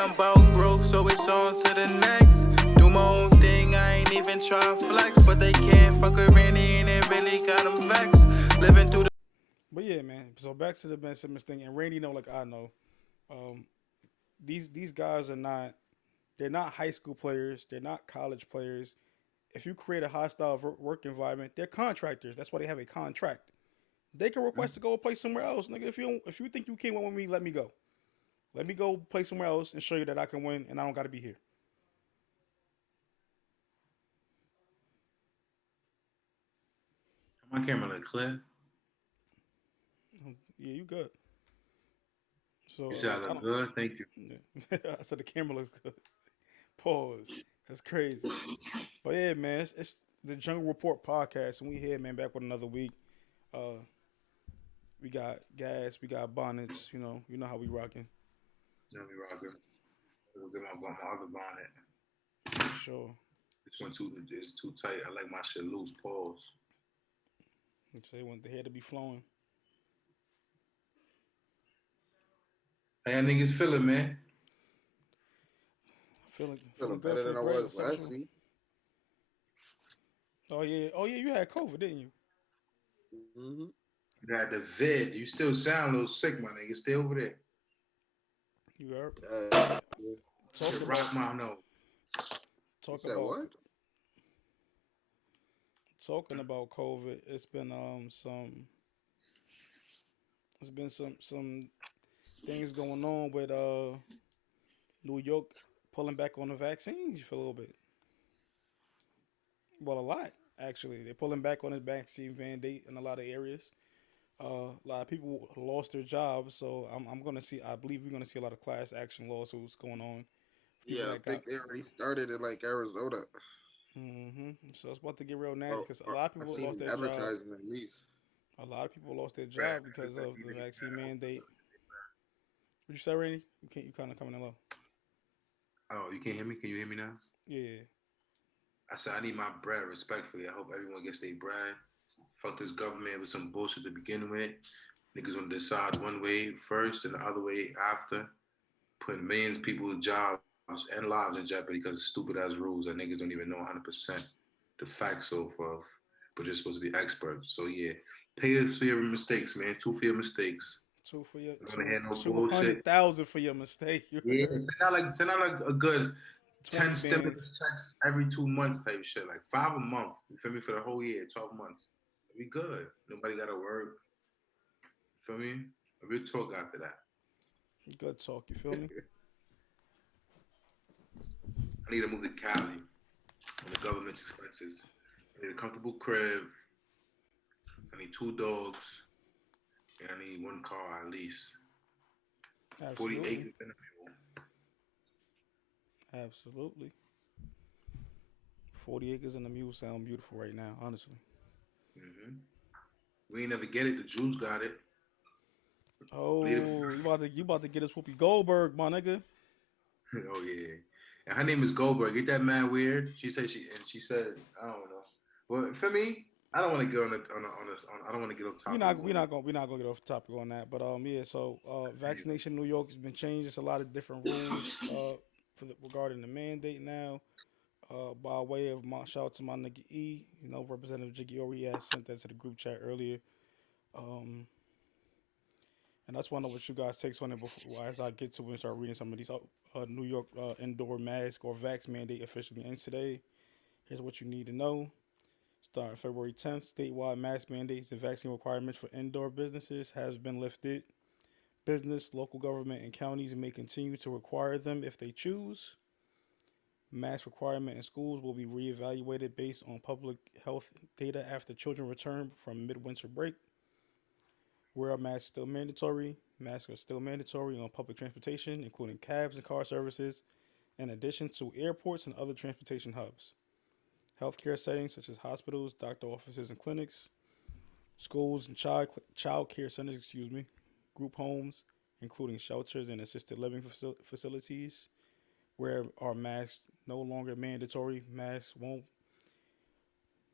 I'm about growth, so it's on to the next. Do my own thing, I ain't even try flex. But they can't fuck with Randy and it really got them vexed. Living through the. But yeah, man. So back to the Ben Simmons thing, and Randy know like I know, um, these guys are not. They're not high school players. They're not college players. If you create a hostile work environment, they're contractors. That's why they have a contract. They can request to go play somewhere else, nigga. If you think you can't win with me, let me go. Let me go play somewhere else and show you that I can win, and I don't got to be here. My camera look clear. Yeah, you good. So You said I I look don't. good. Thank you. Yeah. I said the camera looks good. Pause. That's crazy. But yeah, man, it's the Jungle Report podcast, and we here, man, back with another week. Uh, we got gas, we got bonnets. You know how we rocking. Let me rock it. I'll get my other bonnet. For sure. This one too is too tight. I like my shit loose. Pause. You say want the hair to be flowing. How y'all niggas feeling, man? Feeling good. better Feel than I great. was What's up with last you? week. Oh yeah. You had COVID, didn't you? Mm-hmm. You got the vid. You still sound a little sick, my nigga. Stay over there. You heard? Shit Talking rock about my nose. You talking said about what? talking about COVID. It's been some things going on with New York pulling back on the vaccines for a little bit. Well, a lot actually. They're pulling back on the vaccine mandate in a lot of areas. A lot of people lost their jobs, so I'm gonna see. I believe we're gonna see a lot of class action lawsuits going on. People Yeah, I that got. think they already started in like Arizona. So it's about to get real nasty Or, because a or lot of I people seen lost them their job. advertising at least. A lot of people lost their job because of the vaccine mandate. What you say, Randy? You can't. You kind of coming in low. Oh, you can't hear me? Can you hear me now? Yeah. I said I need my bread respectfully. I hope everyone gets their bread. Fuck this government with some bullshit to begin with. Niggas gonna decide one way first and the other way after, putting millions of people's jobs and lives in jeopardy because of stupid ass rules that niggas don't even know 100% the facts of, but you're supposed to be experts. So yeah, pay us for your mistakes, man. Two for your mistakes. Two for your I don't wanna hear no two bullshit. 200,000 for your mistake. You Yeah, heard? send out like a good 20 10 bands. stimulus checks every 2 months type shit, like five a month. You feel me? For the whole year, 12 months. We good. Nobody got to work. Feel me? We'll talk after that. Good talk. You feel me? I need to move to Cali on the government's expenses. I need a comfortable crib. I need two dogs. And I need one car at least. 40 Absolutely. acres in a mule. Absolutely. 40 acres and a mule sound beautiful right now, honestly. Mm-hmm. We ain't never get it. The Jews got it. Oh, you about to get us Whoopi Goldberg, my nigga. Oh yeah. And her name is Goldberg. Get that man weird? She said I don't know. Well, for me, I don't want to get I don't want to get on We topic not we on it. not gonna we not gonna get off the topic on that. But yeah, so vaccination in New York has been changed. It's a lot of different rules regarding the mandate now. By way of my shout out to my nigga E, Representative Jiggy Ori has sent that to the group chat earlier. Um, and I just want to know what you guys takes on it before as I get to it and start reading some of these. New York indoor mask or vax mandate officially ends today. Here's what you need to know. Starting February 10th, statewide mask mandates and vaccine requirements for indoor businesses has been lifted. Business, local government, and counties may continue to require them if they choose. Mask requirement in schools will be reevaluated based on public health data after children return from midwinter break. Where are masks still mandatory? Masks are still mandatory on public transportation, including cabs and car services, in addition to airports and other transportation hubs. Healthcare settings such as hospitals, doctor offices and clinics, schools and child care centers, group homes, including shelters and assisted living facilities, where are masks no longer mandatory. Masks won't.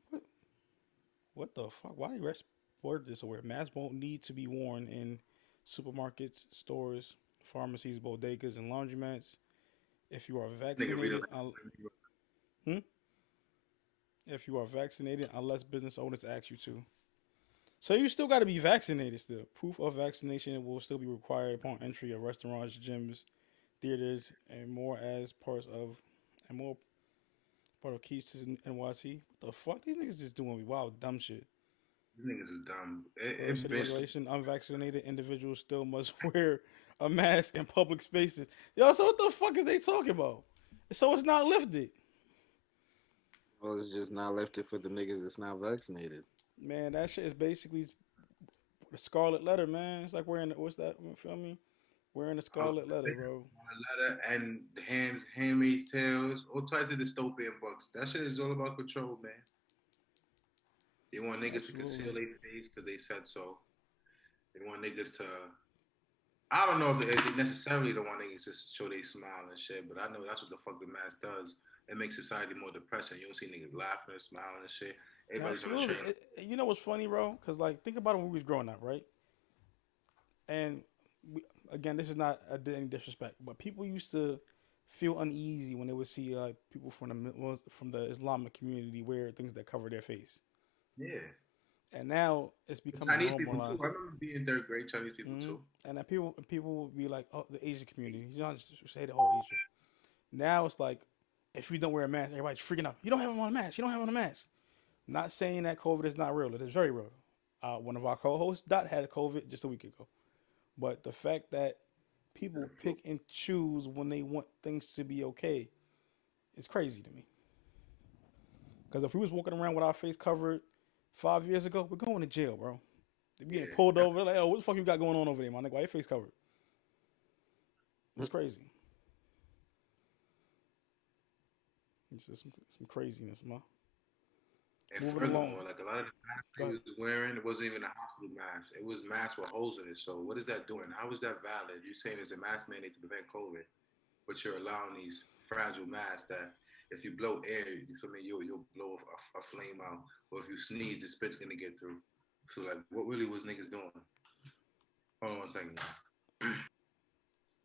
What, what the fuck? Why they word this aware? Masks won't need to be worn in supermarkets, stores, pharmacies, bodegas, and laundromats. If you are Nigga read it vaccinated, hmm? If you are vaccinated, unless business owners ask you to. So you still got to be vaccinated. Still, proof of vaccination will still be required upon entry of restaurants, gyms, theaters, and more as parts of and more part of keys to NYC. What the fuck? These niggas just doing wild dumb shit. these niggas is dumb. Per It city been regulation, unvaccinated individuals still must wear a mask in public spaces. Yo, so what the fuck is they talking about? So it's not lifted. Well, it's just not lifted for the niggas that's not vaccinated. Man, that shit is basically the scarlet letter, man. It's like wearing what's that? You feel me? Wearing the a scarlet letter, bro. letter and the Handmaid's Tales, all types of dystopian books. That shit is all about control, man. They want niggas to conceal Absolutely. their face because they said so. They want niggas to. I don't know if they necessarily don't want niggas to show they smile and shit, but I know that's what the fuck the mask does. It makes society more depressing. You don't see niggas laughing and smiling and shit. Everybody's on the Absolutely. train. You know what's funny, bro? Because like, think about it when we was growing up, right? And we, again, this is not any disrespect, but people used to feel uneasy when they would see people from the Islamic community wear things that cover their face. Yeah. And now it's becoming Chinese people too. normalized. I remember being third grade Chinese people Hmm. too. And then people will be like, oh, the Asian community. You don't just say the whole Asia. Now it's like, if you don't wear a mask, everybody's freaking out. You don't have on a mask. You don't have on a mask. Not saying that COVID is not real. It is very real. One of our co-hosts, Dot, had COVID just a week ago. But the fact that people pick and choose when they want things to be okay is crazy to me. Because if we was walking around with our face covered 5 years ago, we're going to jail, bro. They be getting pulled over. Like, oh, what the fuck you got going on over there, my nigga? Why your face covered? It's crazy. It's just some craziness, man. And Moving along. furthermore, like a lot of the masks he was wearing, it wasn't even a hospital mask. It was masks with holes in it. So what is that doing? How is that valid? You're saying it's a mask mandate to prevent COVID, but you're allowing these fragile masks that if you blow air, you feel me, you'll blow a flame out. Or if you sneeze, the spit's gonna get through. So like, what really was niggas doing? Hold on one second.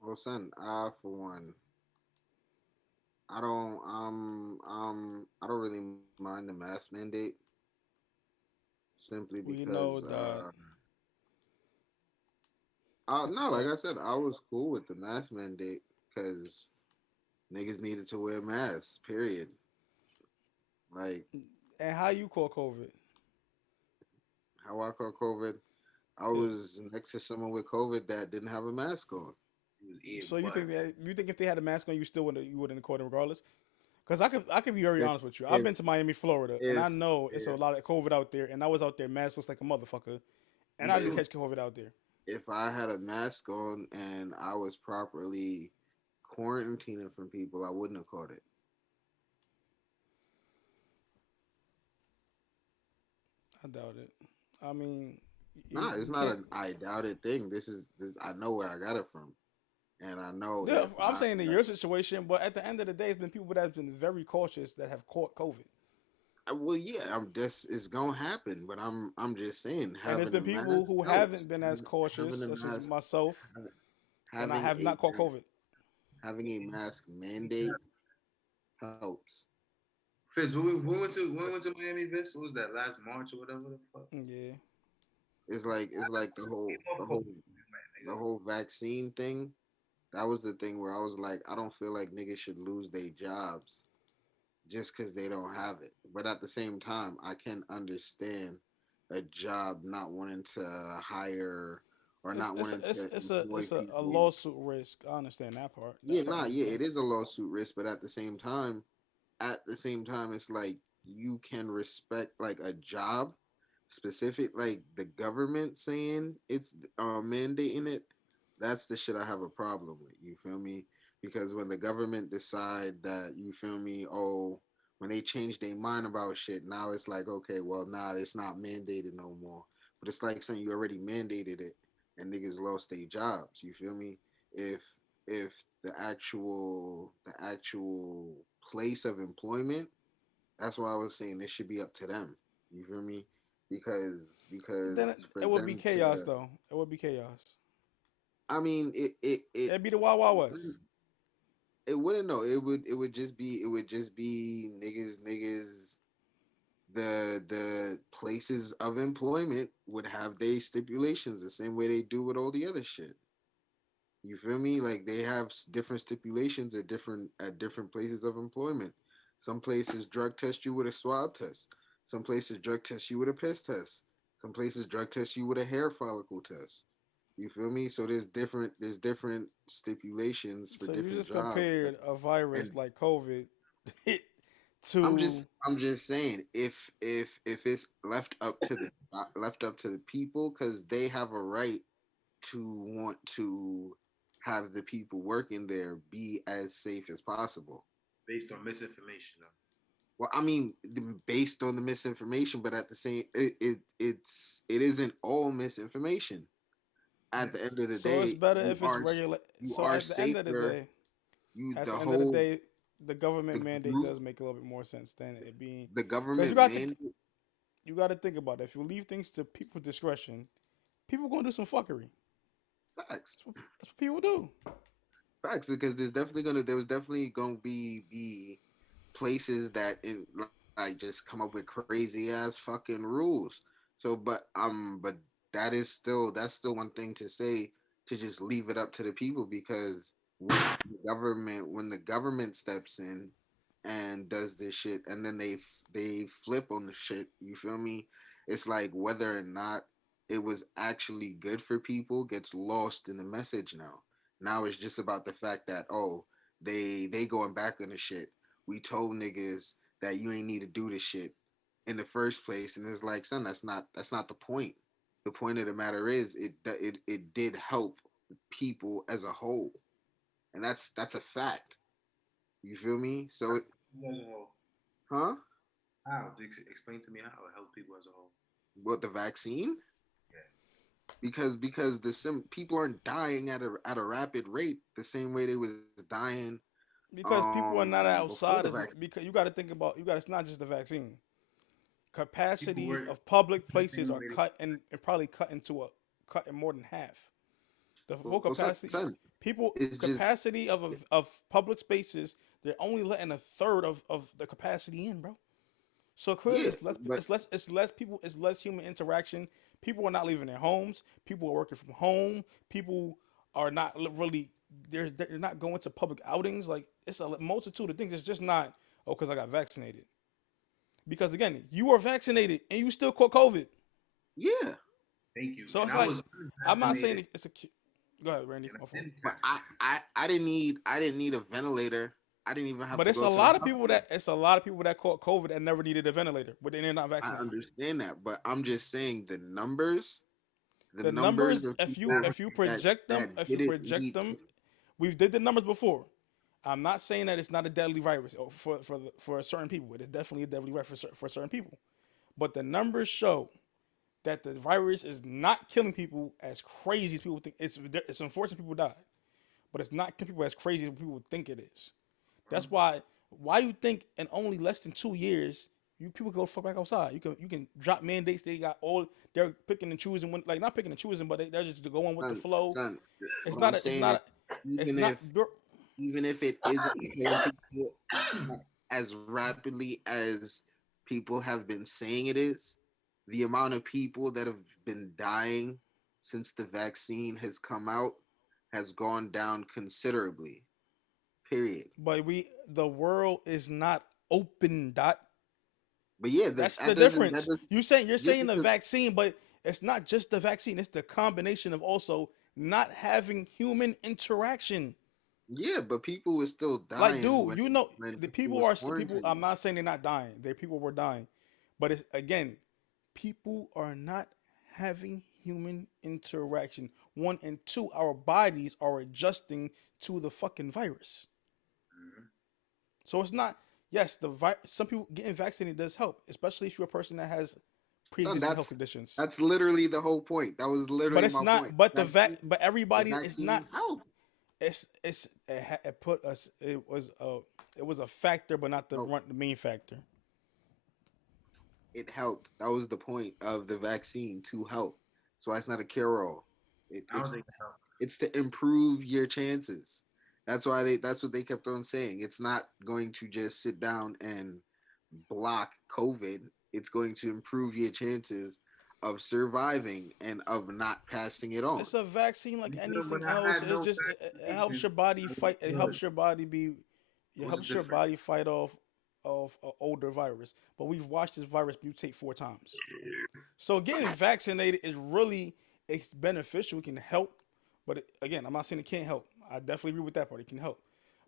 Well, son, I for one, I don't really mind the mask mandate, simply We because know that. no, like I said, I was cool with the mask mandate because niggas needed to wear masks. Period. Like And how you call COVID? how I caught COVID, I Yeah. was next to someone with COVID that didn't have a mask on. He was eating So butt. you think if they had a mask on, you wouldn't have caught it regardless? Because I could be very If honest with you. I've if been to Miami, Florida, and if I know it's a if lot of COVID out there. And I was out there maskless like a motherfucker, and I didn't if catch COVID out there. if I had a mask on and I was properly quarantining from people, I wouldn't have caught it. I doubt it. I mean, Nah, you it's not can't. an I doubt it thing. This. I know where I got it from, and I know Yeah, if I'm I saying in your situation, but at the end of the day, it's been people that have been very cautious that have caught COVID, well, yeah, I'm just it's gonna happen. But I'm just saying and there's having a been people mask who helps. haven't been as cautious, Having a such as mask, myself, and I having have a not caught mask, COVID. having a mask mandate helps. Fizz, when we went to Miami, Vis, what was that last March or whatever the fuck? Yeah, It's like the whole vaccine thing. That was the thing where I was like, I don't feel like niggas should lose their jobs just because they don't have it. But at the same time, I can understand a job not wanting to hire or it's not it's wanting it's to it's a employ it's a people. lawsuit risk. I understand that part. Yeah, That part nah, makes yeah, it sense. is a lawsuit risk, but at the same time, it's like you can respect like a job specific, like the government saying it's mandating it. That's the shit I have a problem with. You feel me? Because when the government decide that, you feel me, oh, when they change their mind about shit, now it's like, okay, well, nah, it's not mandated no more. But it's like saying you already mandated it and niggas lost their jobs. You feel me? If if the actual place of employment, that's why I was saying it should be up to them. You feel me? Because Then for it would be them chaos, to, though. It would be chaos. I mean, it It'd be the Wild Wild West. It wouldn't know. It would just be niggas. The places of employment would have their stipulations the same way they do with all the other shit. You feel me? Like they have different stipulations at different places of employment. Some places drug test you with a swab test. Some places drug test you with a piss test. Some places drug test you with a hair follicle test. You feel me? So there's different stipulations for So you different just jobs. compared a virus And like COVID I'm just to I'm just saying if it's left up to the people because they have a right to want to have the people working there be as safe as possible. based on misinformation. Though. Well, I mean, based on the misinformation, but at the same, it isn't all misinformation. At the end of the so it's day, better if it's regular. you So are at the end of the safer. day, You at the the end of the whole day, the government the mandate group does make a little bit more sense than it being the because government man. you got to think about it. If you leave things to people's discretion, people gonna do some fuckery. Facts. That's what people do. Facts, because there was definitely gonna be places that like just come up with crazy ass fucking rules. So, but that's still one thing to say, to just leave it up to the people, because when the government steps in and does this shit, and then they flip on the shit. You feel me? It's like whether or not it was actually good for people gets lost in the message now. Now it's just about the fact that, oh, they going back on the shit. We told niggas that you ain't need to do this shit in the first place, and it's like, son, that's not the point. The point of the matter is it did help people as a whole, and that's a fact. You feel me? So, As a whole, huh? how? Explain to me how it helps people as a whole. What, the vaccine? Yeah. Because people aren't dying at a rapid rate the same way they was dying Because people are not before outside the as much. vaccine. Because you got to think about you got. It's not just the vaccine. People Capacities were of public the places same are way. cut and probably cut in more than half. The full Well, capacity people it's just capacity of public spaces, they're only letting a third of the capacity in, bro. So clearly yeah, but it's less human interaction. People are not leaving their homes. People are working from home. People are not really they're not going to public outings. Like it's a multitude of things. It's just not because I got vaccinated. Because again, you are vaccinated and you still caught COVID. yeah, Thank you. So And it's I like was I'm not saying unvaccinated, it's a. Go ahead, Randy. and My I fault. didn't but catch I didn't need a ventilator. I didn't even have But to it's go a to the lot of people hospital. that caught COVID and never needed a ventilator, but they're not I vaccinated. understand that, but I'm just saying the The numbers numbers, of people that. if you didn't project need. them, we've did the numbers before. I'm not saying that it's not a deadly virus for certain people. It is definitely a deadly virus for certain people. But the numbers show that the virus is not killing people as crazy as people think. It's unfortunate people die, but it's not killing people as crazy as people think it is. That's why you think in only less than 2 years you people go fuck back outside. You can drop mandates. They got all they're picking and choosing when like not picking and choosing, but they're just going with the Son, flow. son, It's what not I'm a, it's saying is, not a, it's even not if even if it isn't killing people as rapidly as people have been saying it is, the amount of people that have been dying since the vaccine has come out has gone down considerably. Period. but the world is not open. Dot. But yeah, That's the that doesn't that difference. doesn't You're just saying the because. vaccine, but it's not just the vaccine. It's the combination of also not having human interaction. Yeah, but people were still Like, dying dude, when you know when the people people was are still people. I'm quarantined. not saying they're not dying. Their people were dying, but it's again, people are not having human interaction. One and two, our bodies are adjusting to the fucking virus. Mhm. So it's not. Yes, some people getting vaccinated does help, especially if you're a person that has No, pre-existing health conditions. that's literally the whole point. That was But literally it's my point. not. But but The everybody is not. vaccine helped. It put us. It was a factor, but not No, the main factor. it helped. That was the point of the vaccine, to help. So it's not a cure all. It, I don't it's think it helped. it's to improve your chances. That's why that's what they kept on saying. It's not going to just sit down and block COVID. It's going to improve your chances of surviving and of not passing it on. It's a vaccine like Even anything when I else. had It's no just it helps vaccination, your body I was fight. It good. helps your body be. It What's the helps your difference? body fight off of an older virus. But we've watched this virus mutate 4 times. So getting vaccinated is really it's beneficial. It can help. But again, I'm not saying it can't help. I definitely agree with that part. It can help.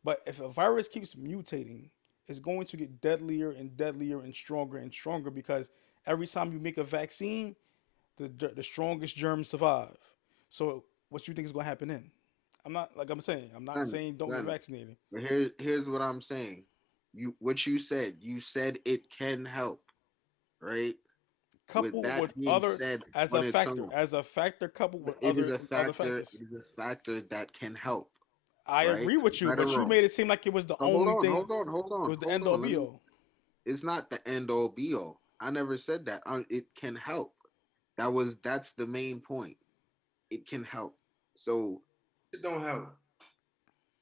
But if a virus keeps mutating, it's going to get deadlier and deadlier and stronger because every time you make a vaccine, the strongest germs survive. So what you think is going to happen then? I'm not like I'm saying. I'm not Done, saying don't get done. vaccinated. But here's what I'm saying. What you said. You said it can help, right? With Coupled that with being other said, on its own, as a factor coupled with it is a other factor. factors. It is a factor that can help, I right? agree with you, Right or but you wrong. made it seem like it was the So hold only on, thing. hold on, hold It on, was the hold end all on. be all. It's not the end all be all. I never said that. It can help. That's the main point. It can help. So It don't help.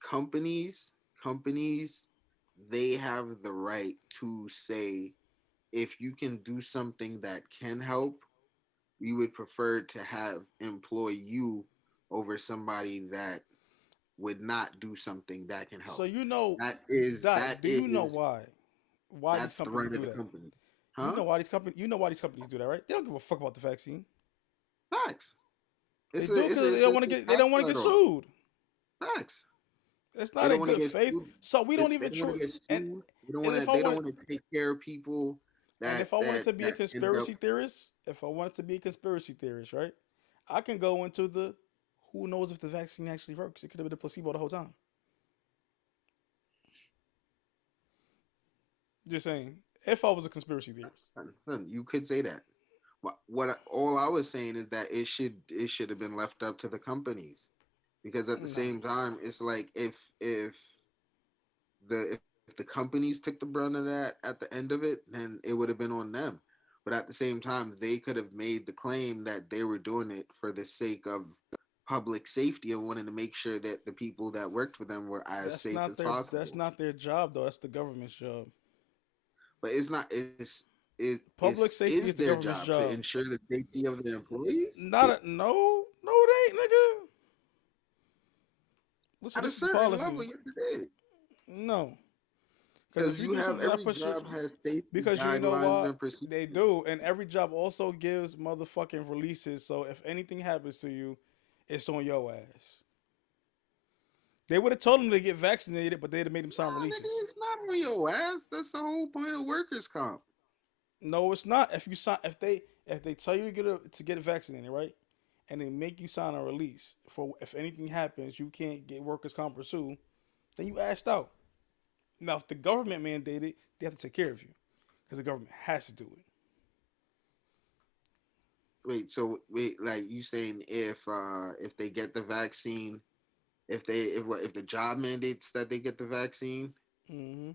companies, they have the right to say, if you can do something that can help, we would prefer to have employ you over somebody that would not do something that can So help. you know, That is Dot, that do you know is why these that's the companies right of do the that? company. Huh? You know why these companies do that, right? They don't give a fuck about the vaccine. Facts. They It's do because a they tax don't want to get write-off. sued. Facts. It's They not a don't want to good get faith. sued. So we don't They even don't want true to get and sued. They don't and want to. if I They don't want want to take care of people and if I wanted to be a that end up. conspiracy theorist, if I wanted to be a conspiracy theorist, right? I can go into the who knows if the vaccine actually works. It could have been a placebo the whole time. Just saying. If I was a conspiracy theorist. Listen, you could say that. All I was saying is that it should have been left up to the companies, because at the No. same time, it's like if the companies took the brunt of that at the end of it, then it would have been on them. But at the same time, they could have made the claim that they were doing it for the sake of public safety and wanting to make sure that the people that worked for them were as safe as That's possible. not their job though. That's the government's job. But it's not. Public It's safety is is the their government's job to job. ensure the safety of their employees. No, it ain't, nigga. Listen, At a this is the certain policy. level, yes, it is. No, because if Because you you do have something that every push it, job has safety because you know guidelines what and they procedures. do, and every job also gives motherfucking releases. So if anything happens to you, it's on your ass. They would have told them to get vaccinated, but they'd have made them sign Nah, nigga, releases. it's not on your ass. That's the whole point of workers' comp. No, it's not. If you sign, if they tell you to get vaccinated, right, and they make you sign a release for if anything happens, you can't get workers' comp or sue, then you asked out. Now, if the government mandated, they have to take care of you because the government has to do it. Wait, like you saying if they get the vaccine, if the job mandates that they get the vaccine, Mm-hmm.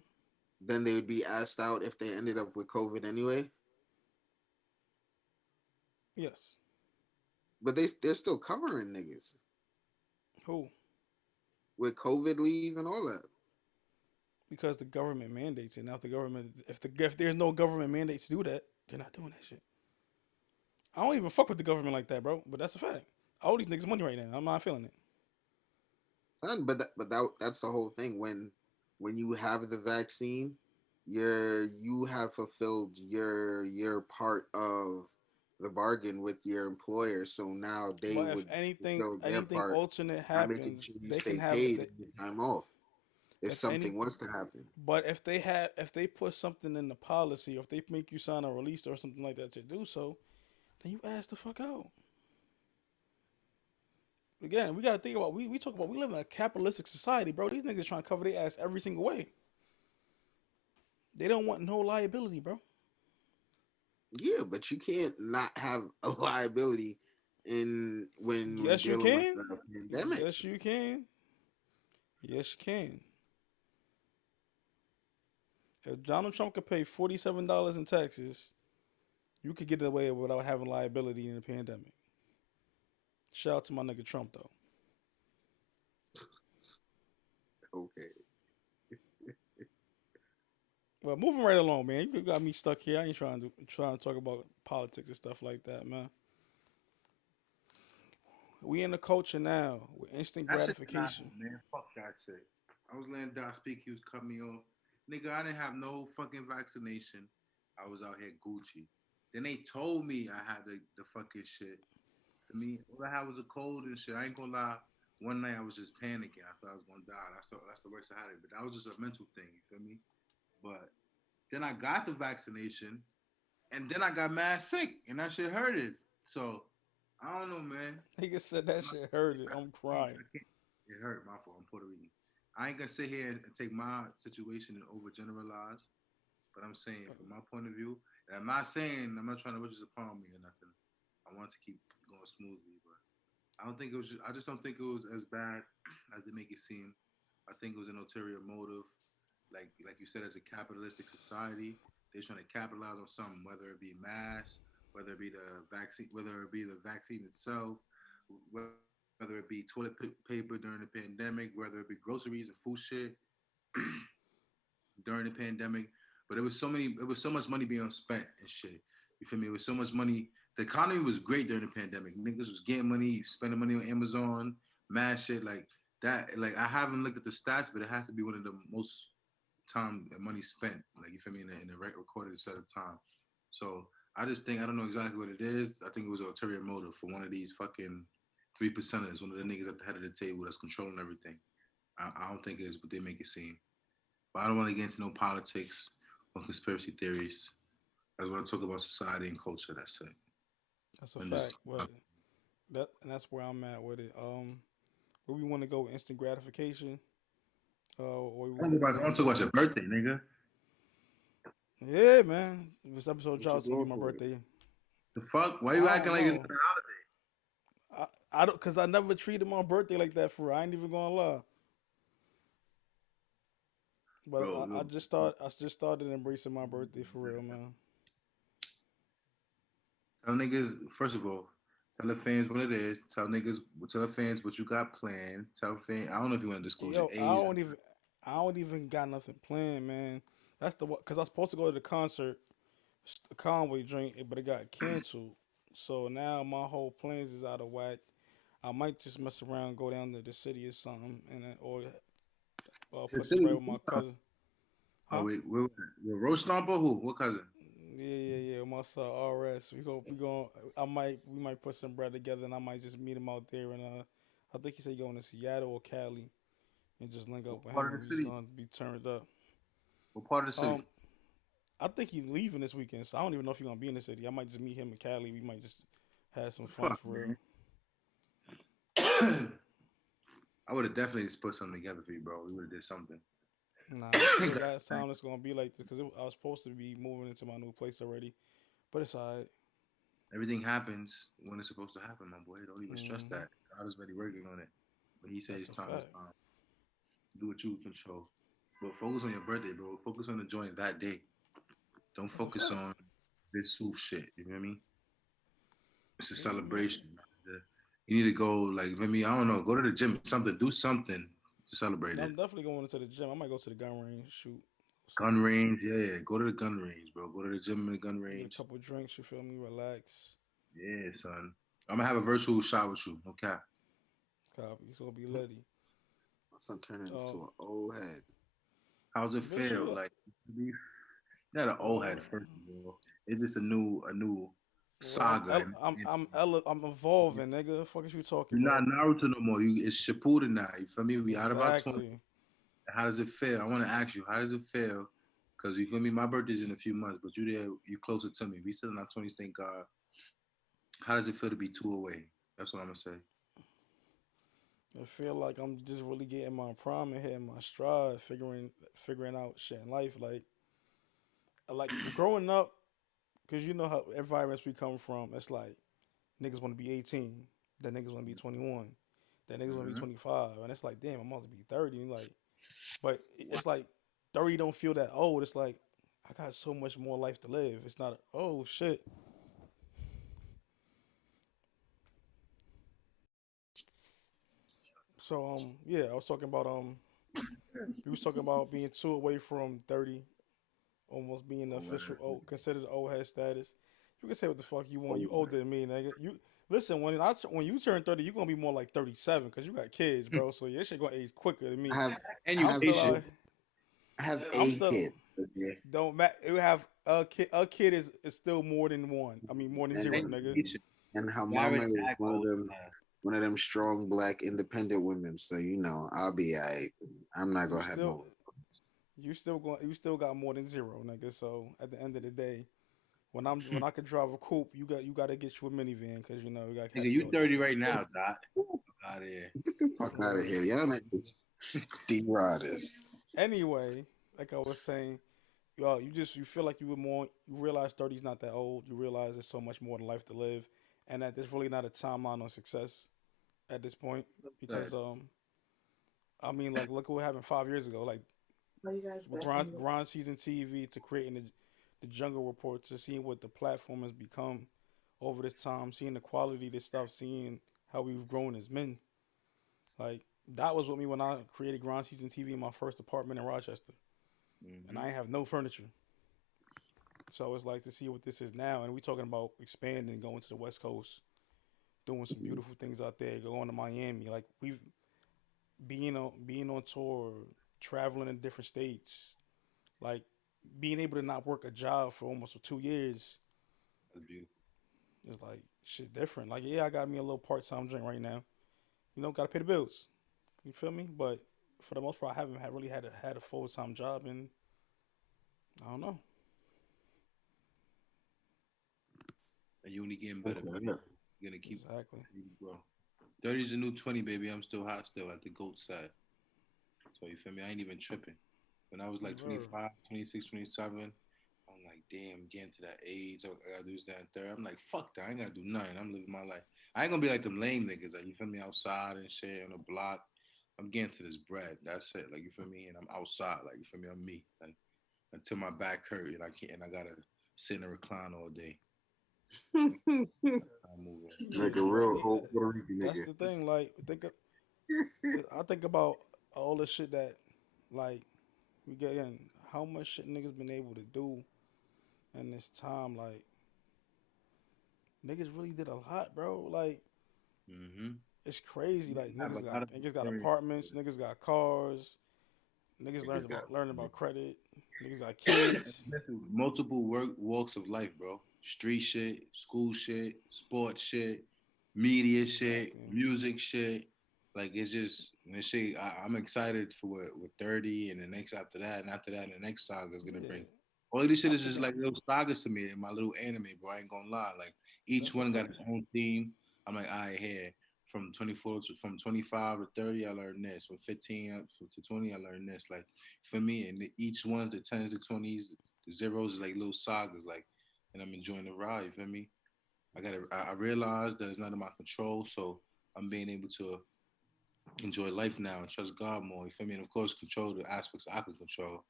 then they would be asked out if they ended up with COVID anyway. Yes. But they're still covering niggas Who? with COVID leave and all that. Because the government mandates it. Now, if there's no government mandate to do that, they're not doing that shit. I don't even fuck with the government like that, bro. But that's a fact. I owe these niggas money right now. I'm not feeling it. That's the whole thing. When you have the vaccine, you have fulfilled your part of the bargain with your employer. So now they But if would anything fulfill their anything part alternate by making happens, sure you they can stay have paid and get time off if if any. something was to happen. But if they put something in the policy, or if they make you sign a release or something like that to do so, then you ask the fuck out. Again, we gotta think about we talk about we live in a capitalistic society, bro. These niggas trying to cover their ass every single way. They don't want no liability, bro. Yeah, but you can't not have a liability in when we're Yes, you dealing with can. a pandemic. Yes, you can. Yes, you can. If Donald Trump could pay $47 in taxes, you could get away without having liability in the pandemic. Shout out to my nigga Trump though. Okay. Well, moving right along, man. You got me stuck here. I ain't trying to talk about politics and stuff like that, man. We in the culture now with instant That shit did not gratification. man. Fuck that shit. I was letting Doc speak. He was cutting me off. Nigga, I didn't have no fucking vaccination. I was out here Gucci. Then they told me I had the fucking shit. I mean, all I had was a cold and shit. I ain't gonna lie. One night I was just panicking. I thought I was gonna die. That's the worst I had it. But that was just a mental thing. You feel me? But then I got the vaccination, and then I got mad sick, and that shit hurted. So I don't know, man. Nigga said that shit hurted. I'm crying. I can't. It hurt. My fault. I'm Puerto Rican. I ain't gonna sit here and take my situation and overgeneralize, but I'm saying from my point of view, and I'm not trying to wish this upon me or nothing. I want to keep going smoothly, but I don't think it was. I just don't think it was as bad as they make it seem. I think it was an ulterior motive, like you said, as a capitalistic society, they're trying to capitalize on something, whether it be mass, whether it be the vaccine itself, whether it be toilet paper during the pandemic, whether it be groceries and food shit during the pandemic. But it was so much money being spent and shit. You feel me? It was so much money. The economy was great during the pandemic. Niggas was getting money, spending money on Amazon, mad shit like that. Like I haven't looked at the stats, but it has to be one of the most time and money spent. Like you feel me in a recorded set of time. So I just think I don't know exactly what it is. I think it was an ulterior motive for one of these fucking 3%ers, one of the niggas at the head of the table that's controlling everything. I don't think it's what they make it seem. But I don't want to get into no politics or conspiracy theories. I just want to talk about society and culture. That's it. That's a And fact. just But that's where I'm at with it. Where we want to go, instant gratification, or we I want want to to talk go. about your birthday, nigga. Yeah, man. This episode What you drops gonna be going my for? birthday. The fuck? Why you I acting don't like it's know. I don't, cause I never treated my birthday like that for real. I ain't even gonna lie. But bro? I just started embracing my birthday for real, man. Tell niggas first of all. Tell the fans what it is. Tell the fans what you got planned. Tell fans. I don't know if you want to disclose your Yo, age. I don't even got nothing planned, man. That's the what, cause I was supposed to go to the concert, the Conway drink, but it got canceled. So now my whole plans is out of whack. I might just mess around, go down to the city or something, and or The put the city. bread with my cousin. Oh Huh? wait, we're Roach Stomper. Who? What cousin? Yeah. My son RS. We might put some bread together, and I might just meet him out there. And I think he said he going to Seattle or Cali, and just link up What with part him. of the And we just city? gonna be turned up. What part of the city? Um, I think he's leaving this weekend, so I don't even know if he's gonna be in the city. I might just meet him in Cali. We might just have some fun Fuck, for real. man. I would have definitely just put something together for you, bro. We would have did something. Nah, this is the Got last time it's gonna be like this because I was supposed to be moving into my new place already, but it's alright. Everything happens when it's supposed to happen, my boy. Don't even stress Hmm. that. God is already working on it. But he says That's it's a time. It's fact. time. Do what you control. But focus on your birthday, bro. Focus on the joint that day. Don't That's a focus fact. on this soup shit. You know what I mean? It's a Yeah, celebration. You need to go, like, you know what I mean? I don't know. Go to the gym, something. Do something to celebrate it. I'm definitely going to the gym. I might go to the gun range, shoot Gun something, range, yeah. Go to the gun range, bro. Go to the gym and the gun get a range. couple drinks. You feel me? Relax. Yeah, son. I'm gonna have a virtual shot with you. Okay. Copy. It's gonna be litty. My son turned Um, into an old head. How's it but feel? shoot, Like you're not an old head first of all. It's just a new well, saga. I'm evolving, nigga. The fuck is you talking You're not about? Naruto no more. It's Shippuden now. You feel me? We out of our 20s. Exactly. How does it feel? I want to ask you, how does it feel? Because you feel me, my birthday's in a few months, but you closer to me. We still in our 20s, thank God. How does it feel to be two away? That's what I'm gonna say. I feel like I'm just really getting my prime and hitting my stride, figuring out shit in life. Like growing up, because you know how environments we come from. It's like niggas want to be 18, then niggas want to be 21, then niggas want to be Mm-hmm. 25, and it's like, damn, I'm about to be 30. And like, but it's like 30 don't feel that old. It's like I got so much more life to live. It's not, oh shit. So yeah, I was talking about We was talking about being two away from 30, almost being the Old official ass old, nigga. considered old head status. You can say what the fuck you want. You Old older than me, nigga. You listen when you turn 30, you gonna be more like 37 because you got kids, bro. So your shit gonna age quicker than I me. have And I you I'm have still patient. like I have I'm a still kid. Okay? don't matter. You have a kid. A kid is still more than one. I mean more than And zero, And nigga. you patient. her You already mama is act old now. one of them strong black independent women. So I'll be alright. I'm not You gonna have still no. you still got more than zero, nigga. So at the end of the day, when I could drive a coupe, you got to get you a minivan because you got to have Nigga, to you go to 30 right now, Dot. Out of here. Get the fuck out of word. here. Y'all niggas D riders. Anyway, like I was saying, you feel like you were more. You realize 30 is not that old. You realize there's so much more than life to live, and that there's really not a timeline on success at this point because I mean like look what happened 5 years ago. Like with grind season TV to creating the Jungle Report to seeing what the platform has become over this time, seeing the quality of this stuff, seeing how we've grown as men. Like that was with me when I created Grind Season TV in my first apartment in Rochester, and Mm-hmm. I have no furniture. So it's like to see what this is now, and we talking about expanding, going to the West Coast, doing some beautiful things out there, going to Miami. Like we've being on tour, traveling in different states, like being able to not work a job for almost 2 years That's beautiful. is like shit different. Like yeah, I got me a little part time joint right now. Got to pay the bills. You feel me? But for the most part, I haven't really had a full time job, and I don't know. And you only getting better, Okay, man. yeah. You're gonna keep Exactly. bro. 30 is the new 20, baby. I'm still hot still at the GOAT side. So you feel me? I ain't even tripping. When I was like Word. 25, 26, 27, I'm like, damn, getting to that age. I gotta do this, that, and third. I'm like, fuck that. I ain't gotta do nothing. I'm living my life. I ain't gonna be like them lame niggas. Like, you feel me? Outside and shit on the block. I'm getting to this bread. That's it. Like, you feel me? And I'm outside. Like, you feel me? I'm me. Like, until my back hurt and I can't, and I gotta sit in a recline all day. I'm moving. Yeah, Like a but real old Puerto Rican that's nigga. the thing. Like, I think about all the shit that, like, we get in. How much shit niggas been able to do in this time. Like, niggas really did a lot, bro. Like, Mm-hmm. it's crazy. Like, I have a lot of niggas got experience. apartments. Niggas got cars. Niggas Niggas got learning about credit. Niggas got kids. Multiple walks of life, bro. Street shit, school shit, sports shit, media shit, Exactly. music shit. Like it's just this shit. I'm excited for what 30 and the next after that, and after that, the next saga is gonna Yeah, bring. All of this shit I'm is just thinking like little sagas to me in my little anime, bro. I ain't gonna lie. Like each that's a one got fact. its own theme. I'm like, all right, here from 24 to from 25 to 30, I learned this. From 15 to 20, I learned this. Like for me, and each one, the 10s, the 20s, the zeros is like little sagas. Like, and I'm enjoying the ride. You feel me? I realized that it's not in my control, so I'm being able to enjoy life now and trust God more. You feel me? And of course, control the aspects I can control.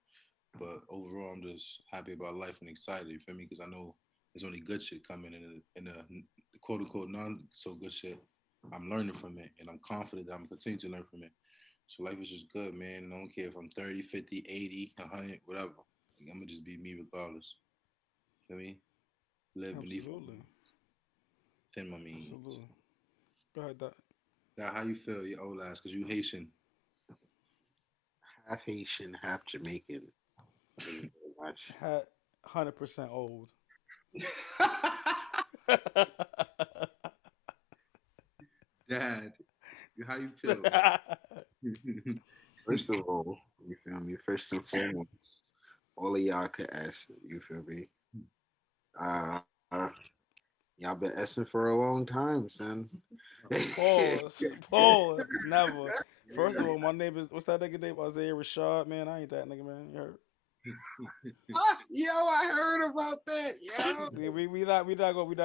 But overall, I'm just happy about life and excited. You feel me? Because I know there's only good shit coming in the quote unquote non so good shit. I'm learning from it, and I'm confident that I'm gonna continue to learn from it. So life is just good, man. I don't care if I'm 30, 50, 80, 100, whatever. Like, I'm gonna just be me regardless. Feel me? Live beneath Absolutely. within my means. Absolutely. Go ahead, Doc. Now, how you feel, your old ass? Cause you Haitian. half Haitian, half Jamaican. Thank you very much. Had 100% old. Dad, how you feel? First of all, you feel me? First and foremost, all of y'all could ask. You feel me? Uh, y'all been essing for a long time, son. Pause. Pause. Never. First of all, my name is what's that nigga name? Isaiah Rashad. Man, I ain't that nigga, man. You heard? Yo, I heard about that. Yo, We not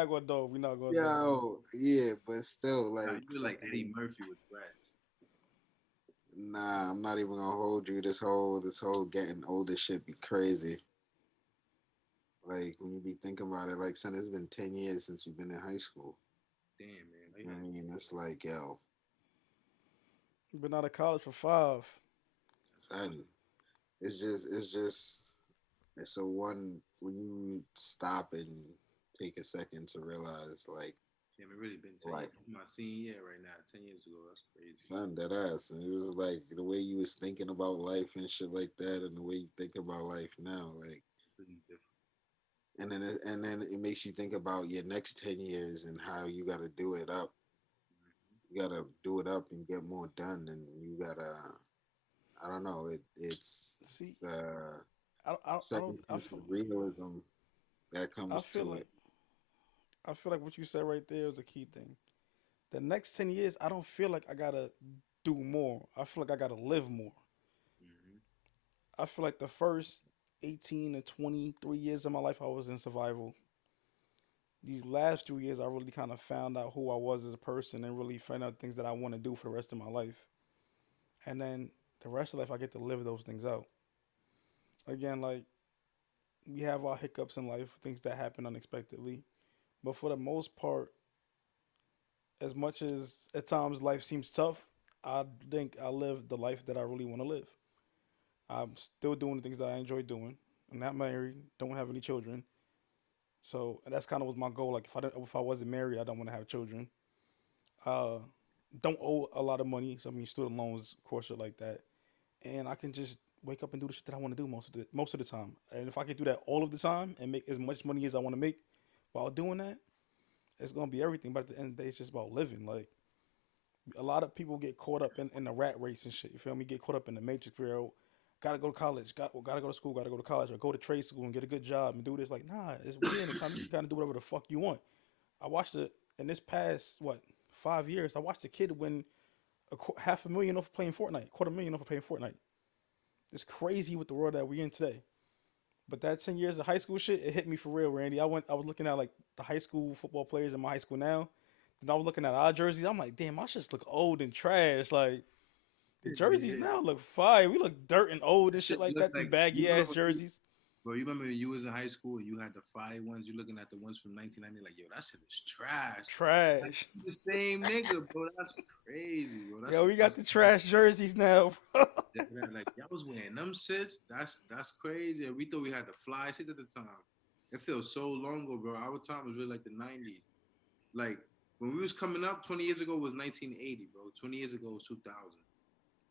going dog. We not going dog. yo, yeah, but still, Nah, like, you look like Eddie Murphy with dreads. nah, I'm not even gonna hold you. This whole getting older shit be crazy. Like when you be thinking about it, like, son, it's been 10 years since you've been in high school. Damn, man. I mean, it's like, yo, Been out of college for 5. son, it's just it's a one when you stop and take a second to realize Damn, it really been 10 like years. My senior year right now, 10 years ago. That's crazy. son that ass, and it was like the way you was thinking about life and shit like that, and the way you think about life now, like, Really different. and then it makes you think about your next 10 years and how you got to do it up. Hmm. You got to do it up and get more done, and you gotta. I don't know. See, It's a I second don't, sense of realism that I comes feel to it. like, I feel like what you said right there is a key thing. The next 10 years, I don't feel like I gotta do more. I feel like I gotta live more. Hmm. I feel like the first 18 to 23 years of my life, I was in survival. These last 2 years, I really kind of found out who I was as a person and really found out things that I want to do for the rest of my life. And then the rest of life, I get to live those things out. Again, like we have our hiccups in life, things that happen unexpectedly. But for the most part, as much as at times life seems tough, I think I live the life that I really want to live. I'm still doing the things that I enjoy doing. I'm not married, don't have any children. So that's kind of was my goal. Like if I wasn't married, I don't want to have children. Uh, don't owe a lot of money. So I mean, student loans, of course, shit like that. And I can just wake up and do the shit that I want to do most of the time. And if I can do that all of the time and make as much money as I want to make while doing that, it's gonna be everything. But at the end of the day, it's just about living. Like a lot of people get caught up in the rat race and shit. You feel me? Get caught up in the matrix where gotta go to college, gotta go to school, gotta go to college, or go to trade school and get a good job and do this. Like, nah, we in a time you can kind of do whatever the fuck you want. I watched it in this past 5 years. I watched a kid win half a million off playing Fortnite, quarter million off playing Fortnite. It's crazy with the world that we in today. But that 10 years of high school shit, it hit me for real, Randy. I was looking at like the high school football players in my high school now. Then I was looking at our jerseys. I'm like, damn, my shit look old and trash. Like the jerseys Yeah. now look fire. We look dirt and old and That shit shit like look that. Them like you baggy ass remember, jerseys. bro. You remember when you was in high school and you had the fire ones. You looking at the ones from 1990, like yo, that shit is trash. Like Trash. you the same nigga, bro. That's crazy, bro. Yo, we got That's the trash jerseys now, bro. like y'all was wearing them shits. That's crazy. And we thought we had the fly shit at the time. It feels so long ago, bro. Our time was really like the 90s. Like when we was coming up, 20 years ago was 1980, bro. 20 years ago was 2000.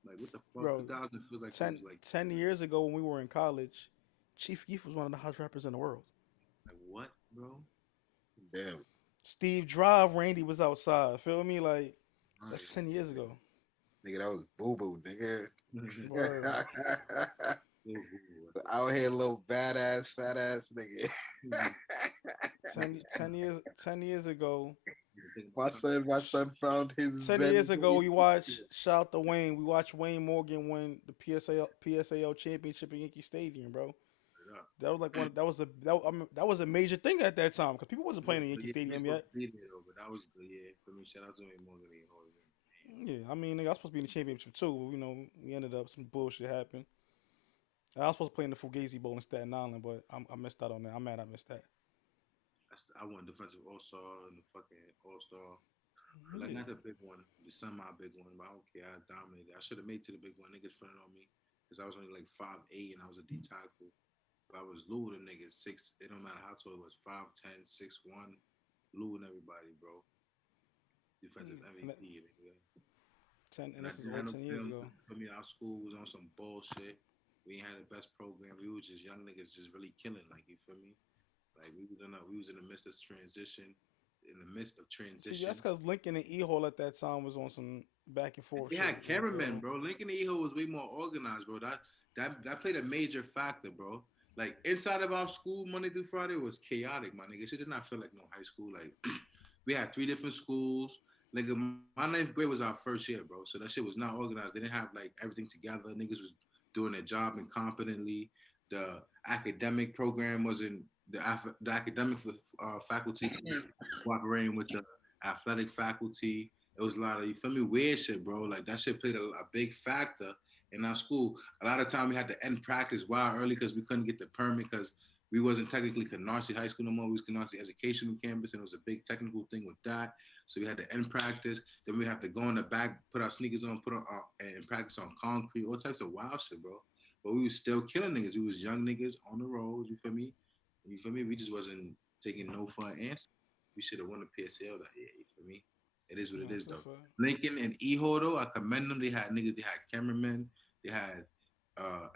Like what the fuck? Bro, 2000 feels like it 10, was like 10 years ago when we were in college, Chief Keef was one of the hottest rappers in the world. what, bro? Damn, Steve Drive, Randy was outside. Feel me? Like that's Right. 10 years ago. nigga, that was boo boo, nigga. Word. Out here, little badass, fat ass nigga. 10 years ago. My son found his 10 years zen. ago, we watched shout out to Wayne. We watched Wayne Morgan win the PSAL championship at Yankee Stadium, bro. That was like one. That was a major thing at that time because people wasn't playing in Yankee Stadium yet. But that was good, yeah. For me, shout out to me Morgan. Yeah, I mean, nigga, I was supposed to be in the championship too. You know, we ended up some bullshit happened. I was supposed to play in the Fugazi Bowl in Staten Island, but I missed out on that. I'm mad I missed that. I won defensive all star and the fucking all star. Like Yeah. not the big one, the semi big one, but I don't care. I dominated. I should have made to the big one. Niggas fronted on me because I was only like 5'8" and I was a D tackle. But I was losing niggas six. It don't matter how tall it was, 5'10", 6'1", losing everybody, bro. Defensive And, MVP, nigga. and And I this is didn't all have no 10 years film. ago. For me, our school was on some bullshit. We ain't had the best program. We was just young niggas, just really killing. Like you feel me? Like we was in the midst of transition, in the midst of See, that's transition. because Lincoln and E Hall at that time was on some back and forth They shit. had Like, cameramen, bro. Lincoln Eho was way more organized, bro. That played a major factor, bro. Like inside of our school, Monday through Friday was chaotic, my nigga. Shit did not feel like no high school. Like we had three different schools. Nigga, my ninth grade was our first year, bro. So that shit was not organized. They didn't have like everything together. Niggas was doing their job incompetently. The academic program wasn't the academic faculty cooperating with the athletic faculty. It was a lot of, you feel me, weird shit, bro. Like that shit played a big factor in our school. A lot of time we had to end practice wild early because we couldn't get the permit because we wasn't technically Canarsie High School no more. We was Canarsie Educational Campus, and it was a big technical thing with that. So we had to end practice. Then we'd have to go in the back, put our sneakers on, put on and practice on concrete, all types of wild shit, bro. But we was still killing niggas. We was young niggas on the road. You feel me? You feel me? We just wasn't taking no for an answer. We should have won the PSL that year. You feel me? It is what No, it is, that's though. fair. Lincoln and Eho, though, I commend them. They had niggas. They had cameramen. They had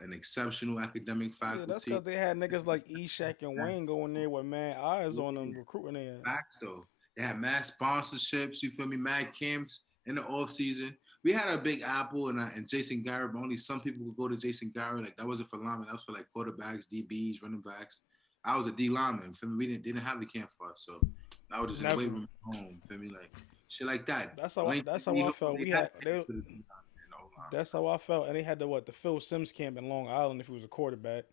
an exceptional academic Yeah, that's faculty. because they had niggas like Eshak and Wayne going there with mad eyes on them, recruiting their ass. Facts though. They had mad sponsorships, you feel me? Mad camps in the off season. We had a big apple and Jason Garrett, but only some people would go to Jason Garrett. Like that wasn't for linemen, that was for like quarterbacks, DBs, running backs. I was a D lineman, feel me? We didn't have the camp for us. So I was just in the weight Never. room at home, feel me? Like shit like that. That's how I, Lincoln, that's how you I know, felt. they We had had they. for the D line and the O line. That's how I felt, and they had the Phil Sims camp in Long Island if he was a quarterback.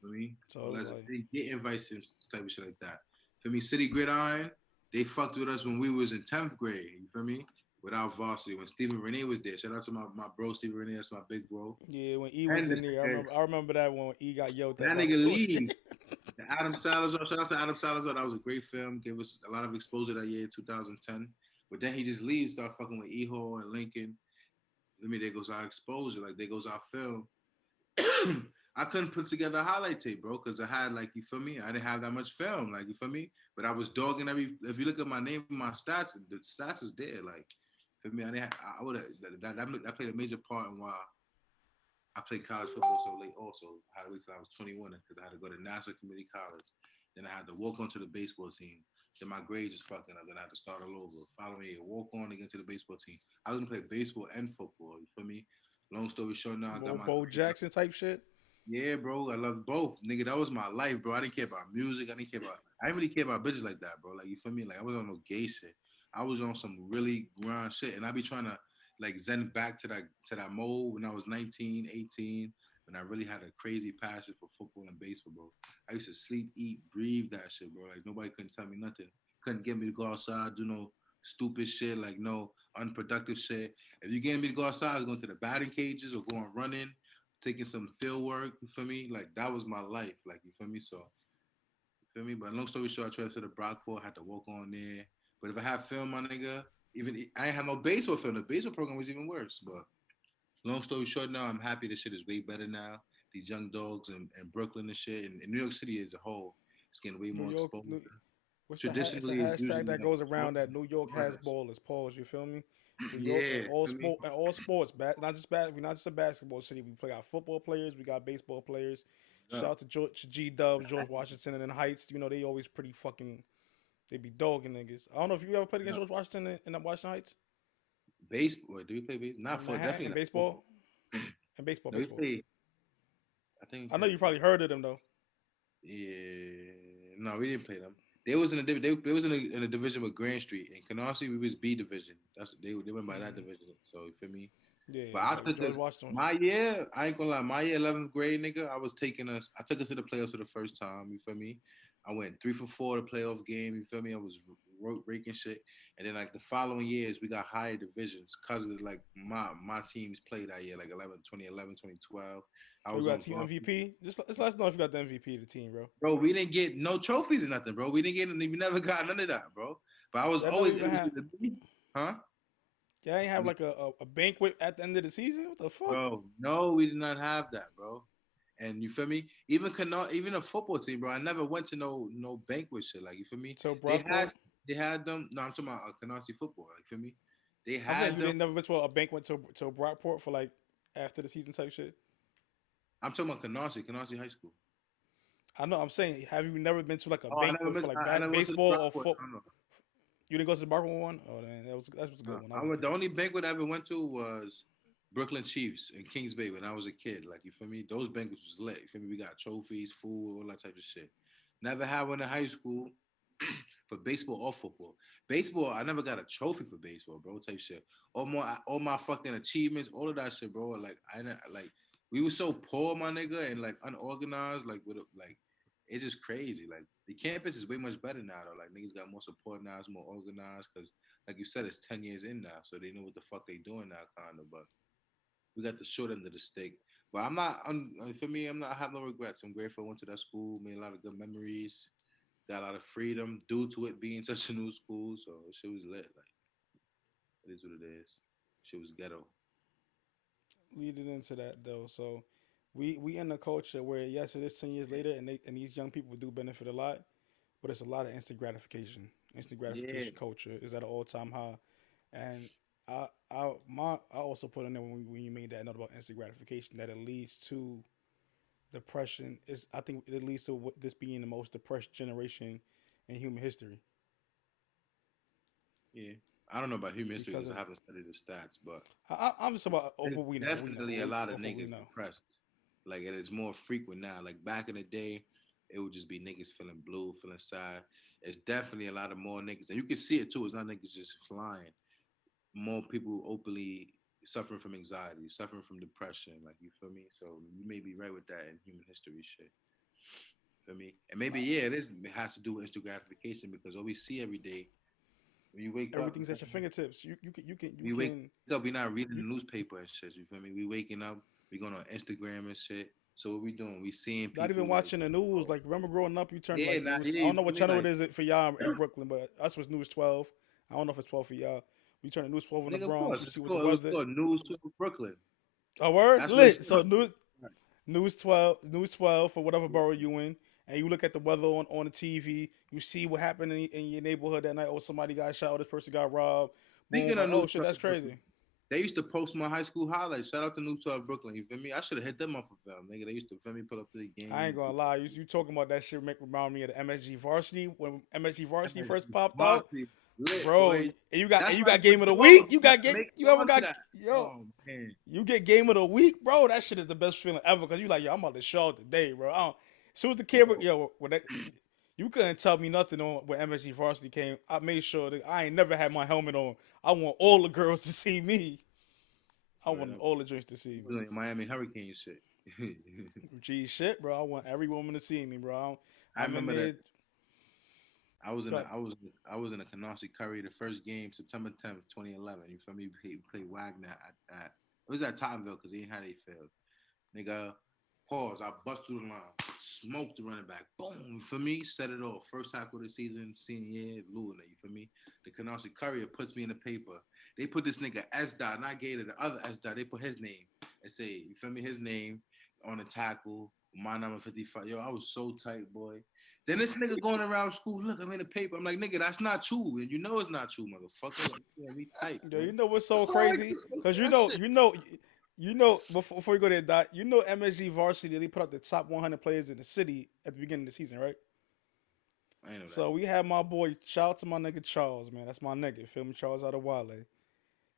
For me, So it well, was as like, they get invites to type of shit like that. For me, City Gridiron, they fucked with us when we was in 10th grade. You feel me? Without varsity, when Stephen Renee was there. Shout out to my bro Stephen Renee. That's my big bro. yeah, when E was And in there, I remember that when E got yelled at that about nigga bullshit. leave. Adam Salazar. Shout out to Adam Salazar. That was a great film. Gave us a lot of exposure that year, 2010. But then he just leaves, start fucking with Eho and Lincoln. I mean, there goes our exposure. Like there goes our film. I couldn't put together a highlight tape, bro, because I had like you feel me. I didn't have that much film, like you feel me. But I was dogging every. If you look at my name, my stats, the stats is there. Like for me, I didn't. I would have that played a major part in why I played college football so late. Also, I had to wait till I was 21 because I had to go to National Community College. Then I had to walk onto the baseball team. Then my grades just fucking up. Then I had to start all over. Following year, walk on again to the baseball team. I was gonna play baseball and football. You feel me? Long story short, now I got my Bo grades. Jackson type shit. Yeah, bro. I love both. Nigga, that was my life, bro. I didn't care about music. I didn't really care about bitches like that, bro. Like, you feel me? Like, I was on no gay shit. I was on some really grind shit. And I be trying to, like, zen back to that mode when I was 19, 18, when I really had a crazy passion for football and baseball, bro. I used to sleep, eat, breathe that shit, bro. Like, nobody couldn't tell me nothing. Couldn't get me to go outside, do no stupid shit, like, no unproductive shit. If you getting me to go outside, I was going to the batting cages or going running taking some field work, you feel me? Like that was my life, like you feel me? So you feel me? But long story short, I transferred to Brockport, had to walk on there. But if I had film, my nigga, even I ain't have no baseball film. The baseball program was even worse. But long story short, now I'm happy this shit is way better now. These young dogs and Brooklyn and shit, and New York City as a whole, it's getting way New more York. exposure. It's a Traditionally, it's hashtag usually that like goes around that New York has brothers. ball is pause. You feel me? New York Yeah, feel me? and all sports, not just we're not just a basketball city. We play our football players, we got baseball players. Yeah. Shout out to G Dub, George Washington, and then Heights. You know they always pretty fucking. They be dogging niggas. I don't know if you ever played against Yeah. George Washington in Washington Heights. Baseball. Do we play baseball? Not In for Manhattan definitely in not football. baseball and baseball, No, we baseball. play. I think we I know played you football. probably heard of them though. Yeah, no, we didn't play them. They was in a they was in a division with Grand Street. In Canarsie, we was B division. That's they went by that Mm, division. So you feel me? But yeah, I like took George us Washington. my year. I ain't gonna lie. My year, 11th grade, nigga. I was taking us. I took us to the playoffs for the first time. You feel me? I went 3 for 4 the playoff game. You feel me? I was raking shit. And then like the following years, we got higher divisions because of like my teams played that year, like 2011, 2012. I Oh, you was got on team varsity. MVP. Just let us know if you got the MVP of the team, bro. Bro, we didn't get no trophies or nothing, bro. We never got none of that, bro. But I was Y'all never always, even it was had. either me, huh? Y'all ain't have like a banquet at the end of the season. What the fuck? Bro, no, we did not have that, bro. And you feel me? Even a football team, bro. I never went to no banquet shit. Like you feel me? So They had Brockport. they had them. No, I'm talking about Canarsie football. Like you feel me? They I'm saying had you them. didn't never been to a banquet to Brockport for like after the season type shit. I'm talking about Canarsie High School. I know. I'm saying, have you never been to like a Oh, banquet for like I never went to the baseball or Brockport. foot? I don't know. You didn't go to the Brockport one? Oh, man, that was a good one. I I went went. The there. only banquet I ever went to was Brooklyn Chiefs in Kings Bay when I was a kid. Like you feel me? Those banquets was lit. You feel me? We got trophies, food, all that type of shit. Never had one in high school for baseball or football. Baseball, I never got a trophy for baseball, bro. Type shit. All my fucking achievements, all of that shit, bro. Like like we were so poor, my nigga, and like unorganized. Like like it's just crazy. Like the campus is way much better now, though. Like niggas got more support now. It's more organized because like you said, it's 10 years in now, so they know what the fuck they doing now, kind of. But we got the short end of the stick. But I'm not. For me, I'm not. I have no regrets. I'm grateful I went to that school, made a lot of good memories, got a lot of freedom due to it being such a new school. So shit was lit. Like it is what it is. Shit was ghetto. Leading into that though, so we in a culture where yes, it is 10 years later, and these young people do benefit a lot, but it's a lot of instant gratification. Instant Yeah, gratification culture is at an all time high, and I also put in there when you made that note about instant gratification that it leads to depression. Is I think it leads to this being the most depressed generation in human history yeah. I don't know about human history because because of I haven't studied the stats, but I'm just about off there's what we know, definitely a lot of off what we niggas know. depressed. Like it is more frequent now. Like back in the day, it would just be niggas feeling blue, feeling sad. It's definitely a lot of more niggas, and you can see it too. It's not niggas just flying. More people openly suffering from anxiety, suffering from depression. Like you feel me? So you may be right with that in human history shit. Feel me? And maybe yeah, it has to do with instant gratification because what we see every day when you wake up, Everything's at your fingertips. when you wake up, we're not reading you the newspaper and shit. You feel me? We waking up, we going on Instagram and shit. So what we doing? We seeing not even people like, watching the news. Like remember growing up, you turned yeah, like it nah, was. yeah, I don't you know feel what me? channel it Like, is for y'all in Brooklyn, but us was News 12. I don't know if it's 12 for y'all. We turn the News 12 in the nigga, of Bronx. course, You it's see what the called. It was weather. called News to Brooklyn. A word That's what it lit. So started. News 12 for whatever borough you in, and you look at the weather on the TV. You see what happened in your neighborhood that night. Oh, somebody got shot. Or this person got robbed. Boom. Speaking of Like oh News shit, 12 that's Brooklyn, crazy. they used to post my high school highlights. Shout out to News 12 Brooklyn. You feel me? I should have hit them up for film, nigga. They used to feel me, pull up to the I ain't game. gonna lie. You talking about that shit make remind me of the MSG Varsity when MSG Varsity first popped out, Varsity lit, bro. boy. And That's you why got you Game would of the do all Week. the You shit got to get make you it ever onto got that. yo. Oh man, You get Game of the Week, bro. That shit is the best feeling ever because you like yo. I'm about to show out today, bro. I don't, as soon as the kid, yo, yo, when that, you couldn't tell me nothing on when MSG Varsity came. I made sure that I ain't never had my helmet on. I want all the girls to see me. I word want up. all the drinks to see You was me. on your Miami Hurricane shit. Gee, shit, bro. I want every woman to see me, bro. I I'm in remember that there. But I was in a Canarsie Curry the first game September 10th 2011. You feel me? We played Wagner at it was at Tottenville because he ain't had a field. Nigga, pause. I bust through the line, smoked the running back. Boom, you feel me? Set it off. First tackle of the season, senior year, Luna, you feel me? The Canarsie Courier puts me in the paper. They put this nigga S dot, not Gator, the other S dot. They put his name and say, you feel me? His name on the tackle, my number 55. Yo, I was so tight, boy. Then this nigga going around school, look, I'm in the paper. I'm like, nigga, that's not true. And you know it's not true, motherfucker. Like, yeah, we tight, yo, boy. you know what's so That's all I crazy? do. Cause That shit. before you go there, Dot, you know MSG Varsity they put up the top 100 players in the city at the beginning of the season, right? I ain't know that. So we had my boy. Shout out to my nigga Charles, man. That's my nigga. Feel me, Charles out of Wale.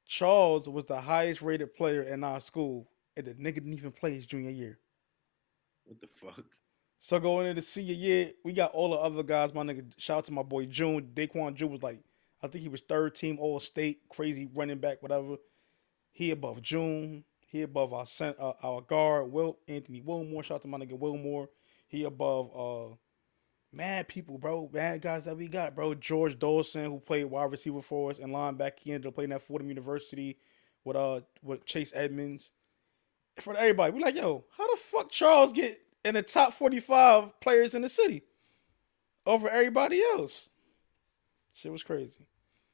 Charles was the highest rated player in our school, and the nigga didn't even play his junior year. What the fuck? So going into the senior year, we got all the other guys. My nigga, shout out to my boy June. Daquan June was like, I think he was third team All State, crazy running back, whatever. He above June. He above our guard, Will Anthony Wilmore. Shout out to my nigga Wilmore. He above mad people, bro. Mad guys that we got, bro. George Dawson, who played wide receiver for us and linebacker. He ended up playing at Fordham University with Chase Edmonds. For everybody, we like, yo, how the fuck Charles get in the top 45 players in the city over everybody else? Shit was crazy.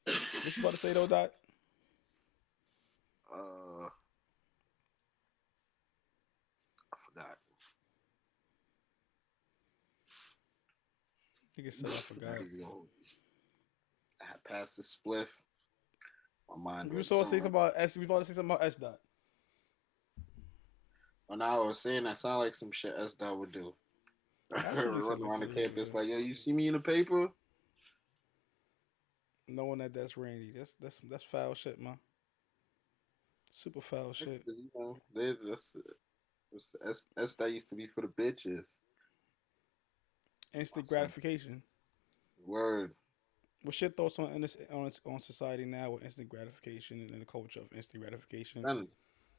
What you about to say though, Dot? Uh, I forgot. Nigga said I forgot. I had passed the spliff. My mind We was went supposed to say somewhere. something about S. We was about to say something about S. Dot. When I was saying that sound like some shit S Dot would do. Actually, Run some around the shit he would campus do. like, yo, you see me in the paper? Knowing that that's Randy, that's foul shit, man. Super foul shit. You know, that's that used to be for the bitches. My Instant son. gratification. Word. What's your thoughts on society now with instant gratification and the culture of instant gratification Then,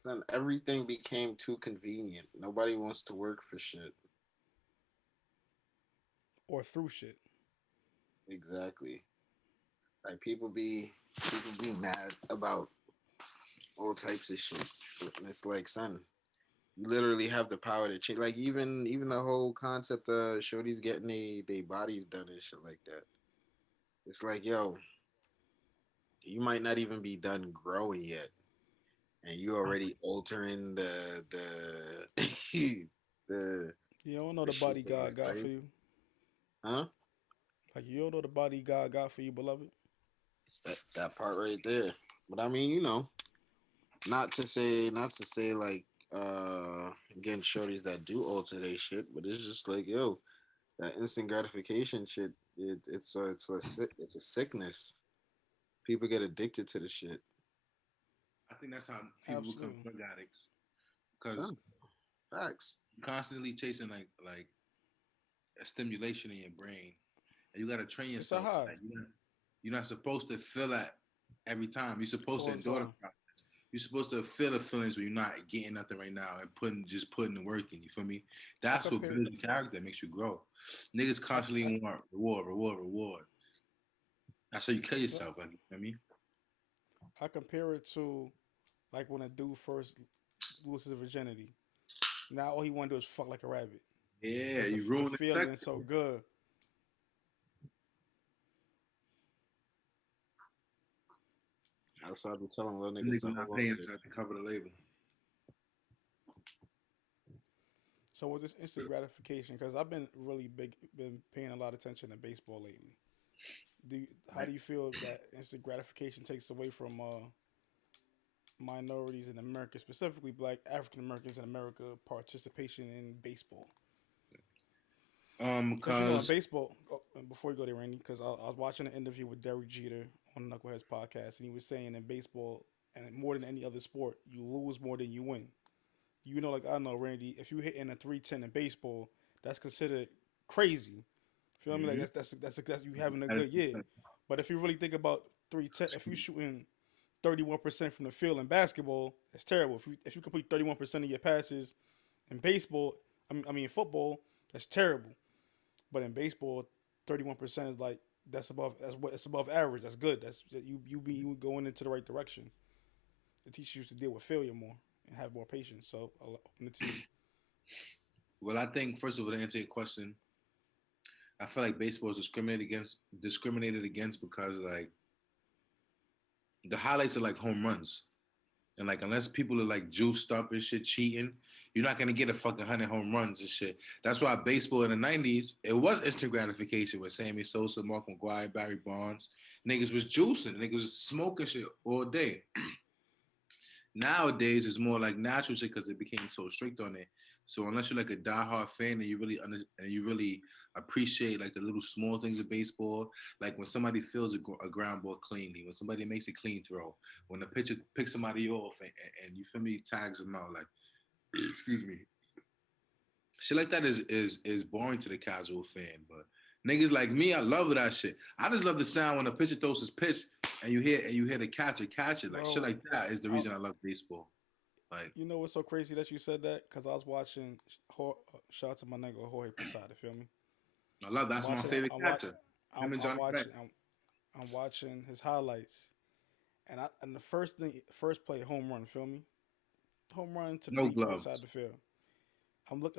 then everything became too convenient. Nobody wants to work for shit. or through shit? Exactly. Like people be mad about all types of shit. And it's like, son, You literally have the power to change. Like even the whole concept of shorties getting they bodies done and shit like that. It's like, yo, you might not even be done growing yet, and you already altering the the You don't know the the shit body that you God got for frame, you. huh? Like you don't know the body God got for you, beloved. That part right there. But I mean, not to say like again shorties that do alter their shit, but it's just like, yo, that instant gratification shit. It's a sickness. People get addicted to the shit. I think that's how people become Absolutely. drug addicts because Oh, facts. you're constantly chasing like a stimulation in your brain, and you got to train It's a yourself. high. Like you're not supposed to feel that every time. You're supposed to All the endure the time. process. You're supposed to feel the feelings when you're not getting nothing right now and putting the work in. You feel me? I That's what compare builds your character, makes you grow. Niggas I constantly want reward, reward, reward. That's how you kill yeah, yourself. Like, you know what I mean? I compare it to like when a dude first loses his virginity. Now all he want to do is fuck like a rabbit Yeah, because you the ruin the feeling sex. is so good. That's why I be telling little niggas to Niggas not hold on paying to us it. to cover the label. So with this instant gratification, because I've been really been paying a lot of attention to baseball lately. How Right? do you feel that instant gratification takes away from minorities in America, specifically Black African Americans in America, participation in baseball? Because you know, in Because baseball, and before you go there, Randy, because I was watching an interview with Derek Jeter on Knuckleheads podcast, and he was saying in baseball, and more than any other sport, you lose more than you win. You know, like I know, Randy, if you hit in a 310 in baseball, that's considered crazy. Feel me? Like mhm, that's you having a good year. But if you really think about 310, if you shooting 31% from the field in basketball, that's terrible. If you complete 31% of your passes in baseball, I mean football, that's terrible. But in baseball, 31% is like that's above average. That's good. That's you going into the right direction. It teaches you to deal with failure more and have more patience. So I'll open it to you. well, I think first of all, to answer your question, I feel like baseball is discriminated against because like the highlights are like home runs. And like unless people are like juiced up and shit cheating, you're not gonna get a fucking 100 home runs and shit. That's why baseball in the '90s it was instant gratification with Sammy Sosa, Mark McGwire, Barry Bonds. Niggas was juicing, niggas was smoking shit all day. Nowadays, it's more like natural shit because they became so strict on it. So unless you're like a diehard fan and you really appreciate like the little small things of baseball, like when somebody fields a ground ball cleanly, when somebody makes a clean throw, when the pitcher picks somebody off and you feel me tags them out, like excuse me, shit like that is boring to the casual fan. But niggas like me, I love that shit. I just love the sound when a pitcher throws his pitch and you hear the catcher catch it. Like shit Bro, like that is the I, reason I love baseball. Like you know what's so crazy that you said that? Because I was watching. Shout out to my nigga Jorge Posada. Feel me? I love I'm that's my watching. favorite I'm watching. catcher. Him and I'm Johnny Bench. watching. I'm watching his highlights, and the first play, home run. Feel me? Home run to the No deep right side of gloves. the field.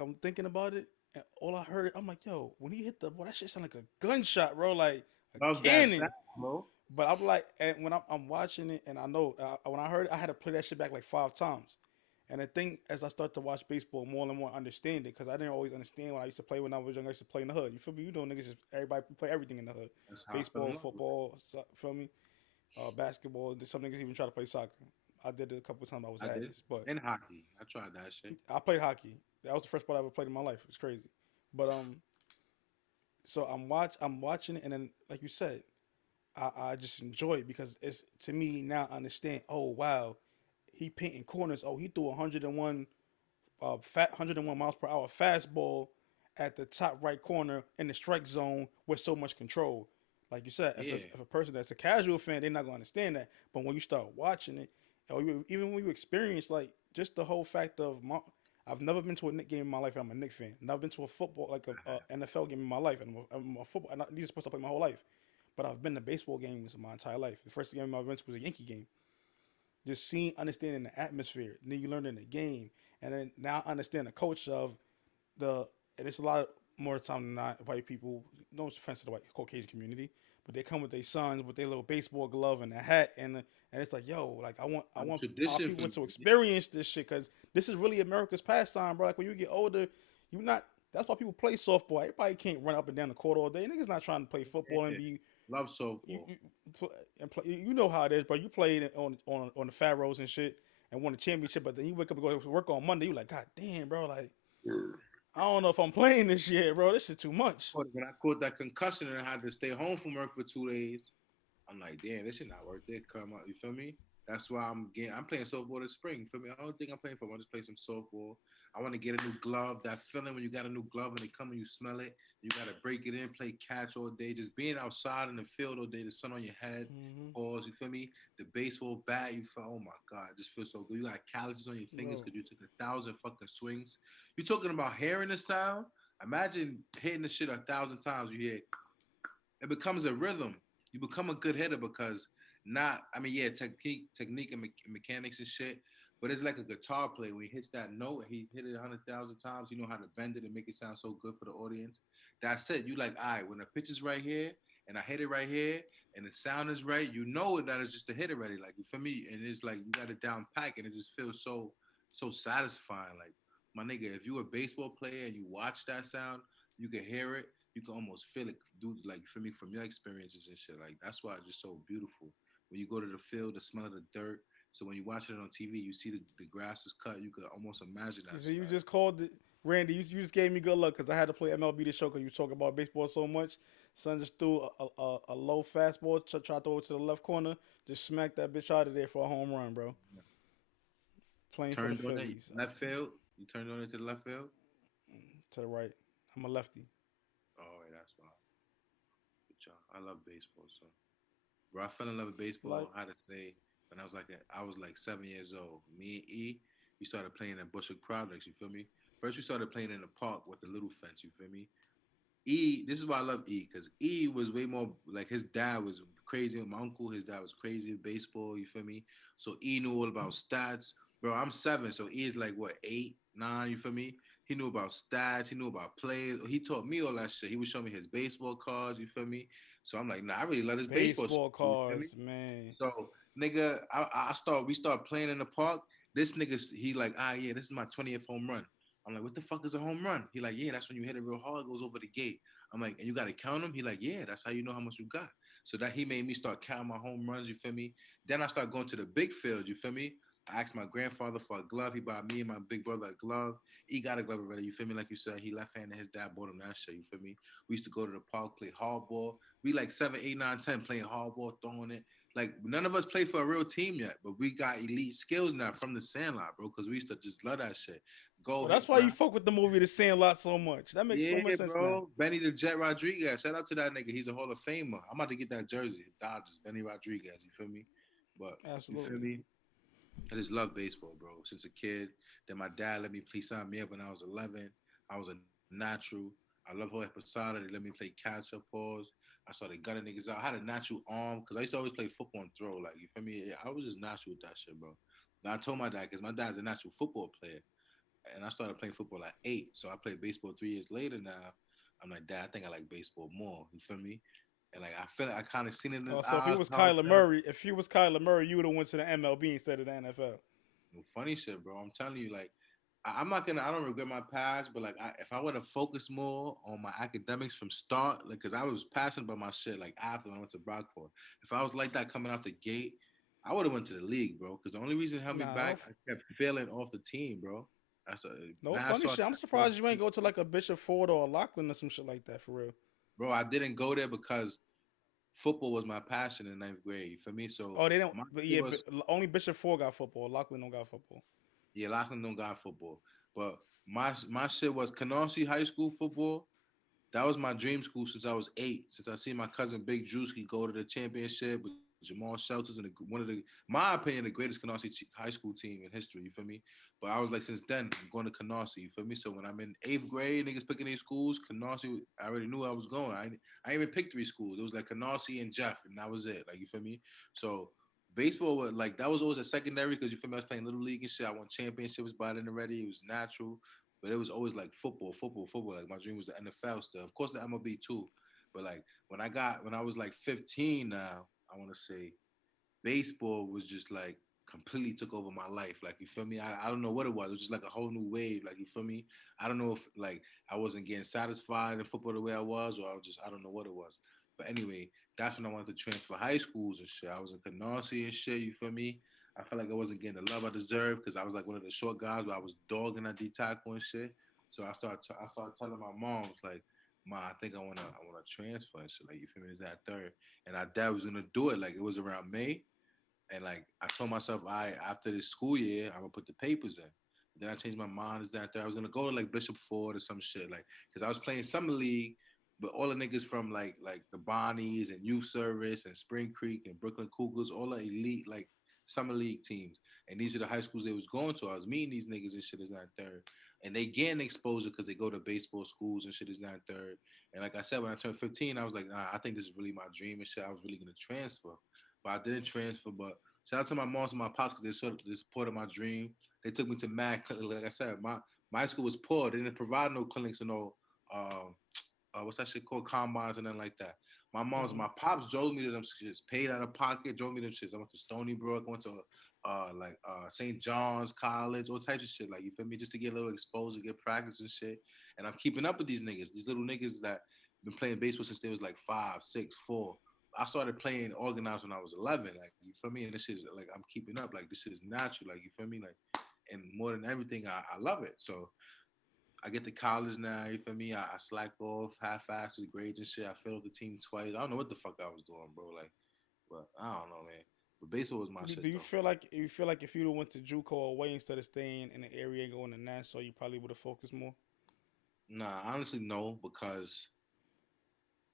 I'm thinking about it, and all I heard, I'm like, yo, when he hit the ball, that shit sound like a gunshot, bro, like a Love that sound, cannon. bro. But I'm like, and when I'm watching it, and I know when I heard it, I had to play that shit back like 5 times. And the thing, as I start to watch baseball more and more, understand it, because I didn't always understand when I used to play when I was young. I used to play in the hood. You feel me? You know, niggas just everybody play everything in the hood. That's how I fell in Baseball, love with it. football, feel me? Basketball. Some niggas even try to play soccer. I did it a couple of times. I was I did. ass, but And hockey. I tried that shit. I played hockey. That was the first sport I ever played in my life. It's crazy. But so I'm watching it, and then like you said, I just enjoy it because it's to me now I understand. Oh wow, he painting corners. Oh, he threw 101 101 miles per hour fastball at the top right corner in the strike zone with so much control. Like you said, Yeah. if a person that's a casual fan, they're not gonna understand that. But when you start watching it, or even when you experience like just the whole fact of I've never been to a Knicks game in my life. And I'm a Knicks fan. Never been to a football like a NFL game in my life. And I'm a football. These are supposed to play my whole life, but I've been to baseball games my entire life. The first game I went to was a Yankee game. Just seeing, understanding the atmosphere. Then you learn in the game, and then now I understand the culture of the, and it's a lot more time than not white people. No offense to the white Caucasian community, but they come with their sons with their little baseball glove and a hat, and it's like, yo, like I want our Tradition people for to experience this shit because this is really America's pastime, bro. Like when you get older, you not. That's why people play softball. Everybody can't run up and down the court all day. Niggas not trying to play football and yeah, be love you softball. you, and play, you know how it is, but you played on the Pharaohs and shit and won the championship. But then you wake up and go to work on Monday. You like, God damn, bro. Like I don't know if I'm playing this shit, bro. This shit too much. When I caught that concussion and I had to stay home from work for 2 days, I'm like, damn, this shit not worth it. Come out, you feel me? That's why I'm playing softball this spring. You feel me? I don't think I'm playing for. I just play some softball. I want to get a new glove. That feeling when you got a new glove and they come and you smell it. You gotta break it in, play catch all day. Just being outside in the field all day, the sun on your head. Mm-hmm. Balls, you feel me? The baseball bat, you feel. Oh my god, it just feels so good. You got calluses on your fingers Bro. because you took 1,000 fucking swings. You talking about hearing the sound? Imagine hitting the shit 1,000 times. You hear it becomes a rhythm. You become a good hitter because not, I mean, yeah, technique, and mechanics and shit. But it's like a guitar player when he hits that note and he hit it 100,000 times. You know how to bend it and make it sound so good for the audience. That's it. You like, all right, when the pitch is right here and I hit it right here and the sound is right, you know that it's just a hit already. Like you feel me? And it's like you got it down pack and it just feels so satisfying. Like my nigga, if you a baseball player and you watch that sound, you can hear it, you can almost feel it, dude. Like for me, from your experiences and shit, like that's why it's just so beautiful. When you go to the field, the smell of the dirt. So when you watch it on TV, you see the grass is cut. You could almost imagine that So you smell. just called it, Randy. You just gave me good luck because I had to play MLB the show because you talk about baseball so much. Son just threw a low fastball, try to throw it to the left corner, just smacked that bitch out of there for a home run, bro. Playing for the Turned on it, Phillies. left field. You turned on it to the left field. To the right. I'm a lefty. Oh, yeah, that's why. Good job. I love baseball, so bro, I fell in love with Like baseball. I had to say when I was like 7 years old. Me and E, we started playing at Bushwick Projects. You feel me? First, we started playing in the park with the little fence. You feel me? E, this is why I love E, because E was way more like his dad was crazy. My uncle, his dad was crazy in baseball. You feel me? So E knew all about stats, bro. I'm 7, so E is like what 8, 9. You feel me? He knew about stats. He knew about plays. He taught me all that shit. He would show me his baseball cards. You feel me? So I'm like, nah, I really love this baseball shit. baseball You feel me? cards, man. So nigga, we start playing in the park. This nigga, he like, yeah, this is my 20th home run. I'm like, what the fuck is a home run? He like, yeah, that's when you hit it real hard, it goes over the gate. I'm like, and you gotta count them? He like, yeah, that's how you know how much you got. So that he made me start counting my home runs, you feel me? Then I start going to the big field, you feel me? I asked my grandfather for a glove. He bought me and my big brother a glove. He got a glove already, you feel me? Like you said, he left-handed, his dad bought him that shit, you feel me? We used to go to the park, play hardball. We like 7, 8, 9, 10 playing hardball, throwing it. Like none of us play for a real team yet, but we got elite skills now from the Sandlot, bro. Because we used to just love that shit. Go Well, that's hit why you ground. fuck with the movie The Sandlot so much. That makes so Yeah, much sense now. bro. Benny the Jet Rodriguez. Shout out to that nigga. He's a Hall of Famer. I'm about to get that jersey. Dodgers, Benny Rodriguez. You feel me? But you feel Absolutely. me? I just love baseball, bro. Since a kid. Then my dad let me play sign me up when I was 11. I was a natural. I love Jorge Posada. They let me play catch up pause. I started gunning niggas out. I had a natural arm because I used to always play football and throw. Like, you feel me? Yeah, I was just natural with that shit, bro. And I told my dad, because my dad's a natural football player. And I started playing football at 8. So I played baseball 3 years later now. I'm like, Dad, I think I like baseball more. You feel me? And like, I feel like I kind of seen it in his Oh, so if he eyes was how I Kyler felt. Murray, if he was Kyler Murray, you would have went to the MLB instead of the NFL. Funny shit, bro. I'm telling you, like, I'm not gonna. I don't regret my past, but like, if I would have focused more on my academics from start, like, cause I was passionate about my shit. Like after when I went to Brockport, if I was like that coming out the gate, I would have went to the league, bro. Cause the only reason it held me Nah, no, back, I kept failing off the team, bro. That's a no now I funny saw shit. I'm surprised you ain't go to like a Bishop Ford or a Lachlan or some shit like that for real. bro. I didn't go there because football was my passion in ninth grade. You feel me? So Oh, they don't. my But shit yeah, was only Bishop Ford got football. Lachlan don't got football. yeah, Lachlan don't got football, but my shit was Canarsie High School football. That was my dream school since I was 8. Since I seen my cousin Big Drewski go to the championship with Jamal Shelters and one of the, my opinion, the greatest Canarsie high school team in history. You feel me? But I was like, since then, I'm going to Canarsie. You feel me? So when I'm in 8th grade, niggas picking these schools, Canarsie, I already knew I was going. I even picked 3 schools. It was like Canarsie and Jeff, and that was it. Like, you feel me? So baseball was like that was always a secondary because you feel me. I was playing little league and shit. I won championships by then already. It was natural, but it was always like football, football, football. Like my dream was the NFL stuff. Of course, the MLB too. But like when I was like 15 now, I want to say baseball was just like completely took over my life. Like you feel me? I don't know what it was. It was just like a whole new wave. Like you feel me? I don't know if like I wasn't getting satisfied in football the way I was, or I don't know what it was. But anyway, that's when I wanted to transfer high schools and shit. I was in Canarsie and shit. You feel me? I felt like I wasn't getting the love I deserved because I was like one of the short guys, but I was dogging at D tackle and shit. So I started telling my moms like, "Ma, I think I wanna transfer and shit. Like you feel me? Is that third?" And our dad was gonna do it. Like it was around May, and like I told myself, after this school year, I'm gonna put the papers in. Then I changed my mind. Is that there? I was gonna go to like Bishop Ford or some shit, like because I was playing summer league, but all the niggas from like the Bonnies and Youth Service and Spring Creek and Brooklyn Cougars, all the elite like summer league teams, and these are the high schools they was going to. I was meeting these niggas and shit is not third, and they getting exposure because they go to baseball schools and shit is not third. And like I said, when I turned 15, I was like, nah, I think this is really my dream and shit. I was really gonna transfer, but I didn't transfer. But shout out to my moms and my pops because they supported my dream. They took me to mad clinic. Like I said, my school was poor. They didn't provide no clinics and no um what's that shit called, combines and nothing like that. My mom's Mm-hmm. my pops drove me to them shits, paid out of pocket, drove me to them shits. I went to Stony Brook, went to St. John's College, all types of shit. Like you feel me, just to get a little exposure, get practice and shit. And I'm keeping up with these niggas, these little niggas that been playing baseball since they was like 5, 6, 4. I started playing organized when I was 11. Like you feel me, and this is like I'm keeping up. Like this is natural. Like you feel me, like and more than everything, I love it. So I get to college now, you feel me? I slacked off half-assed with grades and shit. I failed the team twice. I don't know what the fuck I was doing, bro. Like, but I don't know, man. But baseball was my Do shit, you though. feel like if you'd have went to JUCO away instead of staying in the area and going to Nassau, you probably would have focused more? Nah, honestly, no, because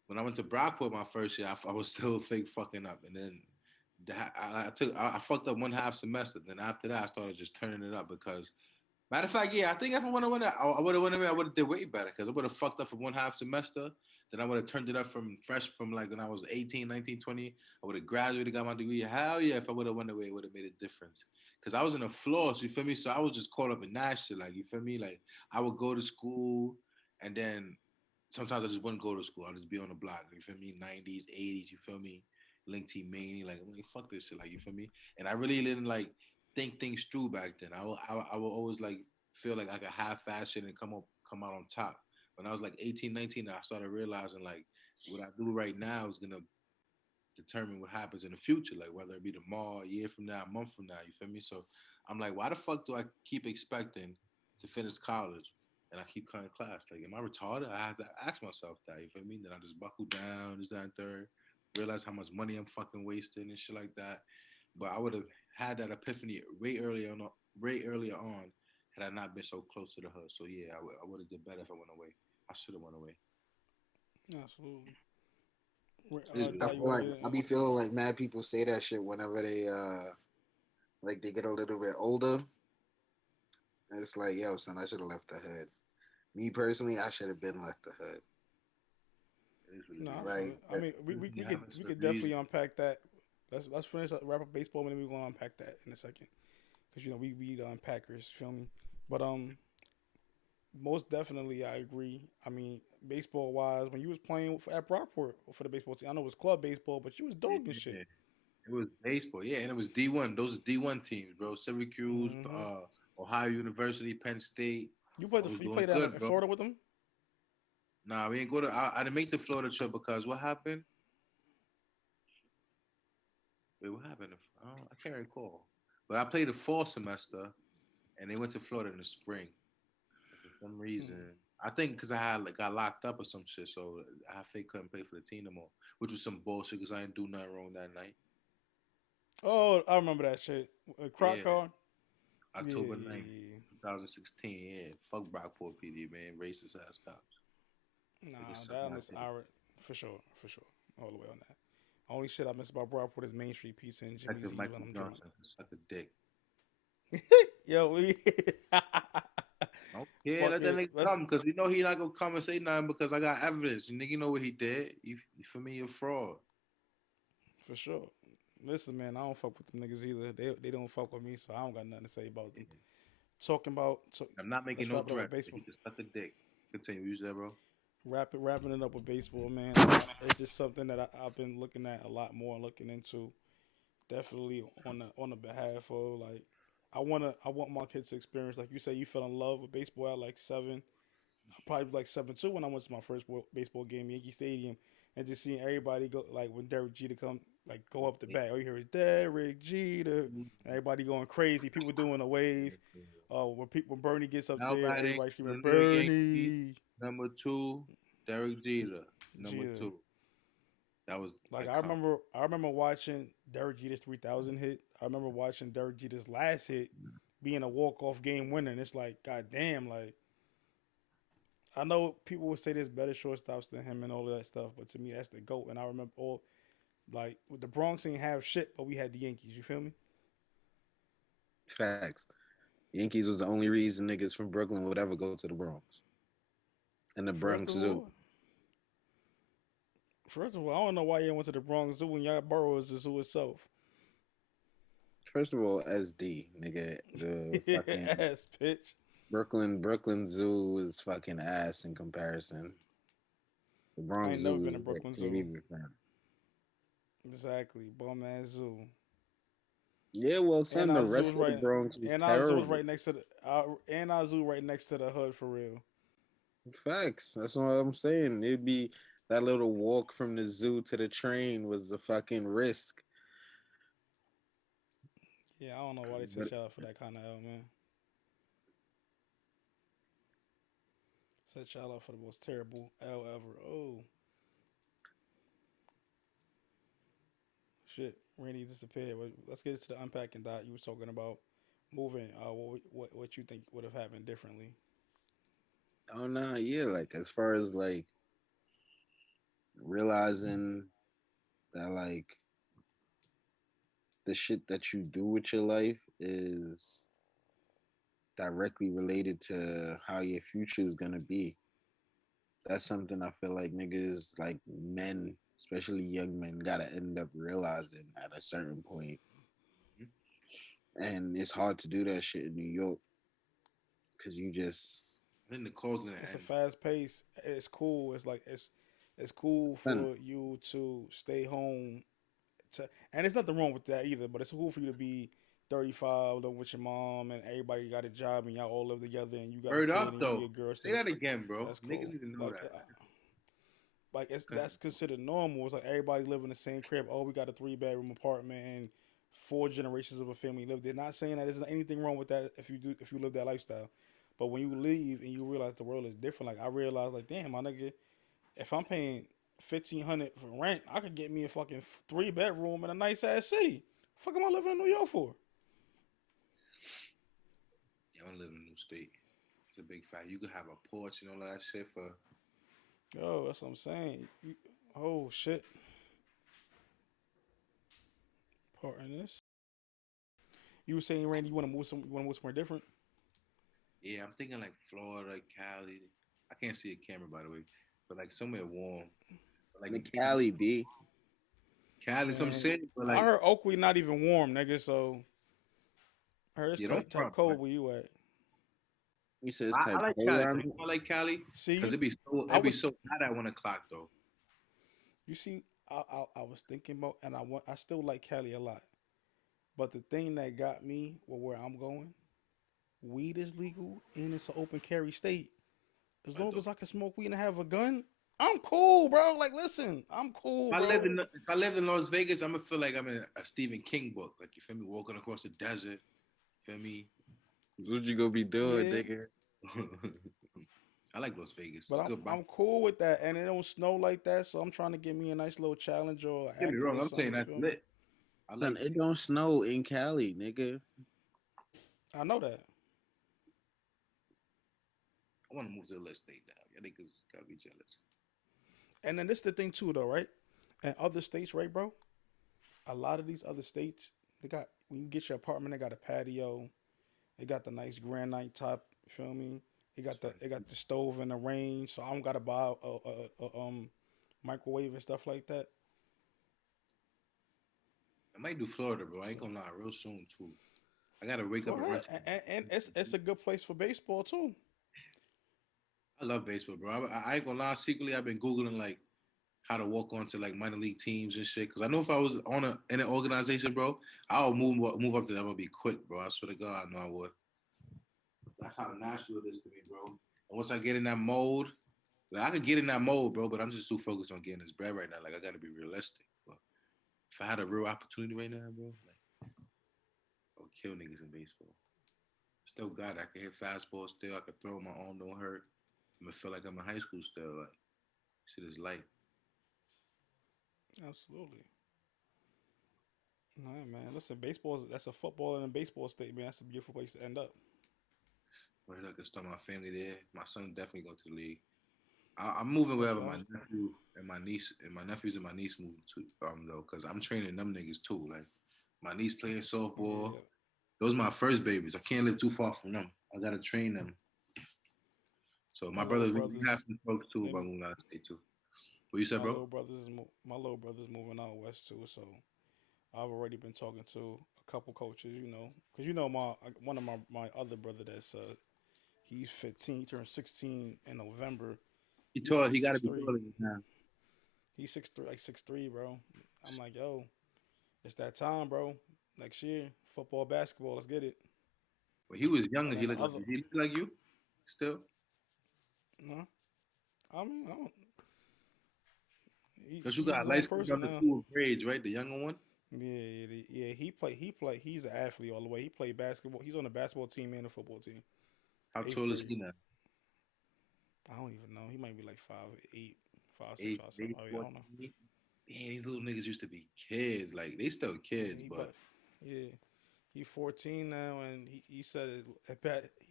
when I went to Brockport my first year, I was still fake fucking up, and then I fucked up one half semester. Then after that, I started just turning it up because matter of fact, yeah, I think if I would have won it, I would have won it. I would have did way better because I would have fucked up for one half semester. Then I would have turned it up from like when I was 18, 19, 20. I would have graduated, got my degree. Hell yeah, if I would have won away, it would have made a difference. Because I was in a floor, you feel me? So I was just caught up in that shit. Like, you feel me? Like, I would go to school and then sometimes I just wouldn't go to school. I'd just be on the block. You feel me? 90s, 80s, you feel me? Link T Mania, like, I'm like, fuck this shit, like, you feel me? And I really didn't like think things through back then. I would always like feel like I could half-ass shit and come out on top. When I was like 18, 19, I started realizing like what I do right now is gonna determine what happens in the future, like whether it be tomorrow, a year from now, a month from now. You feel me? So I'm like, why the fuck do I keep expecting to finish college and I keep cutting class? Like, am I retarded? I have to ask myself that. You feel me? Then I just buckle down, this, that, and third. Realize how much money I'm fucking wasting and shit like that. But I would have had that epiphany way earlier on, had I not been so close to the hood. So yeah, I would have did better if I went away. I should have went away. Absolutely. It is what I it Dot, you is. feel want to like get I in? be feeling like mad people say that shit whenever they like they get a little bit older. And it's like, yo, son, I should have left the hood. Me personally, I should have been left the hood. It is what it No, I is. feel Like it. I that, mean, Everything happens we for a could definitely reason. unpack that. Let's finish wrap up baseball, and then we're gonna unpack that in a second. Because we the unpackers, feel me? But most definitely I agree. I mean, baseball wise, when you was playing at Brockport for the baseball team, I know it was club baseball, but you was dogging shit. Yeah. It was baseball, yeah, and it was D1. Those are D1 teams, bro. Syracuse, Hmm. Ohio University, Penn State. I was You doing played down good, in bro. Florida with them. Nah, we ain't go to. I didn't make the Florida trip because what happened? Wait, what happened? I can't recall. But I played the fall semester, and they went to Florida in the spring. And for some reason, Hmm. I think because I had like got locked up or some shit, so I fake couldn't play for the team no more, which was some bullshit because I didn't do nothing wrong that night. Oh, I remember that shit. Croc Yeah, card. Yeah, October yeah, 9th, yeah. 2016. Yeah, fuck Brockport PD, man. Racist ass cops. They can Nah, suck that on my this dick. hour for sure, for sure, all the way on that. Only shit I miss about Broadport is Main Street Pizza and Jimmy's Detective Eve when Michael I'm drunk. Johnson can suck a dick. Yo, we Yeah, fuck let that it. nigga come because you know he not gonna come and say nothing because I got evidence. You nigga know what he did. You for me, you're a fraud. For sure. Listen, man, I don't fuck with them niggas either. They don't fuck with me, so I don't got nothing to say about them. Talking about, so I'm not making let's no wrap it up with threats. baseball. You can suck a dick. Continue. You said, bro. Wrapping it up with baseball, man. It's just something that I've been looking at a lot more and looking into. Definitely on the behalf of like, I want my kids to experience like you say you fell in love with baseball at like 7. Probably like 7 too when I went to my first baseball game, Yankee Stadium, and just seeing everybody go like when Derek Jeter come like go up the bat. Oh, you hear it, Derek Jeter, everybody going crazy. People doing a wave. When Bernie gets up Now there, batting everybody for the screaming New York Yankees. Bernie Number two, Derek Jeter. Number Jeter. two. That was Like iconic. I remember watching Derek Jeter's 3,000 hit. I remember watching Derek Jeter's last hit being a walk off game winner. And it's like, goddamn, like I know people would say there's better shortstops than him and all of that stuff, but to me that's the GOAT. And I remember all like with the Bronx ain't have shit, but we had the Yankees. You feel me? Facts. Yankees was the only reason niggas from Brooklyn would ever go to the Bronx and the First Bronx of Zoo. all, I don't know why you went to the Bronx Zoo when y'all borough is the zoo itself. First of all, SD nigga, the fucking Ass pitch. Brooklyn Zoo is fucking ass in comparison. The I Bronx ain't never Zoo been is to like Brooklyn can't Zoo. even count. Exactly, bum ass zoo. Yeah, well, And son, the our zoo rest is of the right. Bronx was And our zoo is terrible. right next to the. And our zoo right next to the hood for real. Facts. That's what I'm saying. It'd be that little walk from the zoo to the train was a fucking risk. Yeah, I don't know why they But set y'all up for that kind of L, man. Set y'all up for the most terrible L ever. Oh shit, Randy disappeared. Let's get to the unpacking. Dot. You was talking about moving. What you think would have happened differently? oh no, yeah, like as far as like realizing that like the shit that you do with your life is directly related to how your future is gonna be. That's something I feel like niggas, like men, especially young men, gotta end up realizing at a certain point. And it's hard to do that shit in New York because you just, I think the call's gonna It's a end. fast pace. It's cool. It's like it's cool son, for you to stay home. And there's nothing wrong with that either. But it's cool for you to be 35, living with your mom, and everybody got a job, and y'all all live together, and you got a Word kid, up and you and though. your girl Say still. that again, bro. That's Niggas cool. need to know that. It's Okay. that's considered normal. It's like everybody live in the same crib. Oh, we got a 3 bedroom apartment and 4 generations of a family live there. Not saying that there's anything wrong with that if you live that lifestyle. But when you leave and you realize the world is different, like I realized, like damn, my nigga, if I'm paying 1,500 for rent, I could get me a fucking 3 bedroom in a nice ass city. Fuck am I living in New York for? Yeah, I wanna live in a new state. It's a big fact. You could have a porch and all that shit for Yo, that's what I'm saying. Oh shit. Pardon this. You were saying, Randy, you want to move somewhere different? yeah, I'm thinking like Florida, Cali. I can't see a camera by the way, but like somewhere warm. Like the Cali B. Cali, so I'm Man, saying, but I like heard Oakley not even warm, nigga. So I heard it's you don't type front, man. cold where you at. You said it's I type like cold Cali. around But here. I like Cali See, because I it'd be was so hot at 1 o'clock though. you see, I was thinking about, and I still like Cali a lot. But the thing that got me where I'm going, weed is legal and it's an open carry state. As But long though, as I can smoke weed and have a gun, I'm cool, bro. Like, listen, I'm cool, bro. if I lived in Las Vegas, I'm gonna feel like I'm in a Stephen King book. Like you feel me, walking across the desert. Feel me? What you gonna be doing, Yeah, nigga? I like Las Vegas. but It's I'm good, bro. I'm cool with that, and it don't snow like that, so I'm trying to get me a nice little challenge or Don't get me wrong. activate I'm something. saying You that's feel me? lit. I Son, like it don't snow in Cali, nigga. I know that. I want to move to the lit state now. Yeah, niggas gotta be jealous. And then this is the thing too, though, right? And other states, right, bro? A lot of these other states, they got when you get your apartment, they got a patio. They got the nice granite top. You feel me? They got the stove and the range, so I don't gotta buy a microwave and stuff like that. I might do Florida, bro. I ain't So gonna lie, real soon too. I gotta wake go up and run ahead, to. and it's a good place for baseball too. I love baseball, bro. I ain't gonna lie. Secretly, I've been googling like how to walk onto like minor league teams and shit. Cause I know if I was on in an organization, bro, I would move up to them. I'd be quick, bro. I swear to God, I know I would. That's how natural it is to me, bro. And once I get in that mode, like I could get in that mode, bro. But I'm just too focused on getting this bread right now. Like I gotta be realistic. But if I had a real opportunity right now, bro, like I would kill niggas in baseball. Still got it. I can hit fastball still. I can throw. My arm don't hurt. I'm gonna feel like I'm in high school still. Like shit is light. Absolutely. All right, man. Listen, that's a football and a baseball state, man. That's a beautiful place to end up. Right, I can start my family there. My son definitely go to the league. I'm moving That's wherever what I my was. nephew and my niece and my nephews and my niece move to. Though, cause I'm training them niggas too. Like my niece playing softball. Yeah, Those are my first babies. I can't live too far from them. I gotta train them. So my my little brother, we brothers. have some folks too They, about moving out of state too. What you said, bro? my little brothers moving out west too. So I've already been talking to a couple coaches. Because my one of my other brother that's he's 15, he turned 16 in November. He He's taught. He got to six be three. taller than now. He's 6'3", like 6'3", bro. I'm like, yo, it's that time, bro. Next year, football, basketball, let's get it. When he was younger, And he then the looked like other, he looked like you. Still, no, I mean, I don't. cause you He's got his light own skin person number now. two in grades, right? The younger one. Yeah. He played. He's an athlete all the way. He played basketball. He's on the basketball team and the football team. How Eighth tall is grade. he now? I don't even know. He might be like 5'8", 5'6", Eight, 5'7". eight, I don't know. 14. Man, these little niggas used to be kids. Like they still Yeah, kids, he but but yeah, he's 14 now, and he said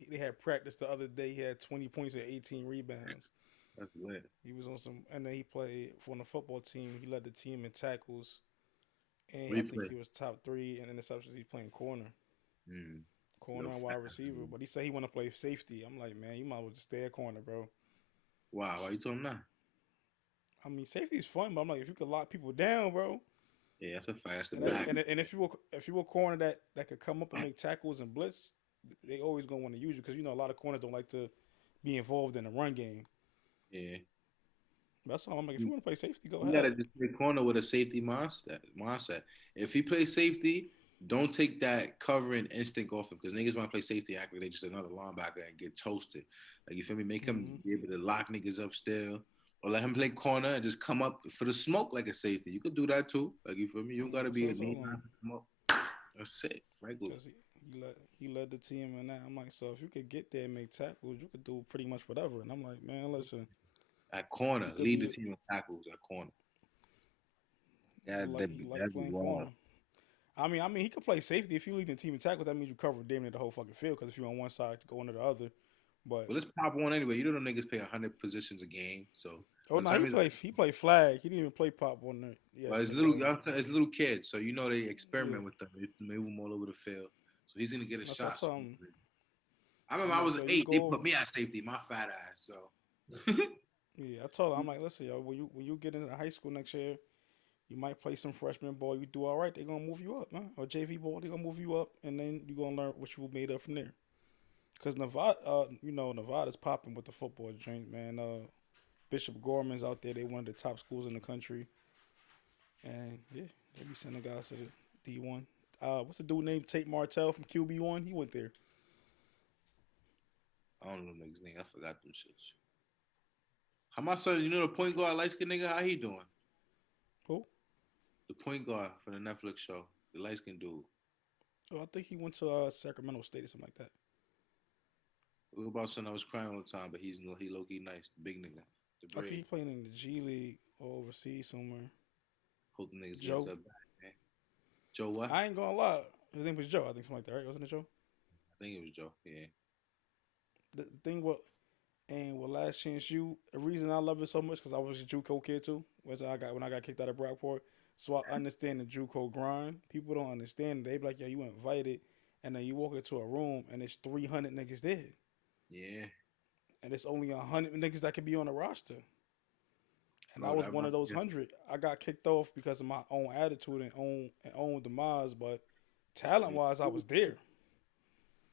they had practice the other day. He had 20 points and 18 rebounds. that's lit. He was on some, and then he played for the football team. He led the team in tackles, and I think Replay. he was top three in interceptions. He's playing Mm. corner Little and fat. wide receiver. But he said he want to play safety. I'm like, man, you might as well just stay at corner, bro. Wow, why you told him that? I mean, safety is fun, but I'm like, if you could lock people down, bro, Yeah, that's a fact. That's the and that, back. and if you were a corner that could come up and make tackles and blitz, they always gonna want to use you because a lot of corners don't like to be involved in the run game. Yeah. That's all I'm like. If you You want to play safety, go you gotta ahead. just play corner with a safety mindset. If he plays safety, don't take that covering instinct off him because niggas want to play safety act like they just another linebacker and get toasted. Like you feel me? Make him Hmm. be able to lock niggas up still. Or let him play corner and just come up for the smoke like a safety. You could do that too. Like you feel me? You don't gotta That's be what I a told name him to come up. That's it. Regular. because he led the team in that. I'm like, so if you could get there and make tackles, you could do pretty much whatever. And I'm like, man, listen, At corner, you could lead be the a, team in tackles at corner. he That like that he like that'd be playing wild. corner. I mean, he could play safety if you lead the team in tackles. That means you cover damn near the whole fucking field. Because if you're on one side, go into the other. But Well, let's pop one anyway. You know them niggas play 100 positions a game. So oh by the no, time he's he played flag. He didn't even play pop on there. Yeah, well, but it's little kids, so you know they yeah, experiment with them. They move them all over the field. So he's gonna get a that's what I shot. told him. I remember I'm I like, was yo, you 8. They go. put me at safety, my fat ass. So Yeah, I told him. I'm like, listen, yo, when you get into high school next year, you might play some freshman ball. You do all right, they're gonna move you up, man. Or JV ball, they're gonna move you up, and then you're gonna learn what you were made of from there. Cause Nevada, Nevada's popping with the football drink, man. Bishop Gorman's out there. They one of the top schools in the country, and yeah, they be sending guys to the D1. What's the dude named Tate Martell from QB1? He went there. I don't know niggas name. I forgot them shits. How my son? You know the point guard light skin nigga? How he doing? Who? The point guard for the Netflix show, the light skin dude. Oh, I think he went to Sacramento State or something like that. What about son? I was crying all the time, but he low key nice, the big nigga, the I think he braid. playing in the G League or overseas somewhere. Hope the niggas get into Joe. a bag, man. Joe what? I ain't gonna lie. His name was Joe. I think something like that, right? Wasn't it Joe? I think it was Joe. Yeah. The thing what and with Last Chance U, the reason I love it so much because I was a JUCO kid too. Was I got when I got kicked out of Brockport, so I understand the JUCO grind. People don't understand. They be like, "Yo, you invited," and then you walk into a room and it's 300 niggas there, Yeah. and it's only 100 niggas that can be on the roster. And I bro. was That one of run, those yeah. 100. I got kicked off because of my own attitude and own demise, but talent wise, I was there.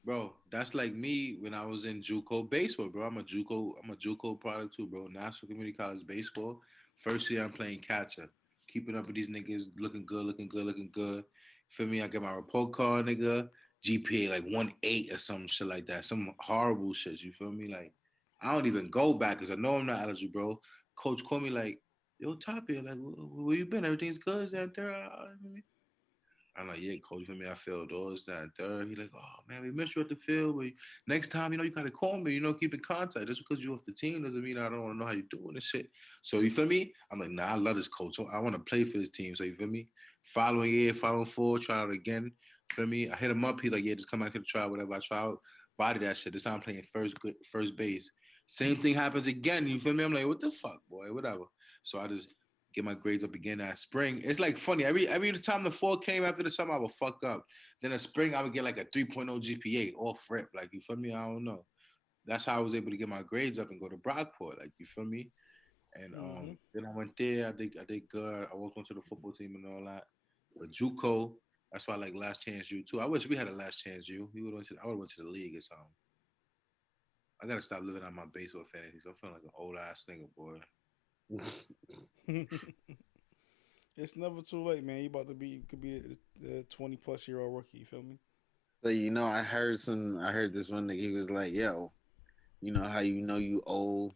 Bro, that's like me when I was in JUCO baseball, bro. I'm a JUCO product too, bro. National Community College baseball. First year I'm playing catcher. Keeping up with these niggas, looking good, looking good, looking good. Feel me? I get my report card, nigga. GPA like 1.8 or some shit like that. Some horrible shit. You feel me? Like I don't even go back because I know I'm not eligible, bro. Coach called me like, yo, top here, like, where you been? Everything's good, is that there? I'm like, yeah, coach, for me, I failed those, that, and third. He like, oh man, we missed you at the field. But next time, you gotta call me, keep in contact. Just because you're off the team doesn't mean I don't want to know how you're doing this shit. So you feel me? I'm like, nah, I love this coach. I want to play for this team. So you feel me? Following year, following four, try out again. Feel me? I hit him up. He's like, yeah, just come back to the trial, whatever. I try out, body that shit. This time I'm playing first base. Same thing happens again. You feel me? I'm like, what the fuck, boy? Whatever. So I just get my grades up again that spring. It's like funny. Every time the fall came after the summer, I would fuck up. Then the spring, I would get like a 3.0 GPA off rip. Like, you feel me? I don't know. That's how I was able to get my grades up and go to Brockport. Like, you feel me? And Hmm. then I went there. I did good. I walked onto the football team and all that. But JUCO, that's why I like last chance you too. I wish we had a last chance you. I would went to the league or something. I gotta stop living on my baseball fantasies. I'm feeling like an old ass nigga, boy. It's never too late, man. You about to be, you could be the 20-plus-year-old rookie. You feel me? So I heard this one nigga. He was like, "Yo, you know how you know you old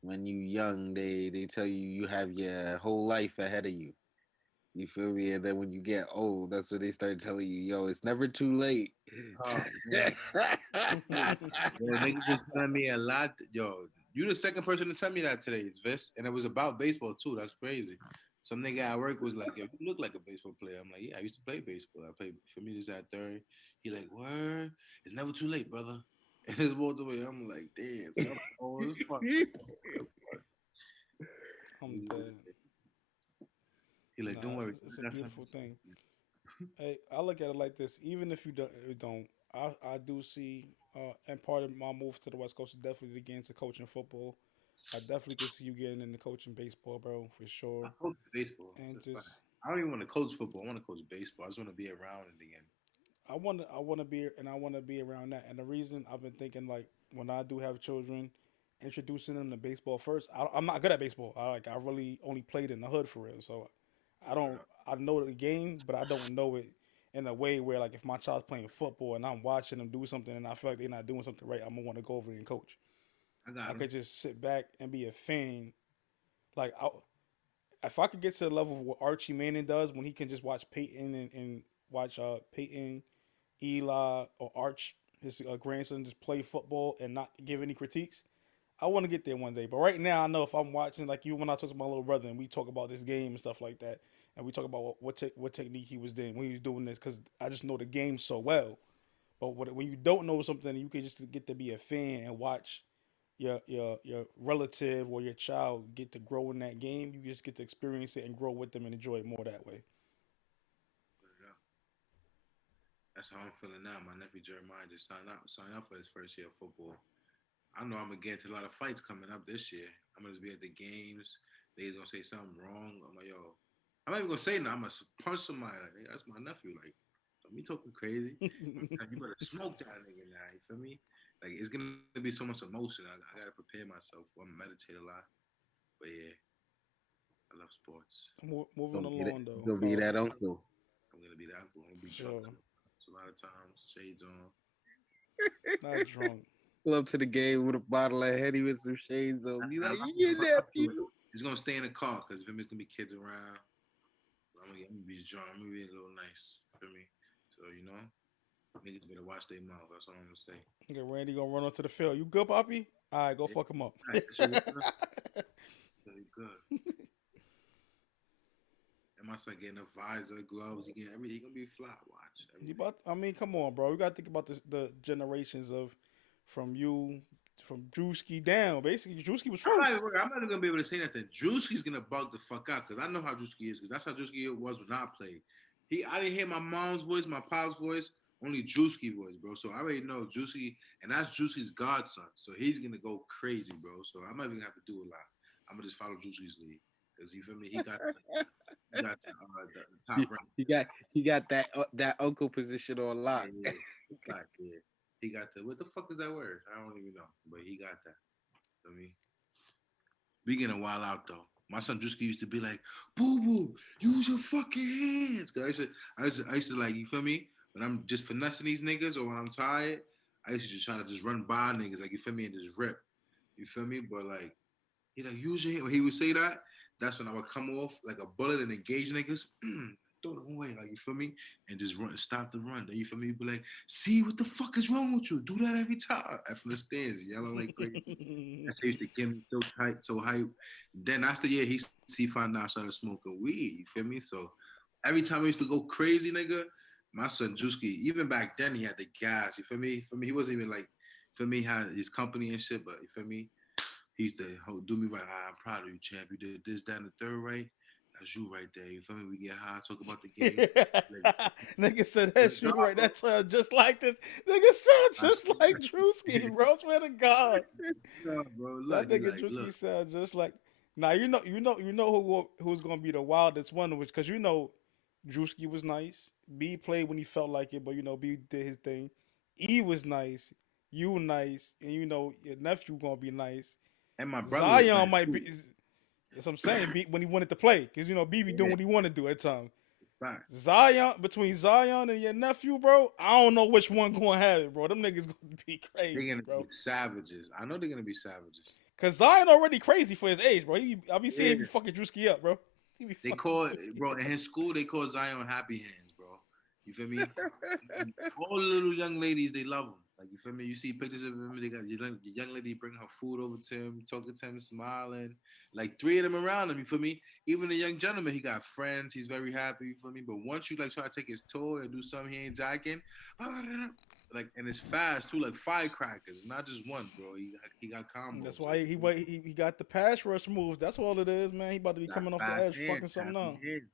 when you young? They tell you you have your whole life ahead of you. You feel me? And then when you get old, that's when they start telling you, yo, it's never too late." Oh man. Yo, niggas was telling me a lot. Yo, you the second person to tell me that today, it's Vis, and it was about baseball too. That's crazy. Some nigga at work was like, "Yo, you look like a baseball player." I'm like, "Yeah, I used to play baseball. I played for me this at third." He like, "Word, it's never too late, brother." And his walked away. I'm like, "Damn, so I'm old as fuck." I'm dead. He like, "Don't Nah, it's, worry." it's it's a beautiful thing. Hey, I look at it like this. Even if you don't, I do see, and part of my move to the West Coast is definitely to get into coaching football. I definitely can see you getting into coaching baseball, bro, for I sure. coach baseball. And That's fine. just I don't even want to coach football. I want to coach baseball. I just want to be around it again. I want to be around that. And the reason I've been thinking, like, when I do have children, introducing them to baseball first. I'm not good at baseball. I really only played in the hood for real. So I Word don't up. I know the game, but I don't know it in a way where, like, if my child's playing football and I'm watching them do something and I feel like they're not doing something right, I'm gonna want to go over there and coach. I got I him. could just sit back and be a fan. Like, if I could get to the level of what Archie Manning does when he can just watch Peyton and watch Peyton, Eli, or Arch, his grandson, just play football and not give any critiques. I want to get there one day. But right now, I know if I'm watching, like you, when I talk to my little brother and we talk about this game and stuff like that, and we talk about what technique he was doing when he was doing this, because I just know the game so well. But when you don't know something, you can just get to be a fan and watch your relative or your child get to grow in that game. You just get to experience it and grow with them and enjoy it more that way. Word up. That's how I'm feeling now. My nephew Jeremiah just signed up for his first year of football. I know I'm gonna get into a lot of fights coming up this year. I'm gonna just be at the games. They's gonna say something wrong. I'm like, yo, I'm not even gonna say nothing. I'm gonna punch somebody. Like, "Hey, that's my nephew. Like, don't be talking crazy. You better smoke that nigga now. You feel me? Like, it's gonna be so much emotion. I gotta prepare myself. I'm gonna meditate a lot. But yeah, I love sports. Moving Gonna be that, along though, gonna be that uncle. I'm gonna be that. I'm gonna be for drunk sure, too. So a lot of times, shades on. not drunk. Pull up to the game with a bottle of Henny with some shades on. Be I like, love "You it. nephew." It's gonna stay in the car because there's gonna be kids around. I'm gonna be drunk. I'm gonna be a little nice for me. So niggas better watch their mouth. That's all I'm gonna say. Okay, Randy gonna run onto the field. You good, Poppy? All right, go Yeah, fuck him up. right. That's really good. That's really good. And my son getting a visor, gloves. He getting everything. He gonna be fly. Watch You everything. about? I mean, come on, bro. You got to think about the generations of from you from Drewski down. Basically, Drewski was first. I'm not even gonna be able to say that. That Drewski's gonna bug the fuck out because I know how Drewski is because that's how Drewski was when I played. I didn't hear my mom's voice, my pop's voice, only Drewski voice, bro. So I already know Drewski, and that's Drewski's godson. So he's gonna go crazy, bro. So I'm not even gonna have to do a lot. I'm gonna just follow Drewski's lead. Cause you feel me? The He, top rank. he got that uncle position on lock. Yeah, yeah. Fact, yeah. He got the what the fuck is that word? I don't even know, but he got that. I mean, we getting wild out though. My son Drewski used to be like, "Boo boo, use your fucking hands." Cause I used to like, you feel me? When I'm just finessing these niggas or when I'm tired, I used to just try to just run by niggas, like you feel me, and just rip. You feel me? But like, he like use your hand. When he would say that, that's when I would come off like a bullet and engage niggas. Throw them away, like you feel me, and just run, stop the run. Then you feel me? Be like, see what the fuck is wrong with you? Do that every time. From the stands, yelling like crazy. That's how he used to get me so tight, so hype. Then that's the year he found out I started smoking weed. You feel me? So every time I used to go crazy, nigga, my son Drewski, even back then he had the gas. You feel me? For me, he wasn't even like, for me, had his company and shit. But you feel me? He used to do me right. I'm proud of you, champ. You did this, that, and the third right. That's you right there. You feel me? We get high, talk about the game. Like, Nigga said good that's you job, right. bro. That sound just like this. Nigga sound I just like Drewski, bro. Swear to God. swear, bro. That Look, he nigga like, Drewski look. sound just like. Now who's gonna be the wildest one, which because Drewski was nice. B played when he felt like it, but B did his thing. E was nice. You nice, and your nephew gonna be nice. And my brother was Zion nice might be. too. That's what I'm saying. B, when he wanted to play, because B be doing Yeah, what he want to do at times. fact. Between Zion and your nephew, bro, I don't know which one gonna have it, bro. Them niggas gonna be They're crazy, gonna bro. be savages. I know they're gonna be savages. Cause Zion already crazy for his age, bro. I be seeing Yeah. him be fucking Drewski up, bro. He be They fucking call Drewski bro up. in his school. They call Zion Happy Hands, bro. You feel me? All the little young ladies, they love him. Like you feel me? You see pictures of him. They got your young lady bring her food over to him, talking to him, smiling. Like three of them around him. You feel me? Even the young gentleman, he got friends. He's very happy. You feel me? But once you like try to take his tour and do something he ain't jacking, like and it's fast too, like firecrackers. Not just one, bro. He got combos. That's why Like he got the pass rush moves. That's all it is, man. He about to be got coming off the fast edge, fucking hands, something happy up. hands,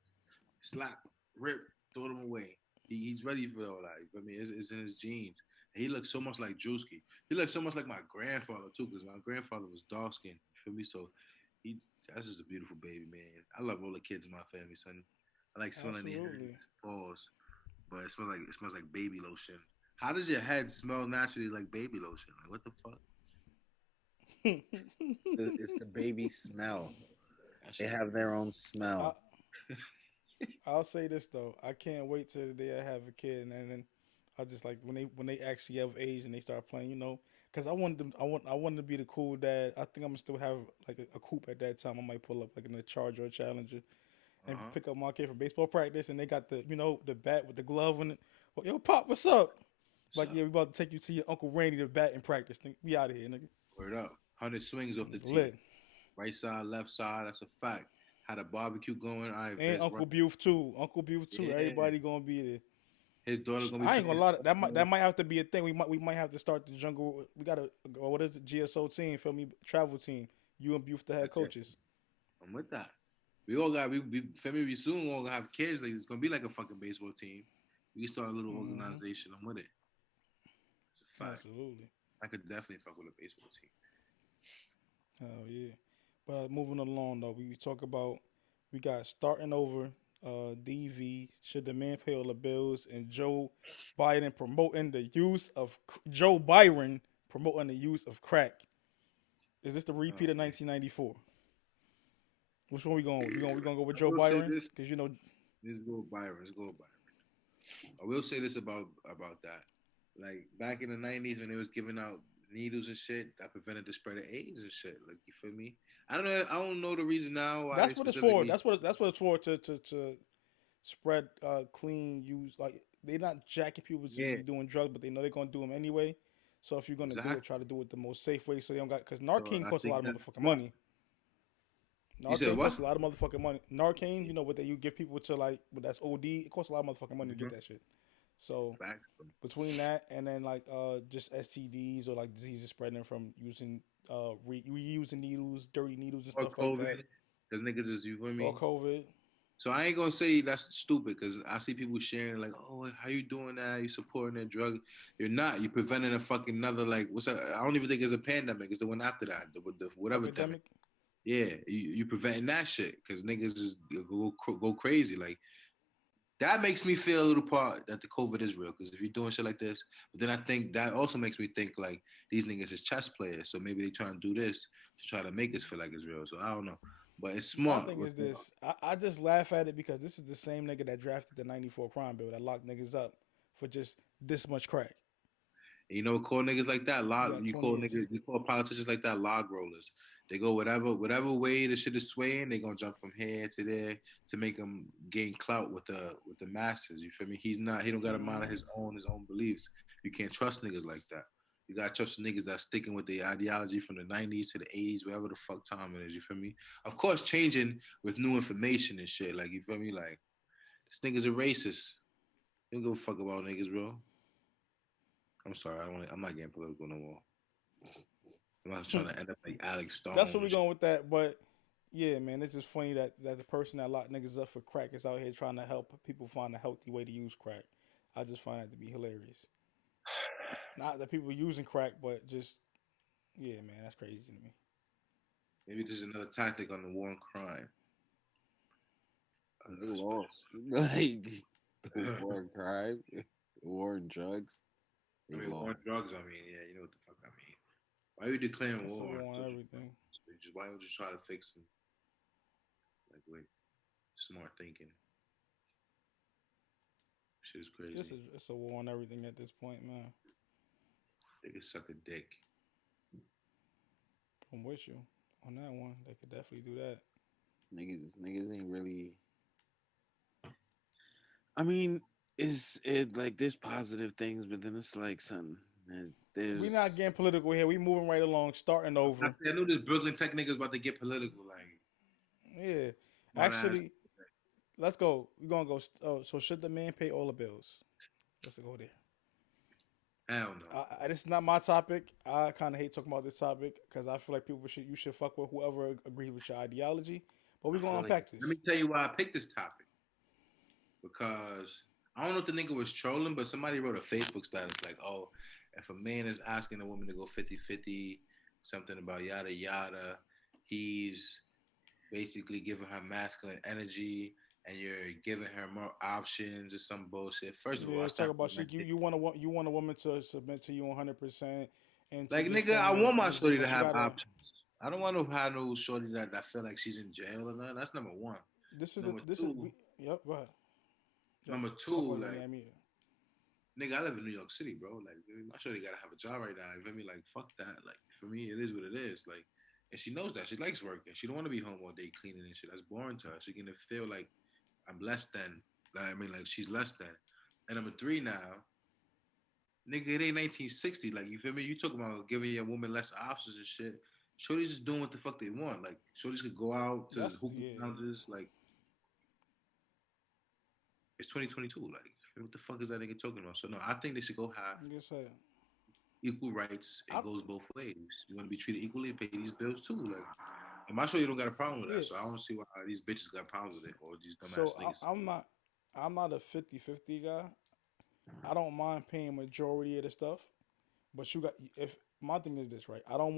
slap, rip, throw them away. He's ready for all that. I mean, it's in his genes. And he looks so much like Drewski. He looks so much like my grandfather too, because my grandfather was dark skinned. You feel me? So he that's just a beautiful baby, man. I love all the kids in my family, son. I like smelling their heads, Absolutely. paws, but it smells like baby lotion. How does your head smell naturally like baby lotion? Like what the fuck? It's the baby smell. That They shit have their own smell. I, I'll say this though. I can't wait till the day I have a kid, and then I just like when they actually have age and they start playing, because I wanted to be the cool dad. I think I'm gonna still have like a coupe at that time. I might pull up like in a Charger or Challenger and uh-huh. pick up my kid from baseball practice, and they got the bat with the glove on it. Well, yo, pop, what's up? Like, So yeah, we about to take you to your Uncle Randy to bat in practice. We out of here, nigga. word up. 100 swings off the It's tee. lit. Right side, left side. That's a fact. Had a barbecue going. All right, And Vince. Right. Uncle Buf too. Uncle Buf too. Yeah. Everybody gonna be there. His daughter gonna be I ain't gonna playing lie. That might that softball. might have to be a thing. We might have to start the jungle. We got a what is it? GSO team. Feel me? Travel team. You and Buf the head Okay, coaches. I'm with that. We all got we family. We soon all gonna have kids. Like it's gonna be like a fucking baseball team. We can start a little Hmm. organization. I'm with it. It's a fact. Absolutely. I could definitely fuck with a baseball team. Hell yeah. But moving along though, we talk about we got starting over. DV should the man pay all the bills and Joe Byron promoting the use of crack. Is this the repeat Oh of man. 1994? Which one we going with? We gonna go with I Joe will say Byron this. because Let's go Byron. Let's go Byron. I will say this about that. Like back in the '90s when they was giving out needles and shit, that prevented the spread of AIDS and shit. Like you feel me? I don't know. I don't know the reason now why they that's what it's for. specifically. That's what it's for to spread clean use. Like they're not jacking people to Yeah, be doing drugs, but they know they're gonna do them anyway. So if you're gonna do it, exactly. try to do it the most safe way, so they don't got because So Narcan I costs a lot think of that's motherfucking smart. money. You said Narcan what? costs a lot of motherfucking money. Narcan, what that you give people to like, but that's OD. It costs a lot of motherfucking money to get Mm-hmm. that shit. So Facts. between that and then like just STDs or like diseases spreading from using reusing needles, dirty needles and Or stuff like that, COVID, because niggas is you feel or me. COVID. So I ain't gonna say that's stupid because I see people sharing like, oh, how you doing that? You supporting that drug? You're not. You're preventing a fucking another like what's that? I don't even think it's a pandemic. It's the one after that, the whatever demic. Epidemic. Yeah, you preventing that shit because niggas just go crazy. Like that makes me feel a little part that the COVID is real. Because if you're doing shit like this, but then I think that also makes me think like these niggas is chess players. So maybe they trying to do this to try to make us feel like it's real. So I don't know, but it's My smart. thing is this: I just laugh at it because this is the same nigga that drafted the '94 crime bill that locked niggas up for just this much crack. You know, call niggas like that You log. got 20 years. You call politicians like that log rollers. They go whatever way the shit is swaying. They gonna jump from here to there to make them gain clout with the masses. You feel me? He's not. He don't got a mind of his own beliefs. You can't trust niggas like that. You gotta trust the niggas that's sticking with the ideology from the '90s to the '80s, whatever the fuck time it is. You feel me? Of course, changing with new information and shit. Like you feel me? Like this nigga's a racist. You don't give a fuck about niggas, bro. I'm sorry. I don't. I'm not getting political no more. I'm not trying to end up like Alex That's where Stone. we going with that. But yeah, man, it's just funny that the person that locked niggas up for crack is out here trying to help people find a healthy way to use crack. I just find that to be hilarious. Not that people using crack, but just yeah, man, that's crazy to me. Maybe this is another tactic on the war on crime. They lost. Like the war on crime, the war on drugs. I They mean, war on lost. drugs. I mean, yeah, you know what the fuck I mean. Why are you declaring It's a war? war on everything. Just why would you try to fix them? Like with smart thinking, shit is This crazy. is it's a war on everything at this point, man. They could suck a dick. I'm with you on that one. They could definitely do that. Niggas ain't really. I mean, it's it like there's positive things, but then it's like something. We not There's getting political here. We moving right along, starting I over. said, I know this Brooklyn Tech niggas about to get political. Like Yeah, smart ass. actually, let's go. We're gonna go. Oh, so should the man pay all the bills? Let's go there. Hell no. This is not my topic. I kind of hate talking about this topic because I feel like you should fuck with whoever agrees with your ideology. But I we gonna feel like. unpack Let this. me tell you why I picked this topic because I don't know if the nigga was trolling, but somebody wrote a Facebook status like, oh, if a man is asking a woman to go 50-50, something about yada yada, he's basically giving her masculine energy and you're giving her more options or some bullshit. First of all, Yeah, that's talk not about you want a woman to submit to you 100% and to like your nigga, I family, want my and shorty to but you have gotta. options. I don't want to have no shorty that feel like she's in jail or nothing. That's number one. Number This is two, yep. Go ahead. Yep. number My two, fault, like yeah, me. nigga, I live in New York City, bro. Like, my shorty gotta have a job right now. You feel me? Like, fuck that. Like, for me, it is what it is. Like, and she knows that. She likes working. She don't want to be home all day cleaning and shit. That's boring to her. She gonna feel like I'm less than. Like, I mean, like she's less than. And number three now, nigga, it ain't 1960. Like, you feel me? You talking about giving your woman less options and shit. Shorty's just doing what the fuck they want. Like, shorties could go out to That's hookah yeah. lounges. Like, it's 2022. Like, what the fuck is that nigga talking about? So no, I think they should go have Like I said, equal rights. It I goes both ways. You want to be treated equally, pay these bills too. Like, I'm not sure you don't got a problem with that. yeah. So I don't see why these bitches got problems with it or these So dumbass niggas. I'm not a 50-50 guy. I don't mind paying majority of the stuff. But you got if my thing is this, right? I'm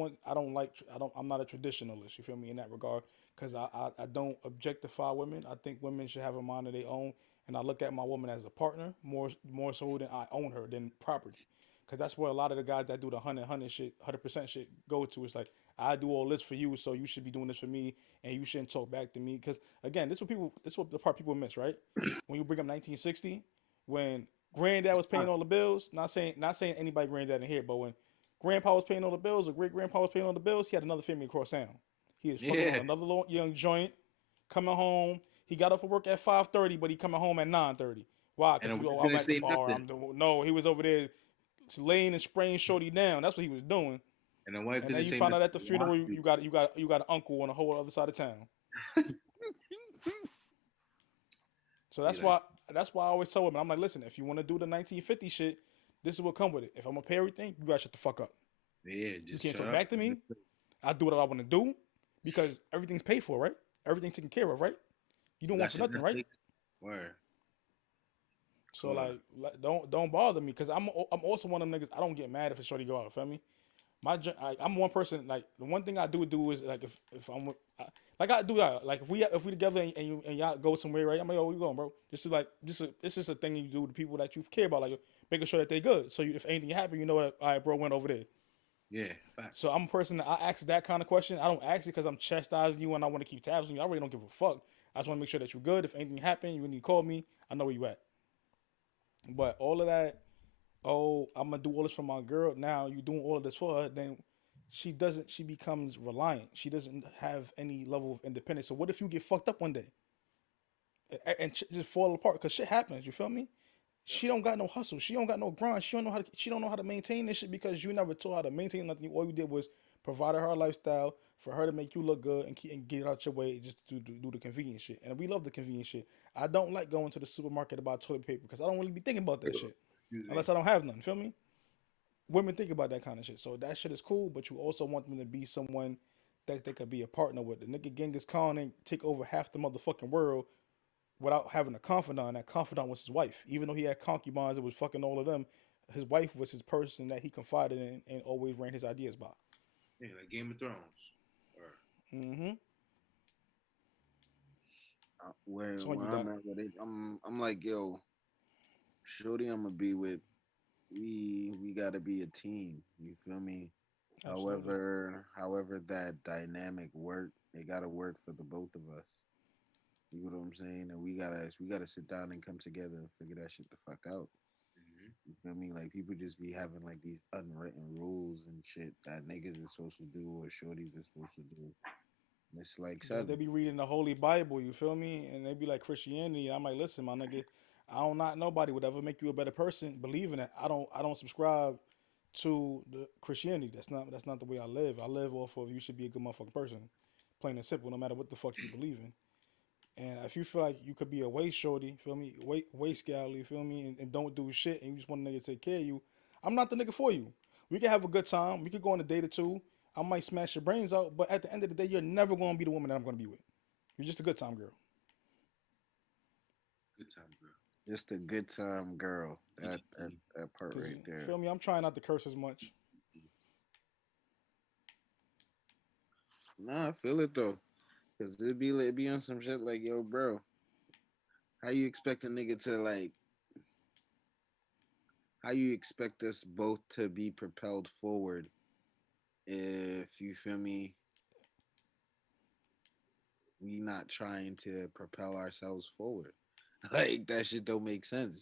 not a traditionalist. You feel me in that regard? Because I don't objectify women. I think women should have a mind of their own, and I look at my woman as a partner more so than I own her than property. Because that's where a lot of the guys that do the 100% shit go to. It's like I do all this for you, so you should be doing this for me, and you shouldn't talk back to me. Because again, this is what the part people miss, right? When you bring up 1960, when granddad was paying all the bills. Not saying anybody granddad in here, but when grandpa was paying all the bills or great grandpa was paying all the bills, he had another family across town. He was fucking on Yeah, another little young joint, coming home. He got up for work at 5:30, but he coming home at 9:30. Why? and the Because you wife go, I'm didn't at the say bar. nothing, I'm doing no. He was over there laying and spraying shorty down. That's what he was doing. and the wife And then didn't you say find nothing. out at the To watch funeral you. you got an uncle on the whole other side of town. So Be like, that's why I always tell women, I'm like, listen, if you want to do the 1950 shit, this is what come with it. If I'm gonna pay everything, you gotta shut the fuck up. yeah, You just can't shut talk up. back to me. I do what I want to do because everything's paid for, right? Everything's taken care of, right? You You don't want got for your nothing, right? Netflix. Where? So Cool. like, don't bother me because I'm also one of them niggas. I don't get mad if a shorty go out. Feel me? I'm one person. Like the one thing I do is like if I'm like I do that. Like if we together and y'all go somewhere, right? I'm like, oh, where you going, bro? This is like this is a thing you do to people that you care about, like making sure that they good. So if anything happen, you know what? All right, bro, went over there. Yeah, facts. So I'm a person that I ask that kind of question. I don't ask it because I'm chastising you and I want to keep tabs on you. I really don't give a fuck. I just want to make sure that you're good. If anything happen, you need to call me. I know where you at. But all of that, oh, I'm gonna do all this for my girl. Now you doing all of this for her, then she doesn't. She becomes reliant. She doesn't have any level of independence. So what if you get fucked up one day and just fall apart? Because shit happens. You feel me? Yep. She don't got no hustle. She don't got no grind. She don't know how to. She don't know how to maintain this shit because you never taught her how to maintain nothing. All you did was provide her a lifestyle for her to make you look good and get out your way just to do the convenient shit. And we love the convenient shit. I don't like going to the supermarket to buy toilet paper because I don't really be thinking about that shit Excuse me. unless I don't have none. Feel me? Women think about that kind of shit. So that shit is cool, but you also want them to be someone that they could be a partner with. The nigga Genghis Khan and take over half the motherfucking world without having a confidant. That confidant was his wife. Even though he had concubines that was fucking all of them, his wife was his person that he confided in and always ran his ideas by. Yeah, like Game of Thrones. Or Mm-hmm. Where It's on you, I'm Doc. at with it, I'm like, yo, shorty, I'm gonna be with. We gotta be a team. You feel me? Absolutely. However that dynamic work, it gotta work for the both of us. You know what I'm saying? And we gotta sit down and come together and figure that shit the fuck out. mm-hmm. You feel me? Like people just be having like these unwritten rules and shit that niggas is supposed to do or shorties is supposed to do. And it's like Because they seven. be reading the Holy Bible, you feel me? And they be like Christianity. I'm like, listen, my nigga, I don't not nobody would ever make you a better person. Believe in it. I don't subscribe to the Christianity. That's not the way I live. I live off of you should be a good motherfucking person. Plain and simple, no matter what the fuck you believe in. And if you feel like you could be a waist shorty, feel me, waist gal, you feel me, and don't do shit, and you just want a nigga to take care of you, I'm not the nigga for you. We can have a good time. We could go on a date or two. I might smash your brains out, but at the end of the day, you're never gonna be the woman that I'm gonna be with. You're just a good time girl. Good time, bro. Just a good time girl. That part Cause right there. feel me, I'm trying not to curse as much. Nah, I feel it though. Cause it be on some shit like, yo, bro, how you expect a nigga to like how you expect us both to be propelled forward if you feel me, we not trying to propel ourselves forward. Like that shit don't make sense.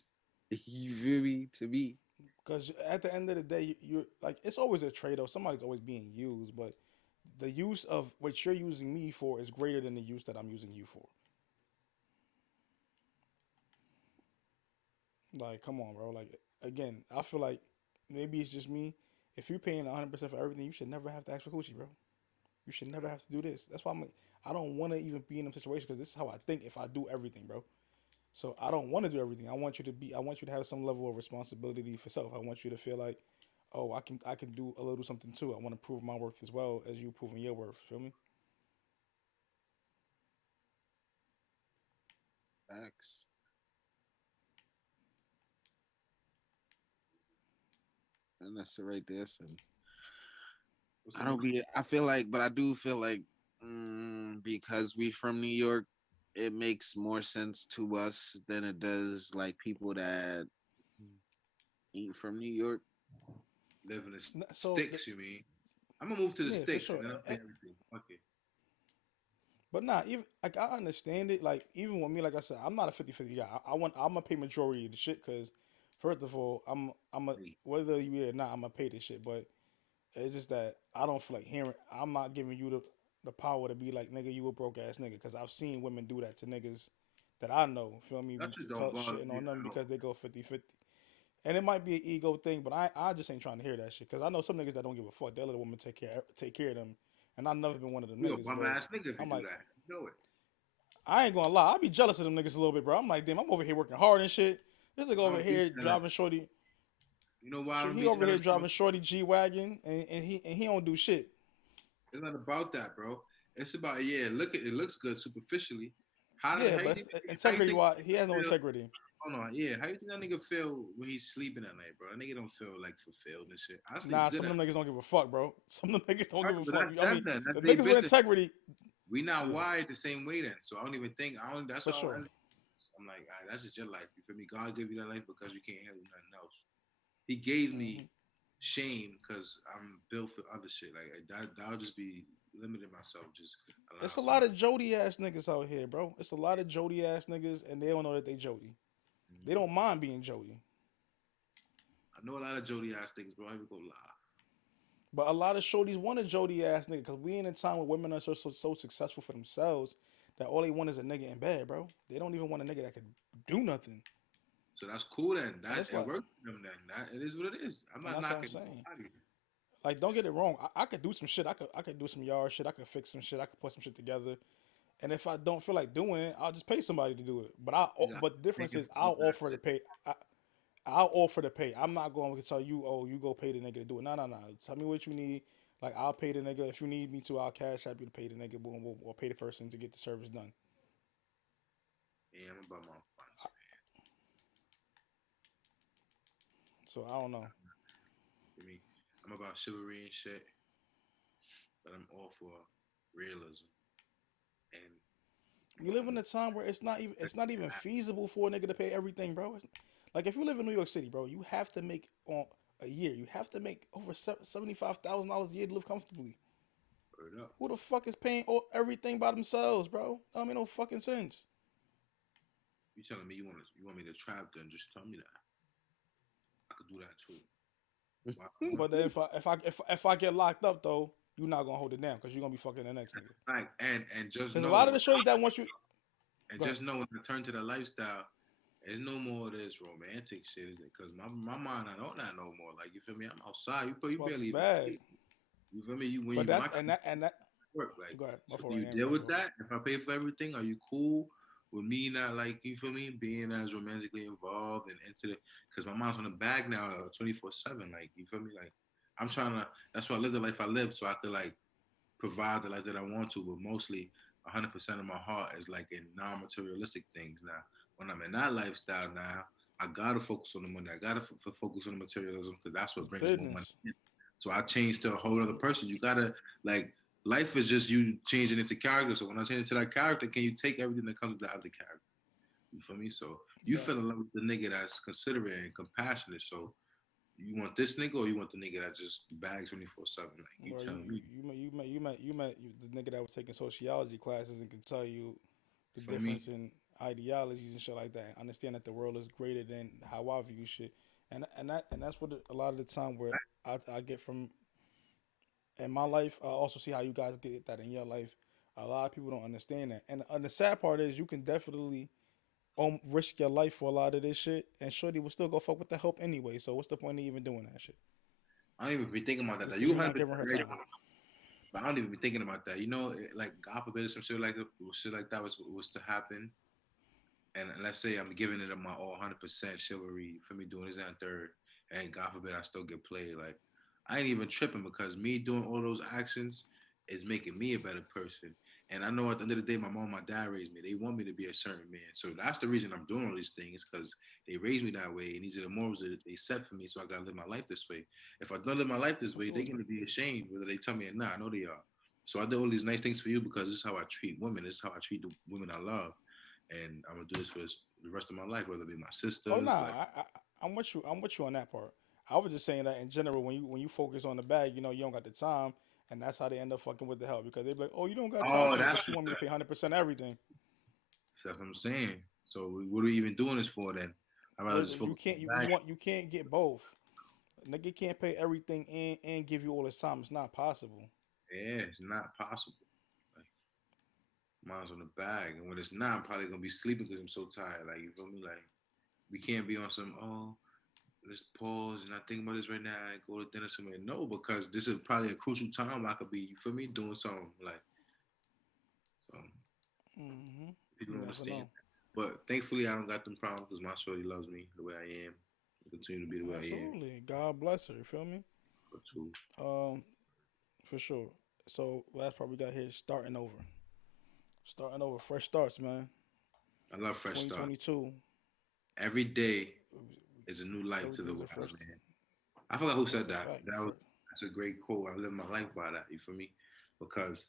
You feel me? To me. Cause at the end of the day, you're like it's always a trade off. Somebody's always being used, but the use of what you're using me for is greater than the use that I'm using you for. Like, come on, bro. Like, again, I feel like maybe it's just me. If you're paying 100% for everything, you should never have to ask for coochie, bro. You should never have to do this. That's why I don't want to even be in a situation because this is how I think if I do everything, bro. So I don't want to do everything. I want you to have some level of responsibility for self. I want you to feel like, oh, I can do a little something too. I want to prove my worth as well as you proving your worth. Feel me? Facts. And that's it right there. So What's I the don't next? be. I feel like, but I do feel like because we from New York, it makes more sense to us than it does like people that ain't from New York. Live in the So sticks, you mean? I'm gonna move to the yeah, for sticks sure. and then I'll pay everything. Okay. But nah, even like I understand it. Like even with me, like I said, I'm not a 50-50 guy. I'm gonna pay majority of the shit because first of all, I'm a Hey, whether you here or not, I'm gonna pay this shit. But it's just that I don't feel like hearing. I'm not giving you the power to be like nigga, you a broke ass nigga. Because I've seen women do that to niggas that I know. Feel me? that Be shit don't talk bother shitting me on them at all. because they go 50-50. And it might be an ego thing, but I just ain't trying to hear that shit. Because I know some niggas that don't give a fuck. They let a woman take care of them. And I've never been one of them You a niggas. bum But ass nigga if you I'm do like, that. You know it. I ain't gonna lie, I be jealous of them niggas a little bit, bro. I'm like, damn, I'm over here working hard and shit. This nigga I over don't be here jealous. driving shorty. You know why I don't He be over here jealous, bro? driving shorty G wagon, and he don't do shit. It's not about that, bro. It's about yeah. Look, it looks good superficially. How the Yeah, how you but think? How you integrity think? wise, he has no integrity. Hold on, yeah. How you think that nigga feel when he's sleeping at night, bro? That nigga don't feel like fulfilled and shit. I sleep Nah, good some at of them niggas don't give a fuck, bro. Some of them niggas don't night, give a but fuck. that's I them mean, then. That's the their niggas with business. integrity, We not yeah, wired the same way then, so I don't even think I don't. That's for all. sure. I'm like, all right, that's just your life. You feel me? God gave you that life because you can't handle nothing else. He gave Hmm. me shame because I'm built for other shit. Like that'll just be limiting myself. Just allow It's a lot somebody. of Jody ass niggas out here, bro. It's a lot of Jody ass niggas, and they don't know that they Jody. They Mhm. don't mind being Jody. I know a lot of Jody ass things, bro. I even go lie. But a lot of shorties want a Jody ass nigga because we in a time where women are so successful for themselves that all they want is a nigga in bed, bro. They don't even want a nigga that could do nothing. So that's cool then. And That it's it like, works for them then. That it is what it is. I'm and not that's what I'm knocking saying. nobody. Like, don't get it wrong. I could do some shit. I could do some yard shit. I could fix some shit. I could put some shit together. And if I don't feel like doing it, I'll just pay somebody to do it. You got But the difference thinking is about I'll that offer to shit. pay. I'll offer to pay. I'm not going to tell you, oh, you go pay the nigga to do it. No, no, no. Tell me what you need. Like, I'll pay the nigga. If you need me to, I'll cash app you to pay the nigga, boom, boom, or pay the person to get the service done. Yeah, I'm about my funds. So I don't know. For me, I'm about chivalry and shit, but I'm all for realism and We live in a time where it's not even feasible for a nigga to pay everything, bro. Like if you live in New York City, bro, you have to make on a year. You have to make over $75,000 a year to live comfortably. word up. Who the fuck is paying everything by themselves, bro? That don't make no fucking sense. You telling me you want me to trap? Then just tell me that. I could do that too. Why? But then if I get locked up though, you're not gonna hold it down because you're gonna be fucking the next nigga. Like and just Because a know lot of the shorties that want you, and go ahead. just know when I turn to the lifestyle, there's no more of this romantic shit, is it? Because my mind, I don't not no more. Like you feel me? I'm outside. You It's barely even bad. see. You feel me? You when But you my that's and that. work. Like, Go ahead. My so fault. do I you ain't deal cut with you off. that? If I pay for everything, are you cool with me not like you feel me being as romantically involved and into the? Because my mom's on the bag now, 24/7. Like you feel me? Like I'm trying to. That's why I live the life I live, so I could like provide the life that I want to, but mostly 100% of my heart is like in non-materialistic things. Now, when I'm in that lifestyle now, I gotta focus on the money. I gotta focus on the materialism because that's what It's brings more money. business. So I changed to a whole other person. You gotta like life is just you changing into character. So when I change into that character, can you take everything that comes with the other character? You feel me? So you fell Exactly. in love with the nigga that's considerate and compassionate. So you want this nigga or you want the nigga that just bags 24/7? Like you Well, telling me? you met the nigga that was taking sociology classes and could tell you the You feel me? difference in ideologies and shit like that. Understand that the world is greater than how I view shit, and that's what a lot of the time where I get from in my life. I also see how you guys get that in your life. A lot of people don't understand that, and the sad part is you can definitely risk your life for a lot of this shit, and Shorty will still go fuck with the help anyway. So what's the point of even doing that shit? I don't even be thinking about that. Just Like, because you you're not 100% giving her right, time. but I don't even be thinking about that. You know, like God forbid some shit like that was to happen, and let's say I'm giving it my all 100% chivalry for me doing this and third, and God forbid I still get played. Like, I ain't even tripping because me doing all those actions is making me a better person. And I know at the end of the day, my mom and my dad raised me. They want me to be a certain man. So that's the reason I'm doing all these things because they raised me that way. And these are the morals that they set for me. So I got to live my life this way. If I don't live my life this way, they're Absolutely. going to be ashamed whether they tell me or not. I know they are. So I do all these nice things for you because this is how I treat women. This is how I treat the women I love. And I'm going to do this for the rest of my life, whether it be my Oh sisters. nah, Like, I'm with you. I'm with you on that part. I was just saying that in general, when you focus on the bag, you don't got the time, and that's how they end up fucking with the help because they be like, oh, you don't got time oh, for me that's, because you want me to pay 100% everything. that's what I'm saying. So what are we even doing this for then? I'd rather just But you focus can't on you, the you bag. want you can't get both. Nigga can't pay everything and give you all his time. It's not possible. Yeah, it's not possible. Like, mine's on the bag, and when it's not, I'm probably gonna be sleeping because I'm so tired. Like you feel me? Like we can't be on some let's pause and I think about this right now and go to dinner somewhere. No, because this is probably a crucial time I could be. You feel me? Doing something like so. Hmm. People You don't never understand. know. But thankfully, I don't got them problems because my shorty loves me the way I am. I continue to be the way I am. Absolutely. God bless her. You feel me? But too. Um, for sure. So last part we got here is starting over. Starting over. Fresh starts, man. I love fresh start. 2022. Every day is a new life to the Everything's a wild fresh. man. I forgot who said That's a that. fact. That's a great quote. I live my life by that. You feel me? Because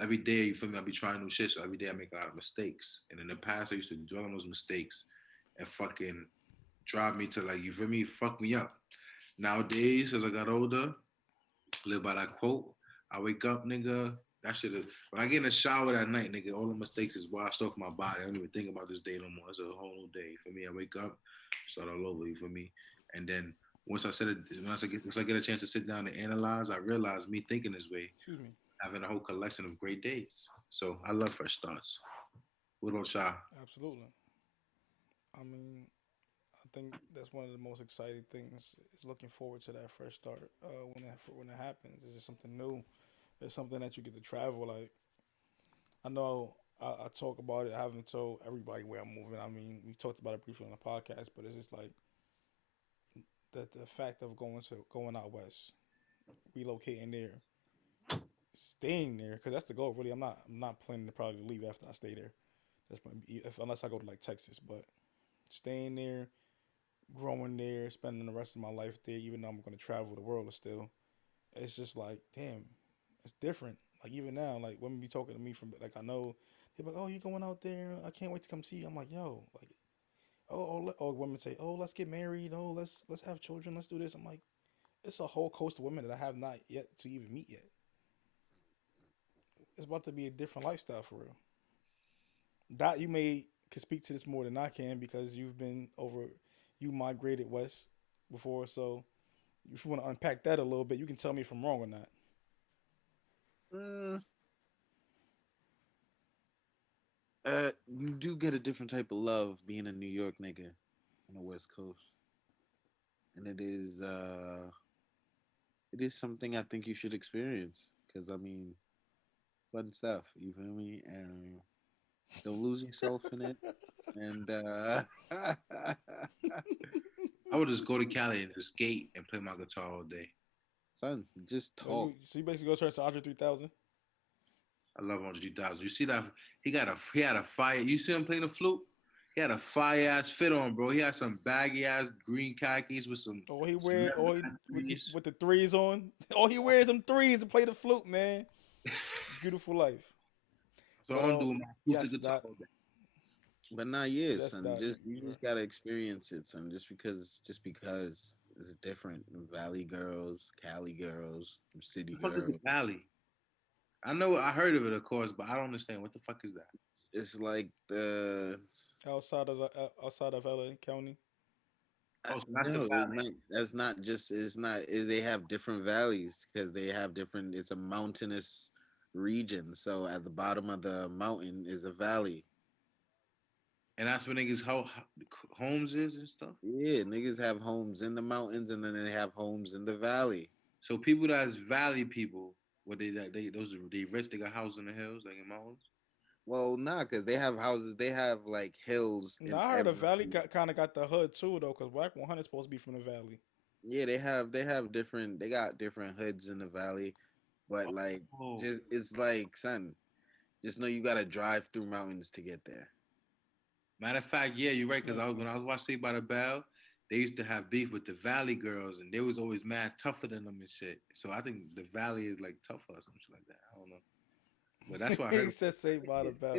every day, you feel me, I be trying new shit. So every day I make a lot of mistakes. And in the past, I used to dwell on those mistakes and fucking drive me to like, you feel me, fuck me up. Nowadays, as I got older, live by that quote. I wake up, nigga. That shit is when I get in the shower that night, nigga. All the mistakes is washed off my body. I don't even think about this day no more. It's a whole new day for me. I wake up, start all over. You for me? And then once I said it, once I get a chance to sit down and analyze, I realize me thinking this way, Excuse me. having a whole collection of great days. So I love fresh starts. What about y'all? Absolutely. I mean, I think that's one of the most exciting things is looking forward to that fresh start when it happens. It's just something new. It's something that you get to travel. Like I know I talk about it. I haven't told everybody where I'm moving. I mean, we talked about it briefly on the podcast, but it's just like the fact of going out west, relocating there, staying there because that's the goal. Really, I'm not planning to probably leave after I stay there. That's if unless I go to like Texas, but staying there, growing there, spending the rest of my life there, even though I'm going to travel the world still. It's just like, damn, it's different. Like even now, like women be talking to me from like I know they're like, oh, you going out there? I can't wait to come see you. I'm like, yo, like, or women say, oh, let's get married. Oh, let's have children. Let's do this. I'm like, it's a whole coast of women that I have not yet to even meet yet. It's about to be a different lifestyle for real. Dot, you may could speak to this more than I can because you migrated west before, so if you want to unpack that a little bit, you can tell me if I'm wrong or not. Mm, you do get a different type of love being a New York nigga on the West Coast, and it is something I think you should experience because I mean, fun stuff. You feel me? And don't lose yourself in it. And I would just go to Cali and just skate and play my guitar all day. son, just So talk. you basically go search to Andre 3000. I love Andre 3000. You see that he had a fire. You see him playing the flute? He had a fire ass fit on, bro. He had some baggy ass green khakis with some All he wear, cement all he threes. with the threes on. All he wears them threes to play the flute, man. Beautiful life. So But I'm doing my acoustic yes, guitar that all day. But not yet, yes, son. that Just you right. just gotta experience it, son. Just because it's different. Valley girls, Cali girls, city What the fuck is the girls. Valley? I know I heard of it, of course, but I don't understand. What the fuck is that? It's like the Outside of LA County. Oh, so that's the no, Valley. that's not just. It's not. They have different valleys because they have different. It's a mountainous region. So at the bottom of the mountain is a valley. And that's where niggas homes is and stuff. Yeah, niggas have homes in the mountains and then they have homes in the valley. So people that's Valley people, what they those are they rich, they got houses in the hills, like in mountains. Well, nah, because they have houses. They have like hills Now in I heard the every. Valley kind of got the hood too, though, because Black 100 is supposed to be from the Valley. Yeah, they have different. They got different hoods in the valley, but like Oh, just it's like son. Just know you gotta drive through mountains to get there. matter of fact, yeah, you're right. Because Makes when sense. I was watching Saved by the Bell, they used to have beef with the Valley girls, and they was always mad tougher than them and shit. So I think the Valley is like tougher or something like that. I don't know, but that's what I He heard. said Saved by the Bell.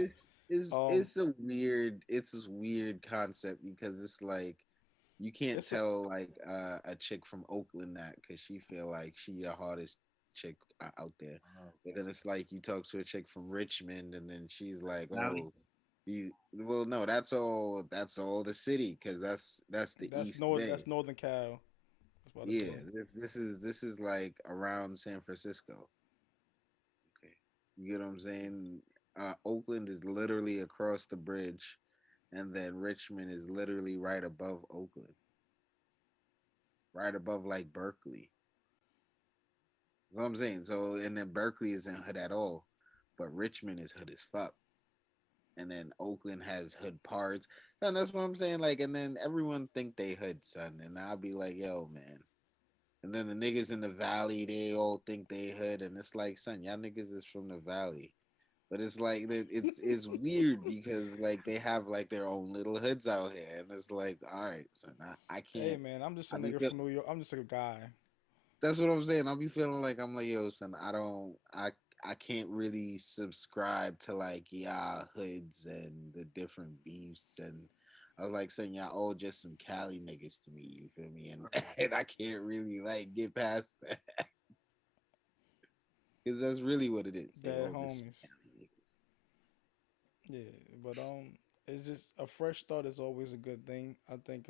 Um, It's a weird concept because it's like you can't it's a, tell like a chick from Oakland that because she feel like she the hardest chick out there, but then it's like you talk to a chick from Richmond and then she's like, Valley. oh, well no, that's all the city because that's the East Bay. that's Northern Cal. That's by the Yeah, Bay. this is like around San Francisco. Okay. You get what I'm saying? Oakland is literally across the bridge, and then Richmond is literally right above Oakland, right above like Berkeley. That's what I'm saying. So, and then Berkeley isn't hood at all, but Richmond is hood as fuck. And then Oakland has hood parts, and that's what I'm saying. Like, and then everyone think they hood, son, and I'll be like, yo, man. And then the niggas in the valley, they all think they hood, and it's like, son, y'all niggas is from the valley. But it's like it's weird because like they have like their own little hoods out here, and it's like, all right, so I Hey can't. man, I'm just a I be nigga feel from New York. I'm just a guy. that's what I'm saying. I'll be feeling like I'm like, yo, son, I can't really subscribe to like y'all hoods and the different beefs and I was like saying y'all all just some Cali niggas to me, you feel me? And and I can't really like get past that. Because that's really what it is. They Dead all just homies. Cali niggas. Yeah, but it's just a fresh start is always a good thing. I think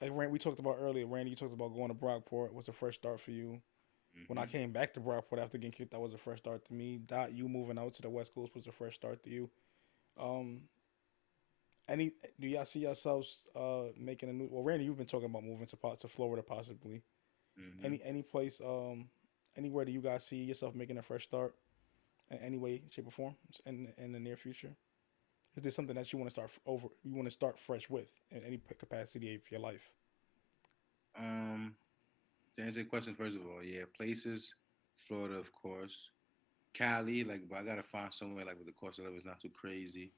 like we talked about earlier. Randy, you talked about going to Brockport was a fresh start for you. When I Hmm. came back to Brockport after getting kicked, that was a fresh start to me. Dot, you moving out to the West Coast was a fresh start to you. Um, any do y'all see yourselves making a new? Well, Randy, you've been talking about moving to Florida possibly. Hmm. Any place anywhere do you guys see yourself making a fresh start in any way, shape, or form in the near future? Is there something that you want to start over? You want to start fresh with in any capacity of your life? Um, to answer your question, first of all, yeah, places, Florida, of course, Cali, like, but I gotta find somewhere like with the cost of living is not too crazy,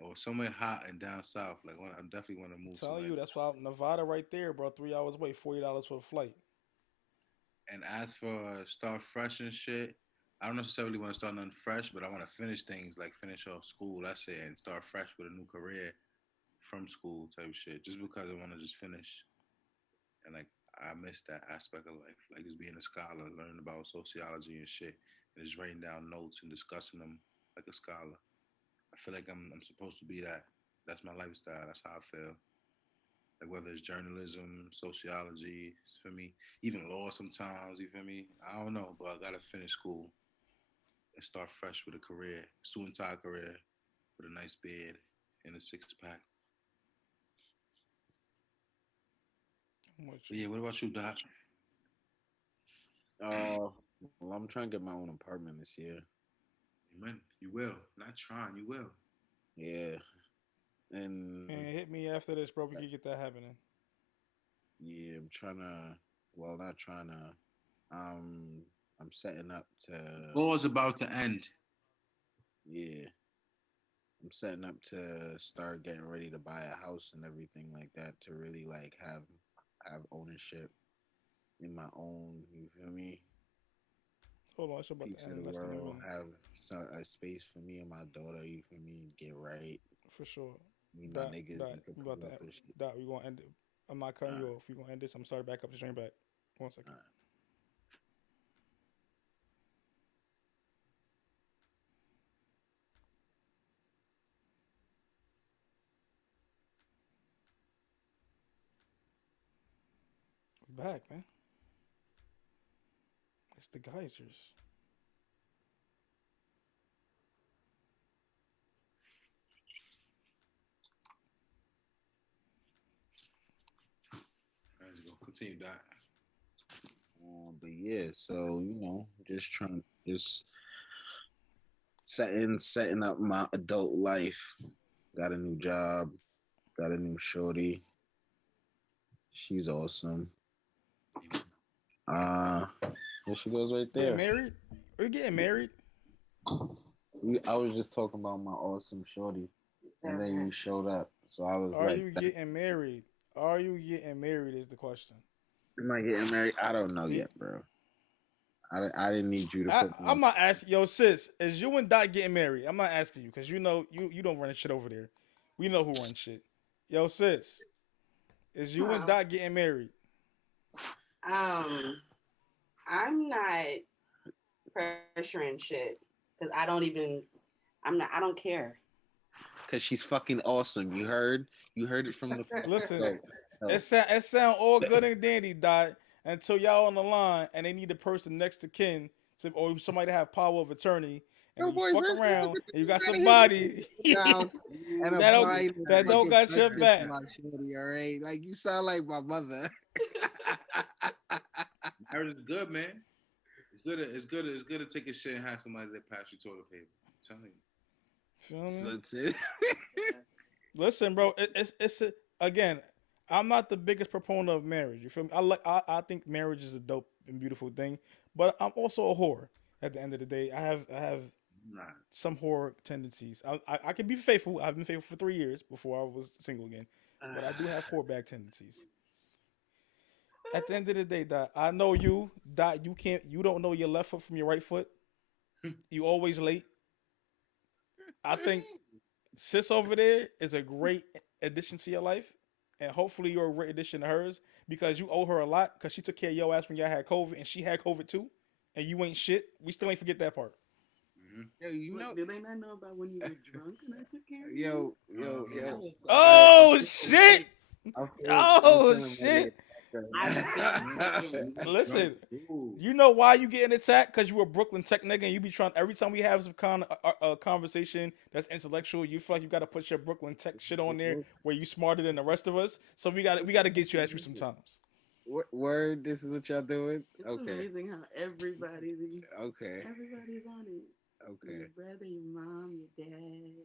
or somewhere hot and down south. Like, I definitely want to I'm move telling somewhere. you, that's why Nevada right there, bro. 3 hours away, $40 for a flight. And as for start fresh and shit, I don't necessarily want to start nothing fresh, but I want to finish things like finish off school. That's it, and start fresh with a new career from school type of shit. Just because I want to just finish and like I miss that aspect of life, like just being a scholar, learning about sociology and shit, and just writing down notes and discussing them like a scholar. I feel like I'm supposed to be that. That's my lifestyle. That's how I feel. Like whether it's journalism, sociology, for me, even law sometimes. You feel me? I don't know, but I gotta finish school and start fresh with a career, suit and tie career, with a nice bed and a six pack. I'm with But you. yeah, what about you, Doc? Well, I'm trying to get my own apartment this year. Amen. You will. Not trying. You will. Yeah, and Man, hit me after this, bro. We can get that happening. yeah, I'm trying to. Well, not trying to. I'm setting up to. War's about to end. Yeah, I'm setting up to start getting ready to buy a house and everything like that to really like have ownership in my own. You feel me? Hold on, it's about to Piece end of in the less than a world, minute, have a space for me and my daughter. You feel me? Get right. for sure. Me, my Dot, niggas, dot, we could we about pull to up and shit. dot. We gonna end it. I'm not cutting All you right, off. We gonna end this. I'm sorry. Back up the train back. 1 second. all right. We back, man. It's the geysers. Let's go. Continue, Doc. But yeah, so just trying, just setting up my adult life. Got a new job. Got a new shorty. She's awesome. Uh, there she goes right Getting there. married? Are you getting married? I was just talking about my awesome shorty, and then you showed up. So I was Are like, you getting married? Are you getting married? Is the question. am I getting married? I don't know Me, yet, bro. I didn't need you to I, put me on. I'm not asking. Yo, sis, is you and Dot getting married? I'm not asking you because you don't run shit over there. We know who runs shit. Yo, sis, is you and Huh. Dot getting married? Um, I'm not pressuring shit because I don't even. I'm not. I don't care. Because she's fucking awesome. You heard? You heard it from the. Listen, So, so it sound all good and dandy, Dot, until y'all on the line and they need a person next to kin to or somebody to have power of attorney. And yo, when you boy, fuck first of all, around and you you got gotta hear me somebody sit down and apply the that don't fucking got your pressure to back. my shorty, all right? Like, you sound like my mother. Marriage is good, man. It's good. It's good. It's good to take a shit and have somebody that pass you toilet paper. I'm telling you. Feel So me? that's it. Listen, bro, again. I'm not the biggest proponent of marriage. You feel me? I think marriage is a dope and beautiful thing, but I'm also a whore. At the end of the day, I have Nah. some horror tendencies. I can be faithful. I've been faithful for 3 years before I was single again, but I do have whoreback tendencies. At the end of the day, Dot, I know you, Dot. You don't know your left foot from your right foot. You always late. I think sis over there is a great addition to your life, and hopefully you're a great addition to hers because you owe her a lot because she took care of your ass when y'all had COVID and she had COVID too, and you ain't shit. We still ain't forget that part. Yo, you know, Do they not know about when you were drunk and I took care of you? yo. That was so Oh shit! I'm Oh feeling shit! I Listen, you know why you getting attacked? Because you a Brooklyn Tech nigga and you be trying, every time we have some kind of conversation that's intellectual, you feel like you got to put your Brooklyn Tech shit on there where you smarter than the rest of us. So we got to get you at you sometimes. Word, this is what y'all doing? It's Okay. amazing how everybody's Okay. on it. Okay. Your brother, your mom, your dad.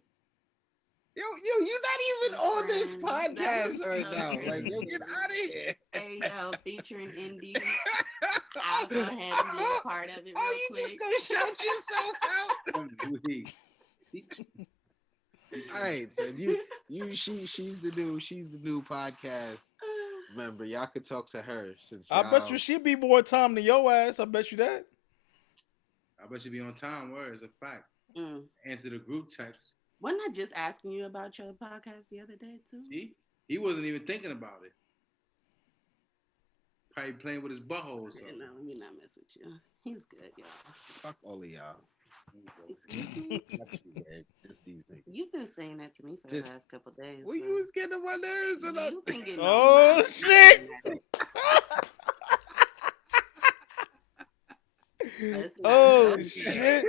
Yo, you're not even on this Friends. podcast right That's now. so Like, yo, get out of here. Hey, yo, featuring Indy. I'll go ahead and be a part of it. Oh, real you just quick. gonna shout yourself out? I'm weak. All right, so she's the new podcast member. Y'all could talk to her since I bet you she'd be more time than your ass. I bet you that. I bet you be on time. Word is a fact. Answer the group text. Wasn't I just asking you about your podcast the other day too? See, he wasn't even thinking about it. Probably playing with his butthole or something. No, let me not mess with you. He's good, y'all. Fuck all of y'all. Excuse me? Just these niggas. You've been saying that to me for the last couple of days. Well, you was getting on my nerves when I... You've been getting Oh on my shit! Oh shit!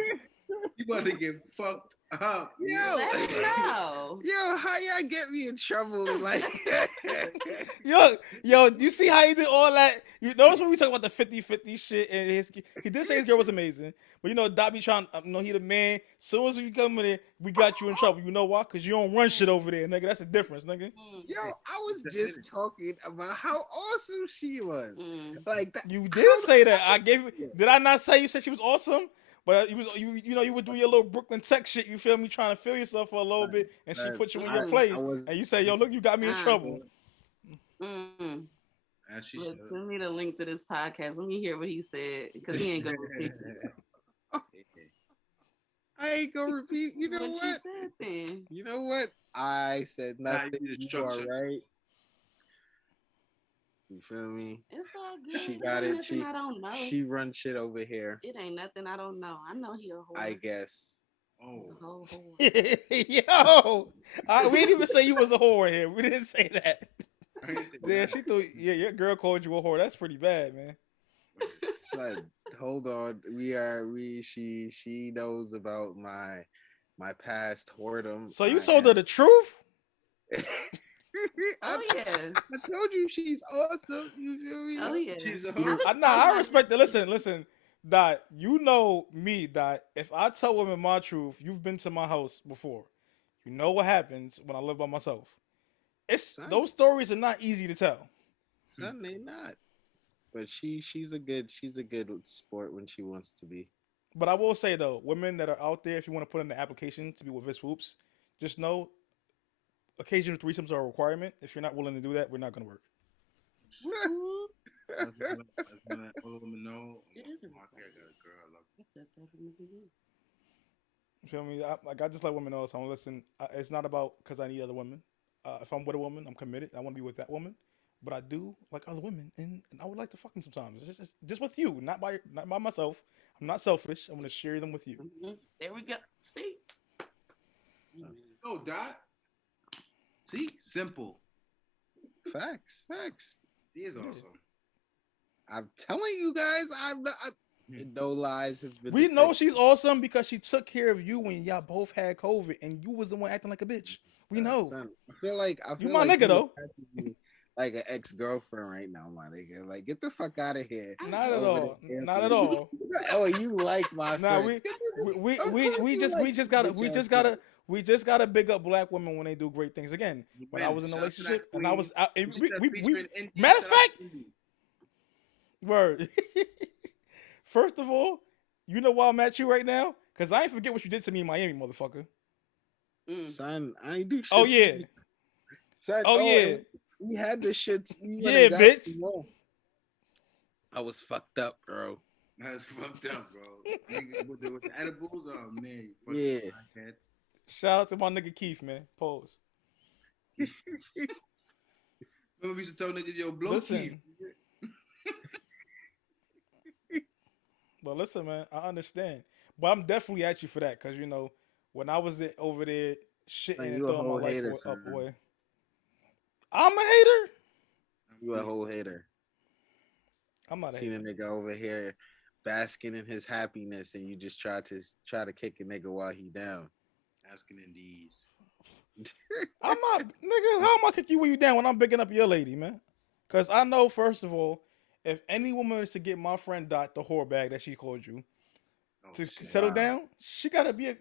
You about to get fucked up. Let me know. Yo, how y'all get me in trouble? Like, Yo, you see how he did all that? You notice when we talk about the 50-50 shit, and he did say his girl was amazing, but you know, Dobby trying, he the man. Soon as we come in there, we got you in trouble. You know why? Because you don't run shit over there, nigga. That's the difference, nigga. yo, I was just talking about how awesome she was. Like that. You did say that. I gave you. Did I not say you said she was awesome? But you would do your little Brooklyn Tech shit. You feel me? Trying to feel yourself for a little bit, and she put you in your place, and you say, "Yo, look, you got me in trouble." As she Look, should. send me the link to this podcast. Let me hear what he said because he ain't gonna repeat it. I ain't gonna repeat. You know You what? said then. You know what? I said nothing. you the You are structure. right. You feel me? It's all good. She It got ain't it. nothing I don't know. She run shit over here. It ain't nothing I don't know. I know he a whore. I guess. Oh, A whole whore. Yo, we didn't even say you was a whore here. We didn't say that. I didn't say Yeah, that. she thought. Yeah, your girl called you a whore. That's pretty bad, man. Son, hold on. She knows about my past whoredom. So you told her the truth? Oh yeah. I told you she's awesome. You feel me? Oh yeah. She's a I whore. was I respect it. Listen, Dot. You know me, Dot. If I tell women my truth, you've been to my house before. You know what happens when I live by myself. Those stories are not easy to tell. Son, they not. But she's a good sport when she wants to be. But I will say though, women that are out there, if you want to put in the application to be with Vis Swoops, just know occasional threesomes are a requirement. If you're not willing to do that, we're not going to work. All women know. It is a My girl got a girl. I love I said that from the beginning. You feel me? I just let women know. So listen, it's not about because I need other women. If I'm with a woman, I'm committed. I want to be with that woman. But I do like other women, and I would like to fuck them sometimes. It's just with you, not by myself. I'm not selfish. I'm going to share them with you. There we go. See? Oh, Dot. See? Simple. Facts. She is awesome. I'm telling you guys, no lies have been. We know she's awesome because she took care of you when y'all both had COVID, and you was the one acting like a bitch. We know. Son, I feel like You my nigga, though. Like an ex-girlfriend right now, my nigga. Like, get the fuck out of here. Not at all. there. Not at all. Oh, you like my Nah, friends. we just gotta big up black women when they do great things. Again, when I was in a relationship and I was matter of fact, word. First of all, you know why I'm at you right now? Cause I ain't forget what you did to me in Miami, motherfucker. Son, I ain't do shit. Oh to yeah. you. Son, Oh yeah. and we had this shit. We went Yeah, and got bitch. some more. I was fucked up, bro. That's fucked up, bro. Nigga, with the edibles, oh man, you fucking Yeah. crackhead. Shout out to my nigga Keith, man. Pose. Remember we used to tell niggas, yo, blow Listen. Keith. But listen, man, I understand. But I'm definitely at you for that, cause you know, when I was over there shitting Son, and you a throwing my whole life hater, up son. away. I'm a hater. You a whole hater. I'm not a Seen a hater. nigga over here basking in his happiness, and you just try to kick a nigga while he down. Asking in these. I'm not, nigga. How am I kick you when you down when I'm picking up your lady, man? Cause I know, first of all, if any woman is to get my friend Dot the whore bag that she called you Oh, to shit. settle Wow. down, she gotta be a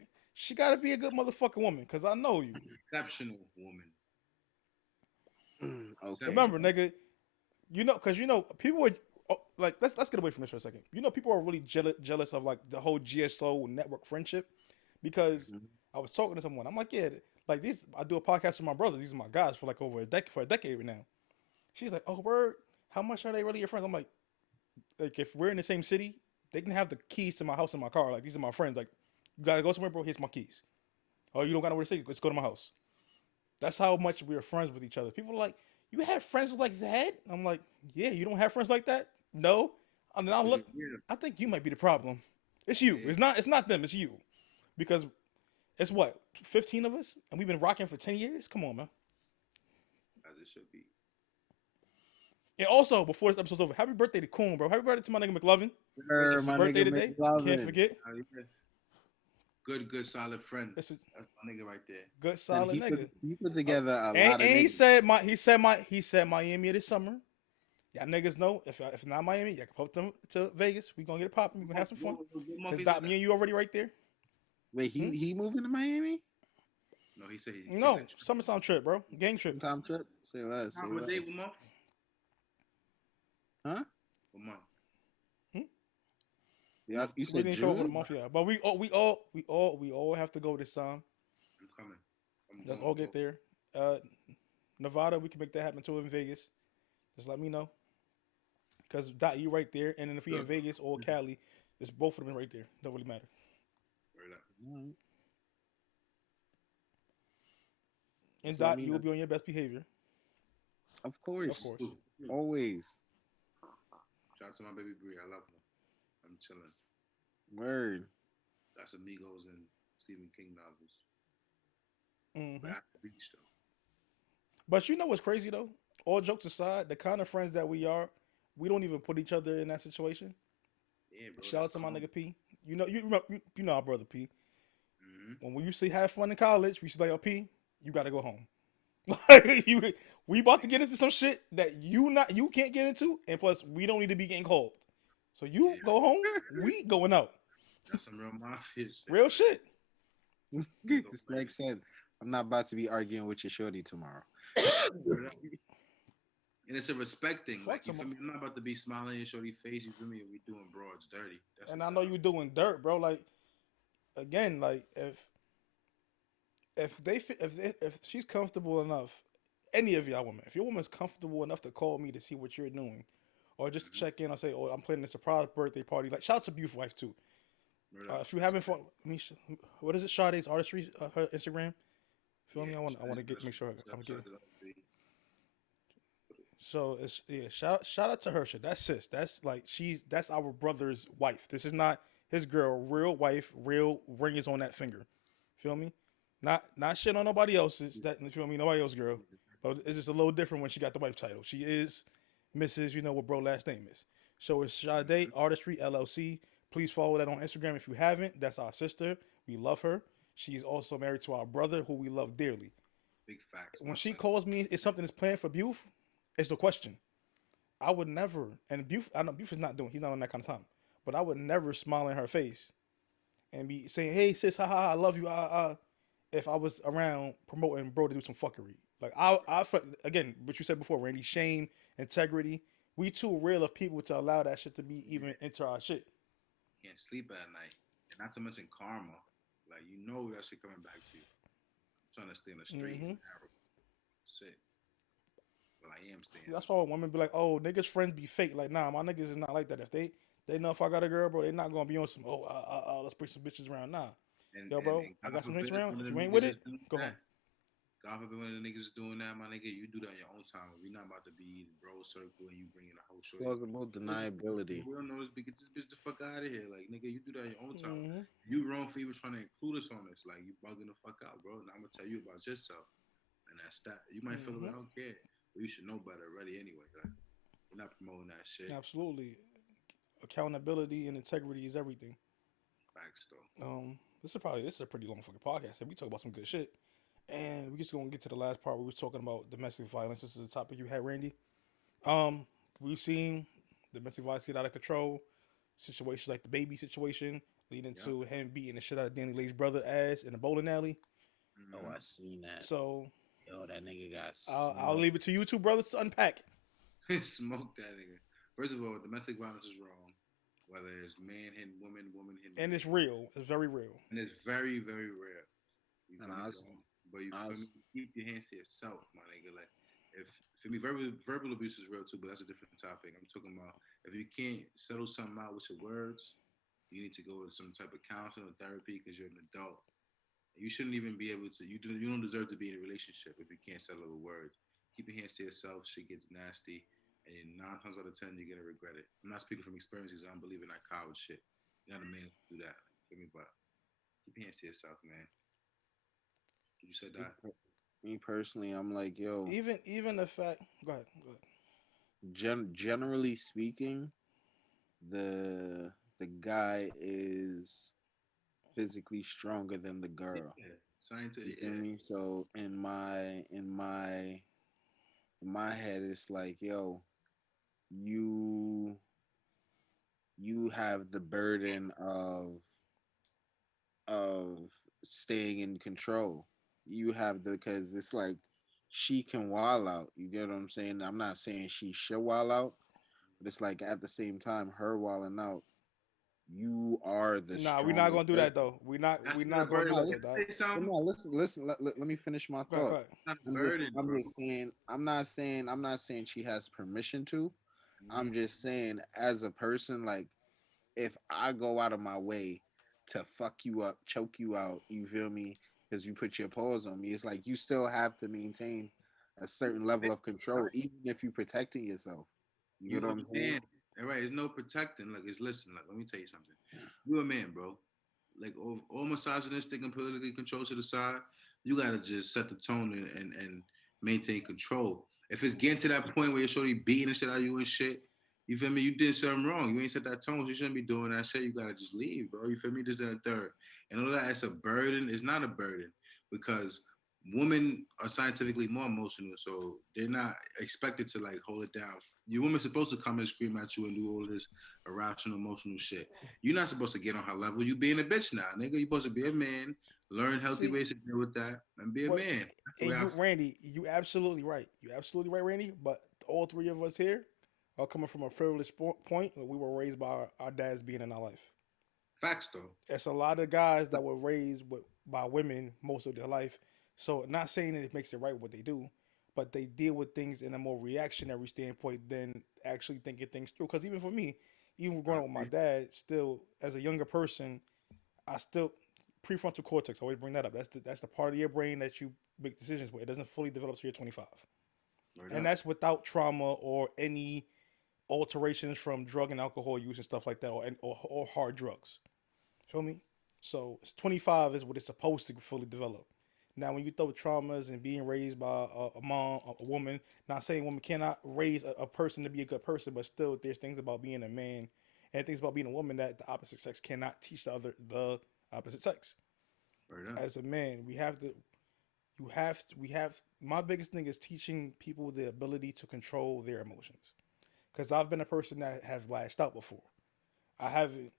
good motherfucking woman. Cause I know you. Exceptional woman. Okay. Remember, nigga, you know, cause you know people are like let's get away from this for a second. You know, people are really jealous of like the whole GSO network friendship because Mhm. I was talking to someone. I'm like, yeah, like these. I do a podcast with my brothers. These are my guys for like over a decade now. She's like, oh, word. How much are they really your friends? I'm like if we're in the same city, they can have the keys to my house and my car. Like these are my friends. Like you gotta go somewhere, bro. Here's my keys. Oh, you don't got nowhere to stay? Let's go to my house. That's how much we are friends with each other. People are like, you have friends like that? I'm like, yeah, you don't have friends like that? No. And then I look, Yeah. I think you might be the problem. It's you. Yeah. It's not them, it's you. Because it's what, 15 of us? And we've been rocking for 10 years? Come on, man. As it should be. And also, before this episode's over, happy birthday to Coon, bro. Happy birthday to my nigga McLovin. It's his My birthday nigga today. McLovin. Can't forget. Yeah. Good, solid friend. It's a That's my nigga right there. good, And solid nigga. he put together a And, lot of and niggas. he said Miami this summer. Y'all niggas know if not Miami, y'all can pop them to Vegas. We gonna get it popping. We gonna have some fun. Cause Dot, me and you already right there. Wait, he moving to Miami? No, he said he No, summertime trip, bro. Gang trip. Time trip? Say less. Say What less. day, what month? Huh? What month? You We said didn't show up with a June? month yet, but we all have to go this time. I'm coming. Let's all get there. Nevada, we can make that happen too in Vegas. Just let me know. Cause Dot, you right there, and then if we in Vegas or Cali, it's both of them right there. Don't really matter. Word up. Alright. And Just let Dot, me you will know. be on your best behavior. Of course. Of course. Always. Shout out to my baby Bree. I love her. I'm chilling. Word. That's Amigos and Stephen King novels. Mhm. But at the beach though. But you know what's crazy though? All jokes aside, the kind of friends that we are, we don't even put each other in that situation. Yeah, bro. Shout out to my nigga P. You know, you know our brother P. Mm-hmm. When we used to have fun in college, we used to like, oh P, you gotta go home. Like we about to get into some shit that you can't get into, and plus we don't need to be getting called. So you go home, we going out. That's some real mafia shit. Real shit. Just like said, I'm not about to be arguing with your shorty tomorrow. And it's a respect thing. Fuck Like, you feel some- me? I'm not about to be smiling in shorty face. You feel me? We doing broads dirty. That's And what I know that- you doing dirt, bro. Like again, like if she's comfortable enough, any of y'all women, if your woman's comfortable enough to call me to see what you're doing, or just to check in or say, oh, I'm planning a surprise birthday party. Like shout out to Beautiful Wife too. Word up. If you haven't followed me, what is it? Sade's Artistry, her Instagram. Feel me? I want to get make sure I'm getting. So it's shout out to her shit. That's sis. That's like that's our brother's wife. This is not his girl, real wife, real ring is on that finger. Feel me? Not shit on nobody else's. That you feel me? Nobody else's girl. But it's just a little different when she got the wife title. She is Mrs. You know what bro last name is. So it's Sade Artistry LLC. Please follow that on Instagram if you haven't. That's our sister. We love her. She's also married to our brother, who we love dearly. Big facts. When she calls me, it's something that's planned for Buf. It's the question. I would never, and Buf, I know Buf is not doing. He's not on that kind of time. But I would never smile in her face and be saying, "Hey sis, haha, I love you." If I was around promoting bro to do some fuckery, like I again, what you said before, Randy, shame, integrity. We too real of people to allow that shit to be even into our shit. Can't sleep at night. and not to mention karma. Like you know that shit coming back to you. I'm trying to stay in a straight Mm-hmm. and narrow. Shit. Well, I am staying. That's why women be like, "Oh, niggas friends be fake." Like, nah, my niggas is not like that. If they know if I got a girl, bro, they not gonna be on some. Oh, let's bring some bitches around. Nah, And, yo, and, bro, and I God got some bitches forbid around. one of If the you ain't with niggas is it, doing go home. that. God forbid one of the niggas is doing that, my nigga. You do that on your own time. We're not about to be the bro circle and you bringing a whole shorty. Plausible deniability. We don't know this. Get this bitch the fuck out of here. Like, nigga, you do that on your own time. Mm-hmm. You wrong for even trying to include us on this. Like, you bugging the fuck out, bro. And I'm gonna tell you about yourself. And that's that. You might feel like Mm-hmm. I don't care, but you should know better already anyway. Like, we're not promoting that shit. Absolutely, accountability and integrity is everything. Facts though. This is a pretty long fucking podcast, and we talk about some good shit. And we just gonna get to the last part where we was talking about domestic violence. This is the topic you had, Randy. Um, we've seen domestic violence get out of control. Situations like the baby situation, leading Yep. to him beating the shit out of Danny Lake's brother ass in a bowling alley. Oh, Mm-hmm. I seen that. So Yo, that nigga got I'll smoked. leave it to you two brothers to unpack. Smoke that nigga. First of all, domestic violence is wrong. Whether it's man hitting woman, woman hitting And man, it's real. It's very real. and it's very, very rare. You And feel me? But you I feel me? was, Keep your hands to yourself, my nigga. Like if for me, verbal abuse is real too, but that's a different topic. I'm talking about if you can't settle something out with your words, you need to go to some type of counseling or therapy because you're an adult. You shouldn't even be able to. You don't deserve to be in a relationship if you can't settle it with words. Keep your hands to yourself. Shit gets nasty, and 9 times out of 10, you're gonna regret it. I'm not speaking from experience because I don't believe in that coward shit. You're not a man to do that. Feel me? But keep your hands to yourself, man. You said me, that. me personally, I'm like, yo, Even the fact. Go ahead. Go ahead. generally speaking, the guy is physically stronger than the girl. Yeah. You Scientific. feel Yeah. me? So in my head, it's like, yo, you you have the burden of staying in control. You have the because it's like she can wall out. You get what I'm saying? I'm not saying she should wall out, but it's like at the same time, her walling out, you are the Nah, we're not stronger gonna do that person. though. We not That's we not a not gonna do burden. No, that Can though, listen, I Dad. say but something? no, listen. Let me finish my Go ahead. Go thought. ahead. It's not a burden, bro. I'm not saying, I'm not saying she has permission to. Mhm. I'm just saying, as a person, like if I go out of my way to fuck you up, choke you out, you feel me? Because you put your paws on me, it's like you still have to maintain a certain level of control, Right. even if you're protecting yourself. You You get what I'm saying? understand? All right. There's no protecting. Like, it's listen. Like, let me tell you something. You a man, bro. Like, all misogynistic and politically controlled to the side. You gotta just set the tone and maintain control. If it's getting to that point where you're shorty beating the shit out of you and shit, you feel me? You did something wrong. You ain't set that tone. You shouldn't be doing that shit. You gotta just leave, bro. You feel me? This and that third. And all that, it's a burden. It's not a burden because women are scientifically more emotional, so they're not expected to like hold it down. Your woman's supposed to come and scream at you and do all this irrational, emotional shit. You're not supposed to get on her level. You being a bitch now, nigga. You're supposed to be a man, learn healthy See ways to deal with that, and be a what? man. That's the way And I you, feel. Randy, you absolutely right. You absolutely right, Randy. But all three of us here are coming from a privileged point where we were raised by our dads being in our life. Facts though. It's a lot of guys that were raised by women most of their life. So, not saying that it makes it right what they do, but they deal with things in a more reactionary standpoint than actually thinking things through. Because even for me, even I growing up with my agree. dad, still as a younger person, I still prefrontal cortex. I always bring that up. That's the part of your brain that you make decisions with. It doesn't fully develop till you're 25, Word and up. that's without trauma or any alterations from drug and alcohol use and stuff like that, or hard drugs. Feel me? So it's 25 is what it's supposed to fully develop. Now, when you throw traumas and being raised by a mom, a woman, not saying woman cannot raise a person to be a good person, but still, there's things about being a man and things about being a woman that the opposite sex cannot teach the opposite sex. Word up. As a man, we have. My biggest thing is teaching people the ability to control their emotions. Because I've been a person that have lashed out before. I haven't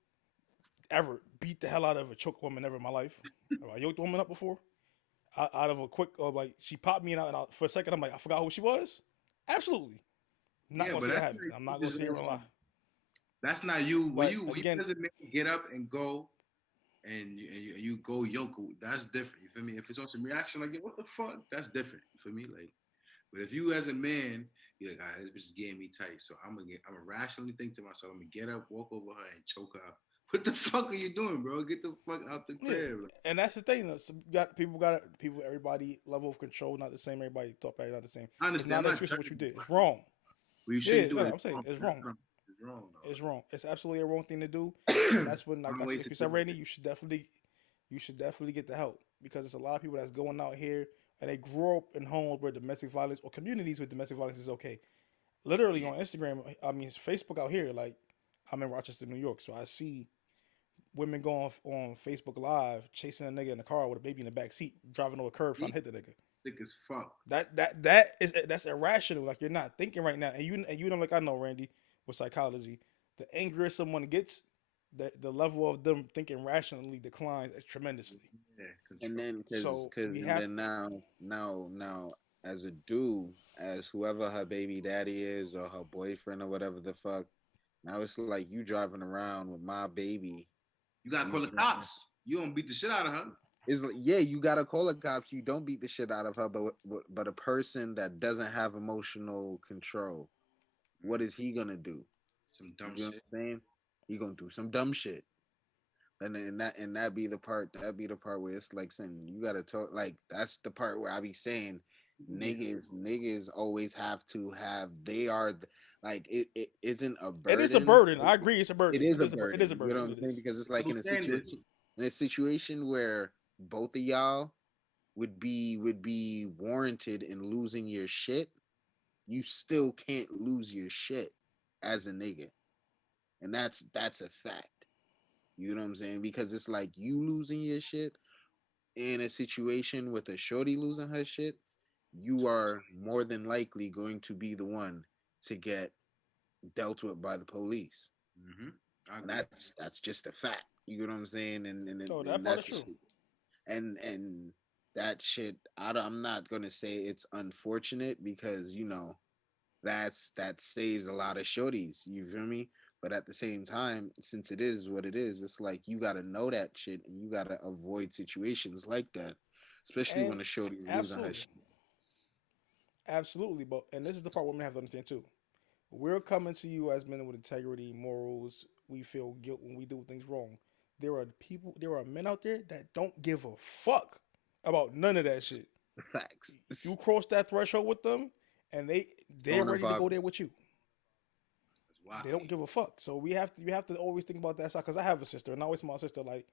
ever beat the hell out of a choke woman ever in my life. Have I yoked a woman up before? Out of a quick, like she popped me out, and for a second I'm like, I forgot who she was. Absolutely, I'm not Yeah, gonna but say it that's happens. like I'm you not gonna just sit here on and lie. some. That's not you. But When you again, as a man get up and go and you go Yoko, that's different. You feel me? If it's on some reaction like, what the fuck, that's different. You feel me? Like, but if you as a man, you're like, all right, this bitch is getting me tight, so I'm gonna rationally think to myself, I'm gonna get up, walk over her, and choke her out. What the fuck are you doing, bro? Get the fuck out the Yeah, crib. Like, and that's the thing. Though. So people. Everybody level of control not the same. Everybody thought back not the same. I It's understand. not I'm an not excuse for what you judging you. did. It's wrong. But you Yeah, shouldn't do no, it. I'm saying it's That's wrong. what it's wrong, It's though. wrong. It's absolutely a wrong thing to do, and Like, that's when, I like don't waste like you your said, time. Randy, you should definitely get the help because there's a lot of people that's going out here and they grow up in homes where domestic violence or communities where domestic violence is okay. Literally Yeah. on Instagram, I mean, it's Facebook out here. Like I'm in Rochester, New York, so I see women going on Facebook Live chasing a nigga in the car with a baby in the back seat, driving over a curb trying to hit the nigga. Sick as fuck. That's irrational. Like you're not thinking right now, and you know, like I know, Randy, with psychology, the angrier someone gets, the level of them thinking rationally declines tremendously. Yeah, And control. then So we and have then now as a dude, as whoever her baby daddy is or her boyfriend or whatever the fuck, now it's like you driving around with my baby. You gotta You call the feel me? cops. You don't beat the shit out of her. It's like, yeah, you gotta call the cops. You don't beat the shit out of her, but a person that doesn't have emotional control, what is he gonna do? Some You dumb know what shit. I'm saying? He gonna do some dumb shit. And that be the part where it's like saying you gotta talk, like that's the part where I be saying Yeah. niggas always have to have, they are like it isn't a it is a burden. burden. I agree, it's a It burden. is a It is a burden. You know burden. what I'm It saying? is. Because it's like Double standards. in a situation where both of y'all would be warranted in losing your shit, you still can't lose your shit as a nigga. And that's a fact. You know what I'm saying? Because it's like you losing your shit in a situation with a shorty losing her shit, you are more than likely going to be the one to get dealt with by the police. Mm-hmm. I And agree. that's just a fact. You know what I'm saying? Oh, that And part is that's the true. shit. And that shit, I'm not gonna say it's unfortunate because that saves a lot of shorties. You feel me? But at the same time, since it is what it is, it's like you gotta know that shit and you gotta avoid situations like that, especially And when a shorty is losing her absolutely, shit. absolutely. But and this is the part women have to understand too. We're coming to you as men with integrity, morals. We feel guilt when we do things wrong. There are men out there that don't give a fuck about none of that shit. Facts. You cross that threshold with them, and they're Throwing a ready to vibe. go there with you. That's wild. They don't give a fuck. So you have to always think about that side. Because I have a sister, and I always tell my sister like,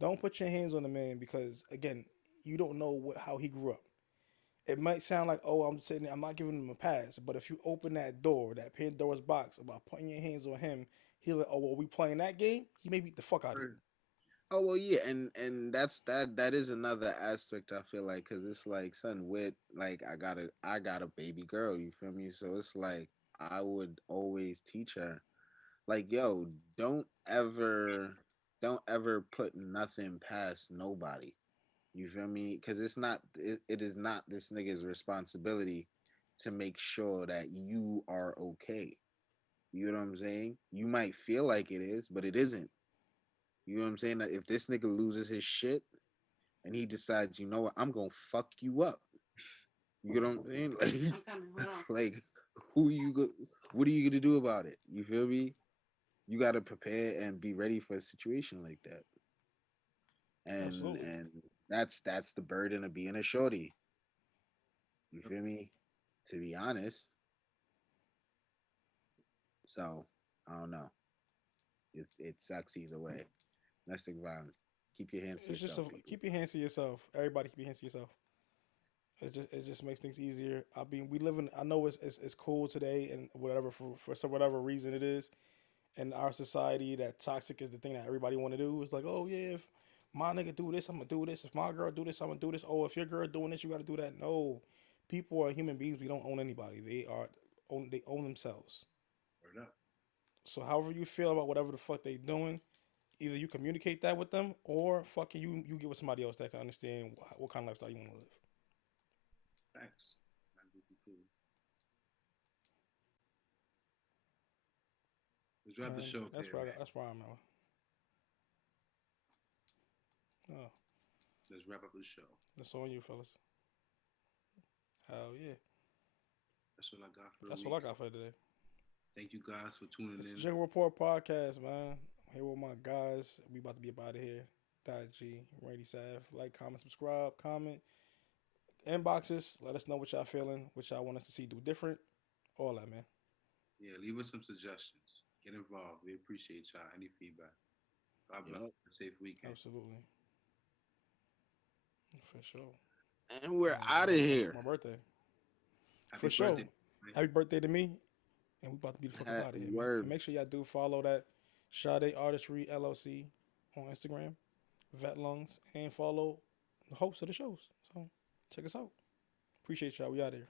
don't put your hands on a man because again, you don't know how he grew up. It might sound like, oh, I'm saying I'm not giving him a pass, but if you open that door, that Pandora's box about putting your hands on him, he'll like, oh, well, we playing that game. He may beat the fuck out of you. Oh well, yeah, and that is another aspect I feel like because it's like son with like I got a baby girl, you feel me? So it's like I would always teach her like yo, don't ever don't ever put nothing past nobody. You feel me? Because it is not this nigga's responsibility to make sure that you are okay. You know what I'm saying? You might feel like it is, but it isn't. You know what I'm saying? That if this nigga loses his shit and he decides, you know what, I'm gonna fuck you up. You know what I'm saying? I'm coming. Hold on. Like who you go? What are you gonna do about it? You feel me? You gotta prepare and be ready for a situation like that. Absolutely. And that's the burden of being a shorty. You feel me? To be honest. So I don't know. It sucks either way. Domestic violence. Keep your hands to It's just yourself, people. keep your hands to yourself. Everybody keep your hands to yourself. It just makes things easier. I mean, we live in. I know it's cool today and whatever for some whatever reason it is in our society that toxic is the thing that everybody want to do. It's like, oh yeah, if my nigga do this, I'm gonna do this. If my girl do this, I'm gonna do this. Oh, if your girl doing this, you gotta do that. No, people are human beings. We don't own anybody. They own themselves. Word up. So however you feel about whatever the fuck they doing, either you communicate that with them or fucking you get with somebody else that can understand what kind of lifestyle you want to live. Thanks. I agree completely. Let's wrap the And show up here, man. that's where I'm at. Oh, Let's wrap up the show. that's on you, fellas. Hell yeah. That's all I got for the That's week. all I got for today. Thank you guys for tuning It's the in. Jiggle Report podcast, man. I'm here with my guys. We about to be up out of here. Dot G, Randy Sav. Like, comment, subscribe, comment. Inboxes. Let us know what y'all feeling, what y'all want us to see do different. All that, man. Yeah, leave us some suggestions. Get involved. We appreciate y'all. Any feedback. God bless. Yup. A safe weekend. Absolutely. For sure. And we're out of here. My birthday. Happy For sure. birthday. Happy birthday to me. And we about to be the fuck up out of here, man. Word. And make sure y'all do follow that Sade Artistry LLC on Instagram, Vet Lungs, and follow the hosts of the shows. So check us out. Appreciate y'all. We out here.